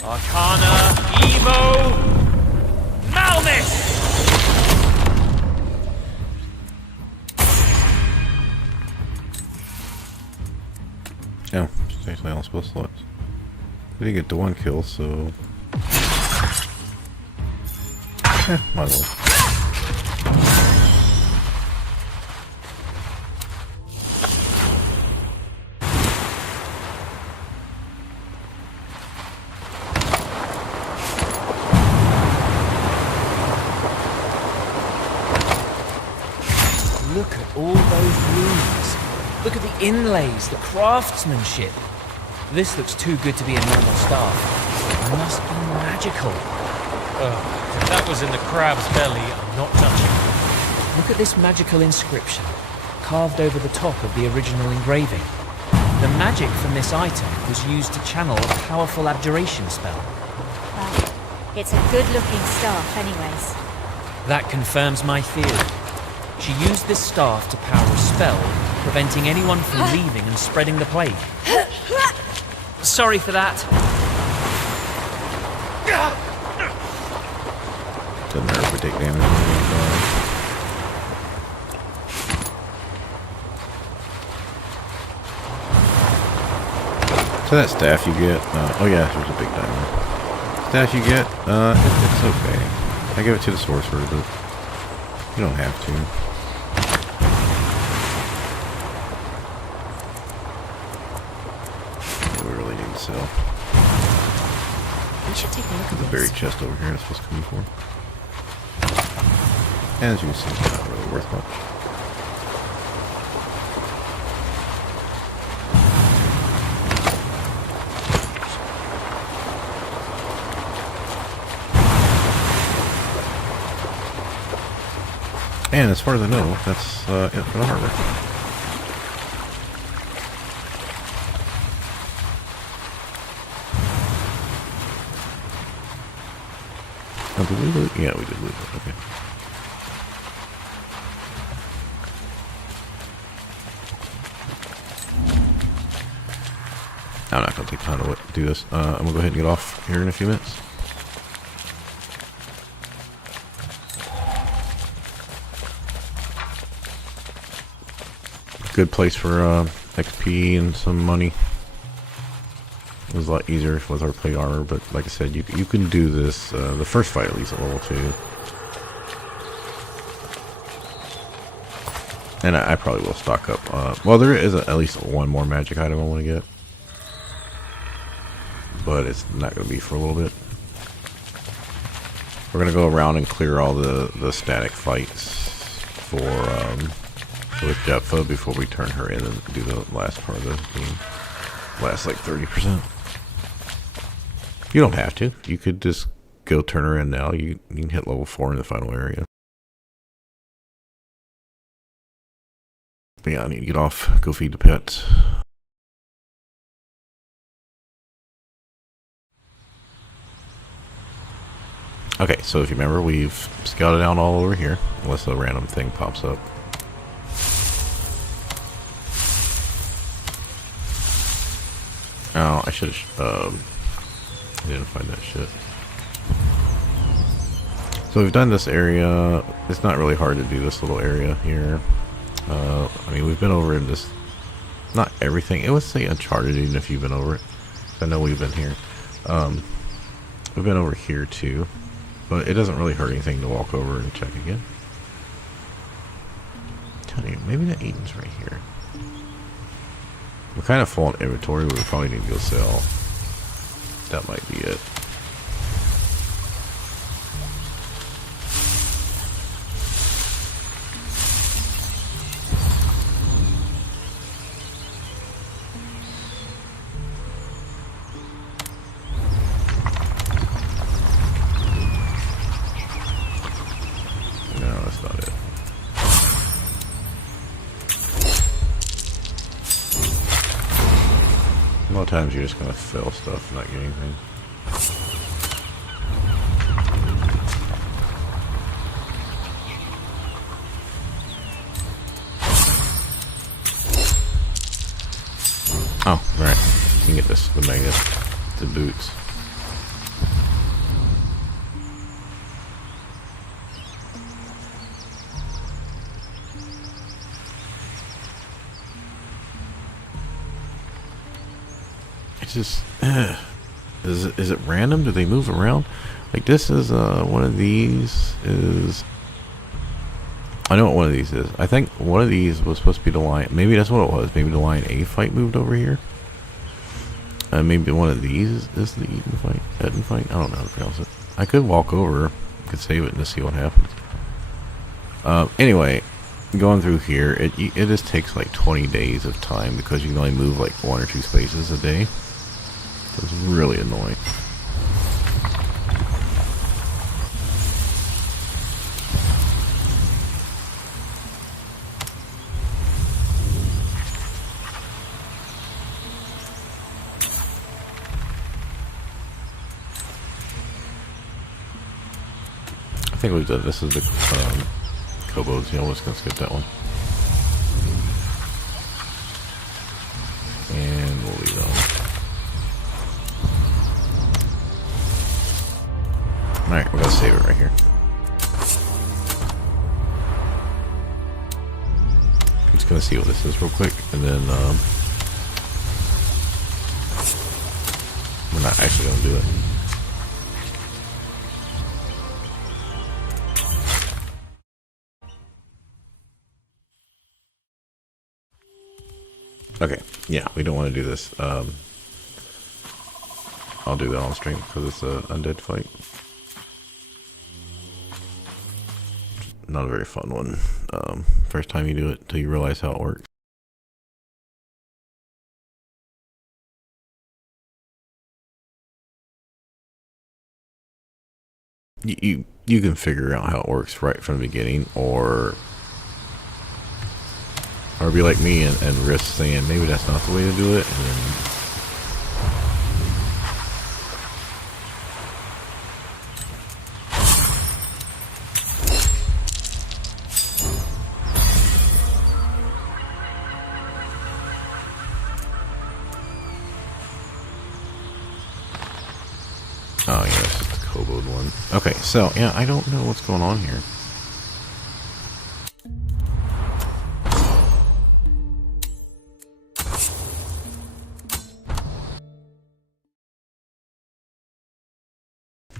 Arcana, Evo! Malmis! Yeah, seriously, all supposed to look. We didn't get the 1 kill, so. Might as well. Look at all those runes. Look at the inlays, the craftsmanship. This looks too good to be a normal staff. It must be magical. If that was in the crab's belly, I'm not touching it. Look at this magical inscription, carved over the top of the original engraving. The magic from this item was used to channel a powerful abjuration spell. Well, it's a good-looking staff anyways. That confirms my theory. She used this staff to power a spell, preventing anyone from leaving and spreading the plague. Sorry for that. Doesn't matter if we take damage. So that staff you get, oh yeah, there's a big diamond. Staff you get, it's okay. I give it to the sorcerer, but you don't have to. Yeah, we really need to sell. We should take a look at There's a this. buried chest over here that's supposed to come for. As you can see, it's not really worth much. And as far as I know, that's it for the harbor. Oh, did we lose? Yeah, we did lose it. Okay. I'm not going to take time to do this. I'm going to go ahead and get off here in a few minutes. Good place for XP and some money. It was a lot easier with our plate armor, but like I said, you can do this. The first fight at least at level 2. And I probably will stock up. Well, there is at least one more magic item I want to get. But it's not going to be for a little bit. We're going to go around and clear all the static fights for with Jephtha before we turn her in and do the last part of the game. Last like 30%. You don't have to. You could just go turn her in now. You can hit level 4 in the final area. But yeah, I need to get off, go feed the pets. Okay, so if you remember, we've scouted out all over here, unless a random thing pops up. Oh, I should have, I didn't find that shit. So we've done this area. It's not really hard to do this little area here. I mean, we've been over in this, not everything. It would say Uncharted even if you've been over it. I know we've been here. We've been over here too. But it doesn't really hurt anything to walk over and check again. I'm telling you, maybe that Eaton's right here. We're kind of full on inventory. We probably need to go sell. That might be it. A lot of times you're just gonna fill stuff and not get anything. Oh, right. You can get this, the magnet, the boots. Just is it random? Do they move around? Like this is one of these is, I know what one of these is. I think one of these was supposed to be the lion. Maybe that's what it was. Maybe the lion A fight moved over here. Maybe one of these is the Eden fight. Eden fight. I don't know how to pronounce it. I could walk over. Could save it and just see what happens. Anyway, going through here, it just takes like 20 days of time because you can only move like 1 or 2 spaces a day. So it's really annoying. I think we've done, this is the kobolds. Yeah, we're just gonna skip that one. And we'll leave that one. Alright, we're gonna save it right here. I'm just gonna see what this is real quick, and then we're not actually gonna do it. Okay, yeah, we don't want to do this. I'll do that on stream because it's an undead fight. Not a very fun one. First time you do it until you realize how it works. You you can figure out how it works right from the beginning, or be like me and risk saying maybe that's not the way to do it, and then oh yeah, that's just the kobold one. Okay, so yeah, I don't know what's going on here.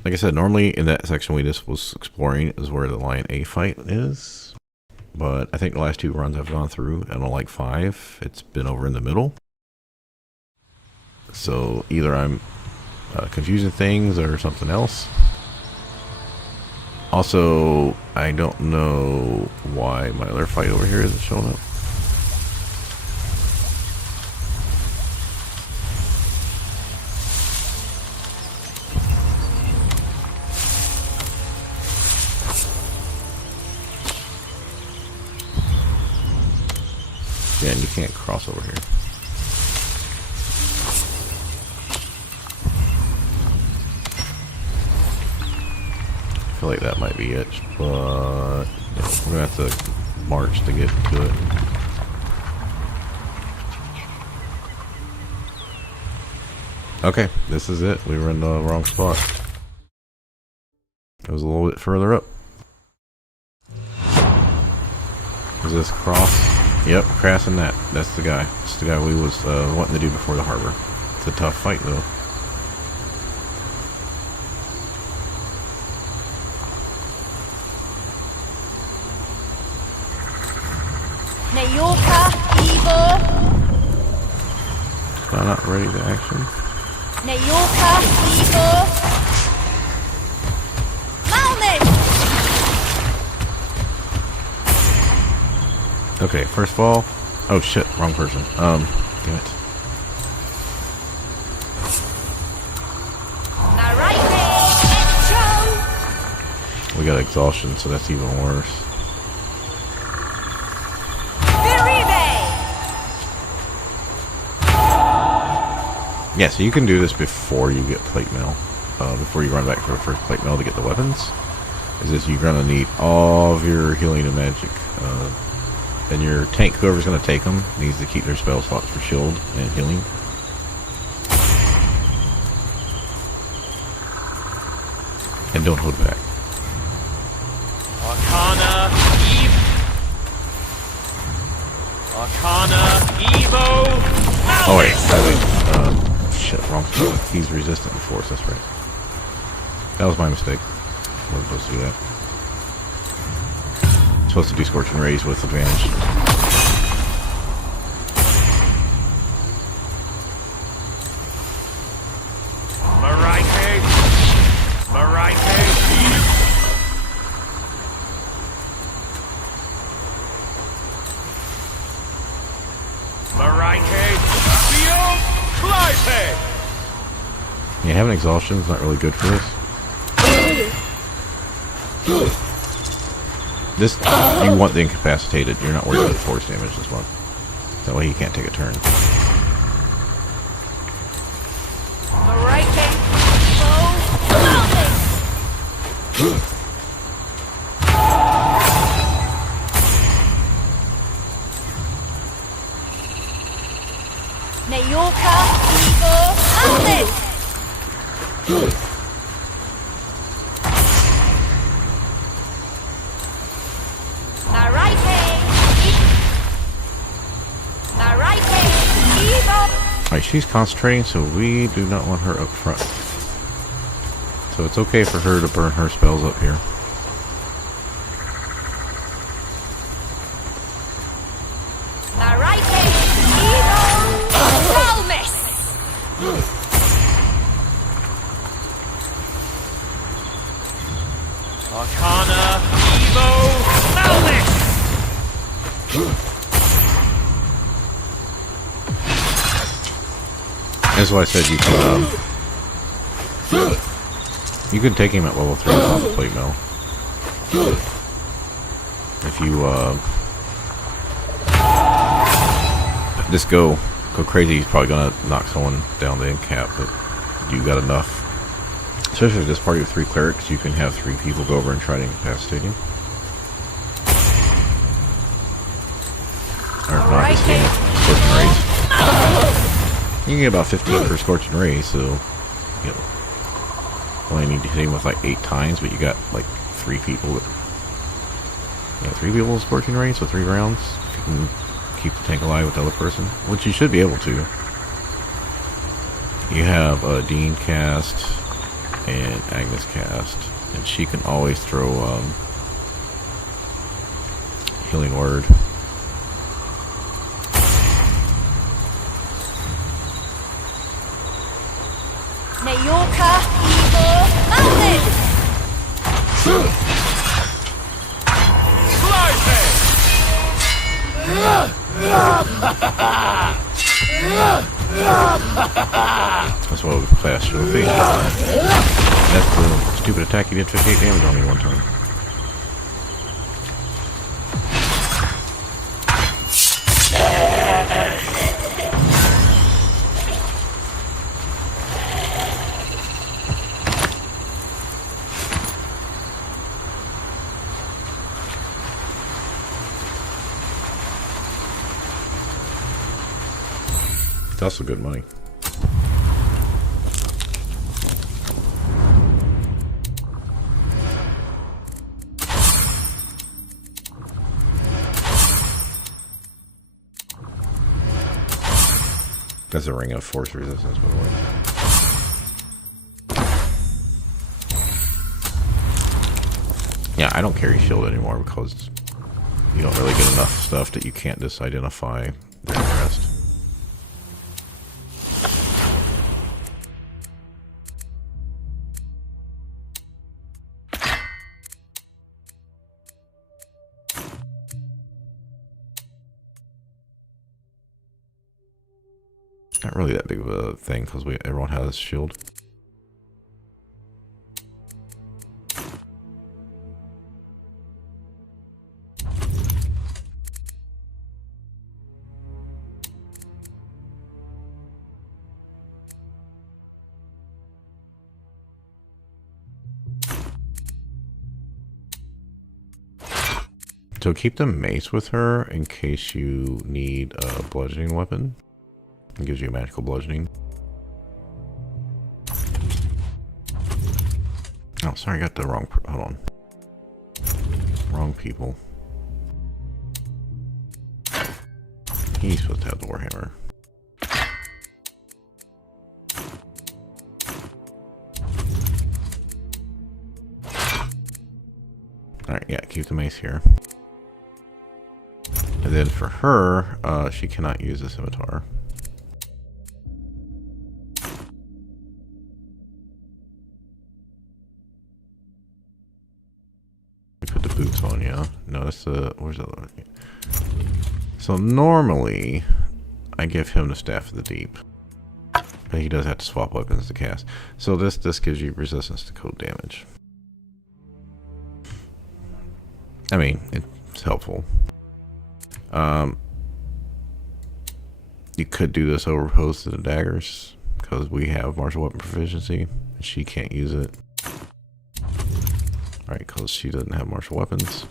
Like I said, normally in that section we just was exploring is where the Lion A fight is. But I think the last 2 runs I've gone through, and on like 5, it's been over in the middle. So either I'm confusing things or something else. Also, I don't know why my other fight over here isn't showing up. Yeah, and you can't cross over here. I feel like that might be it, but yeah, we're gonna have to march to get to it. Okay, this is it. We were in the wrong spot. It was a little bit further up. Is this cross? Yep, crossing that. That's the guy. That's the guy we was wanting to do before the harbor. It's a tough fight, though. Nayorka, Evo. I'm not ready to action. Nayorka, Evo. Malmin! Okay, first of all, oh shit, wrong person. Damn it. We got exhaustion, so that's even worse. Yeah, so you can do this before you get plate mail. Before you run back for the first plate mail to get the weapons. Is this you're gonna need all of your healing and magic. And your tank, whoever's going to take them, needs to keep their spell slots for shield and healing. And don't hold back. Arcana, Evo. Oh wait, shit, wrong spell. He's resistant to force, that's right. That was my mistake. I wasn't supposed to do that. Supposed to do Scorching Rays with advantage. Yeah, having exhaustion is not really good for this. This, you want the incapacitated. You're not worried about force damage this one. That way he can't take a turn. Nayorka, Evo, Malmin! Alright, she's concentrating, so we do not want her up front. So it's okay for her to burn her spells up here. Arcana, Evo, Malmis! That's why I said you can take him at level 3 on the plate mill. If you just go crazy, he's probably gonna knock someone down the end cap, but you got enough. Especially if this party with 3 clerics, you can have 3 people go over and try to incapacitate him. Or not, just Scorching Rays. You can get about 15 per Scorching Ray, so you only need to hit him with like 8 times, but you got like 3 people that, 3 people with Scorching Ray, so 3 rounds. If you can keep the tank alive with the other person, which you should be able to. You have Dean cast and Agnes cast, and she can always throw Healing Word. Majorca, Evil, Mountain! That's what class should be. That's the stupid attack he did 58 damage on me one time. It's also good money. That's a ring of force resistance, by the way. Yeah, I don't carry shield anymore because you don't really get enough stuff that you can't just identify the rest. Not really that big of a thing because everyone has shield. So keep the mace with her in case you need a bludgeoning weapon. It gives you a magical bludgeoning. Oh, sorry, I got the wrong. Hold on. Wrong people. He's supposed to have the warhammer. Alright, yeah, keep the mace here. And then for her, she cannot use the scimitar. Put the boots on, yeah. Notice where's the other one? So normally, I give him the Staff of the Deep. But he does have to swap weapons to cast. So this gives you resistance to cold damage. I mean, it's helpful. You could do this over opposed to the daggers because we have martial weapon proficiency and she can't use it. Alright, because she doesn't have martial weapons.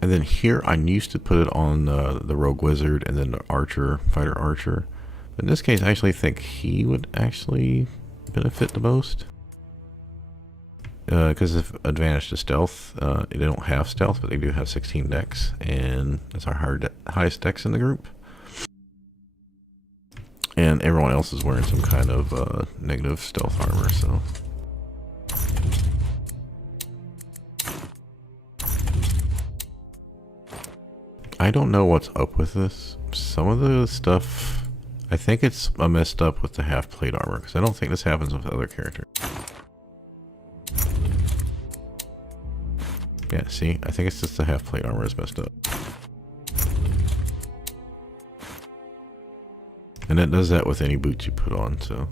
And then here I used to put it on the rogue wizard and then the archer, fighter archer. But in this case I actually think he would actually benefit the most. Because of advantage to stealth, they don't have stealth, but they do have 16 dex, and that's our highest dex in the group. And everyone else is wearing some kind of negative stealth armor, so. I don't know what's up with this. Some of the stuff, I think it's messed up with the half plate armor, because I don't think this happens with other characters. Yeah, see? I think it's just the half plate armor is messed up. And it does that with any boots you put on, so.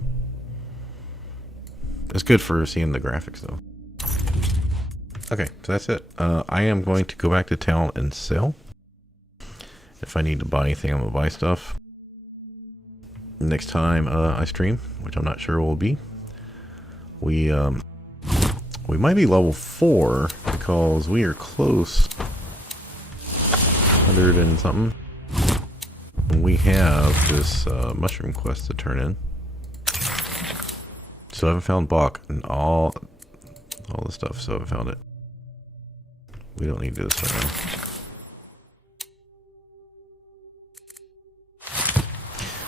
It's good for seeing the graphics though. Okay, so that's it. I am going to go back to town and sell. If I need to buy anything, I'm gonna buy stuff. Next time I stream, which I'm not sure it will be, we might be level 4 because we are close. 100 and something. We have this mushroom quest to turn in. So I haven't found Bach and all the stuff, so I haven't found it. We don't need to do this right now.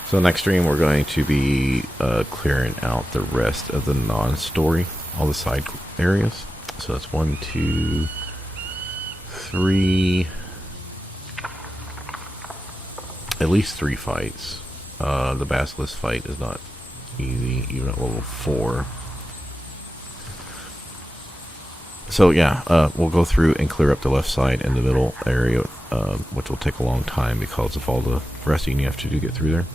So next stream we're going to be clearing out the rest of the non-story, all the side areas. So that's 1, 2, 3, at least 3 fights. The Basilisk fight is not easy, even at level 4. So yeah, we'll go through and clear up the left side and the middle area, which will take a long time because of all the resting you have to do to get through there.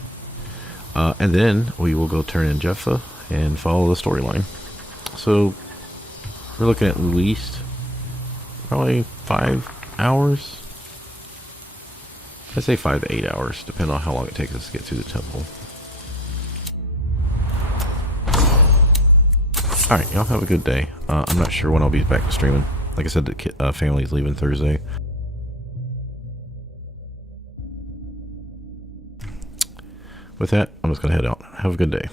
And then we will go turn in Jeffa and follow the storyline. So we're looking at least probably 5 hours. I'd say 5 to 8 hours, depending on how long it takes us to get through the temple. Alright, y'all have a good day. I'm not sure when I'll be back to streaming. Like I said, the family's leaving Thursday. With that, I'm just going to head out. Have a good day.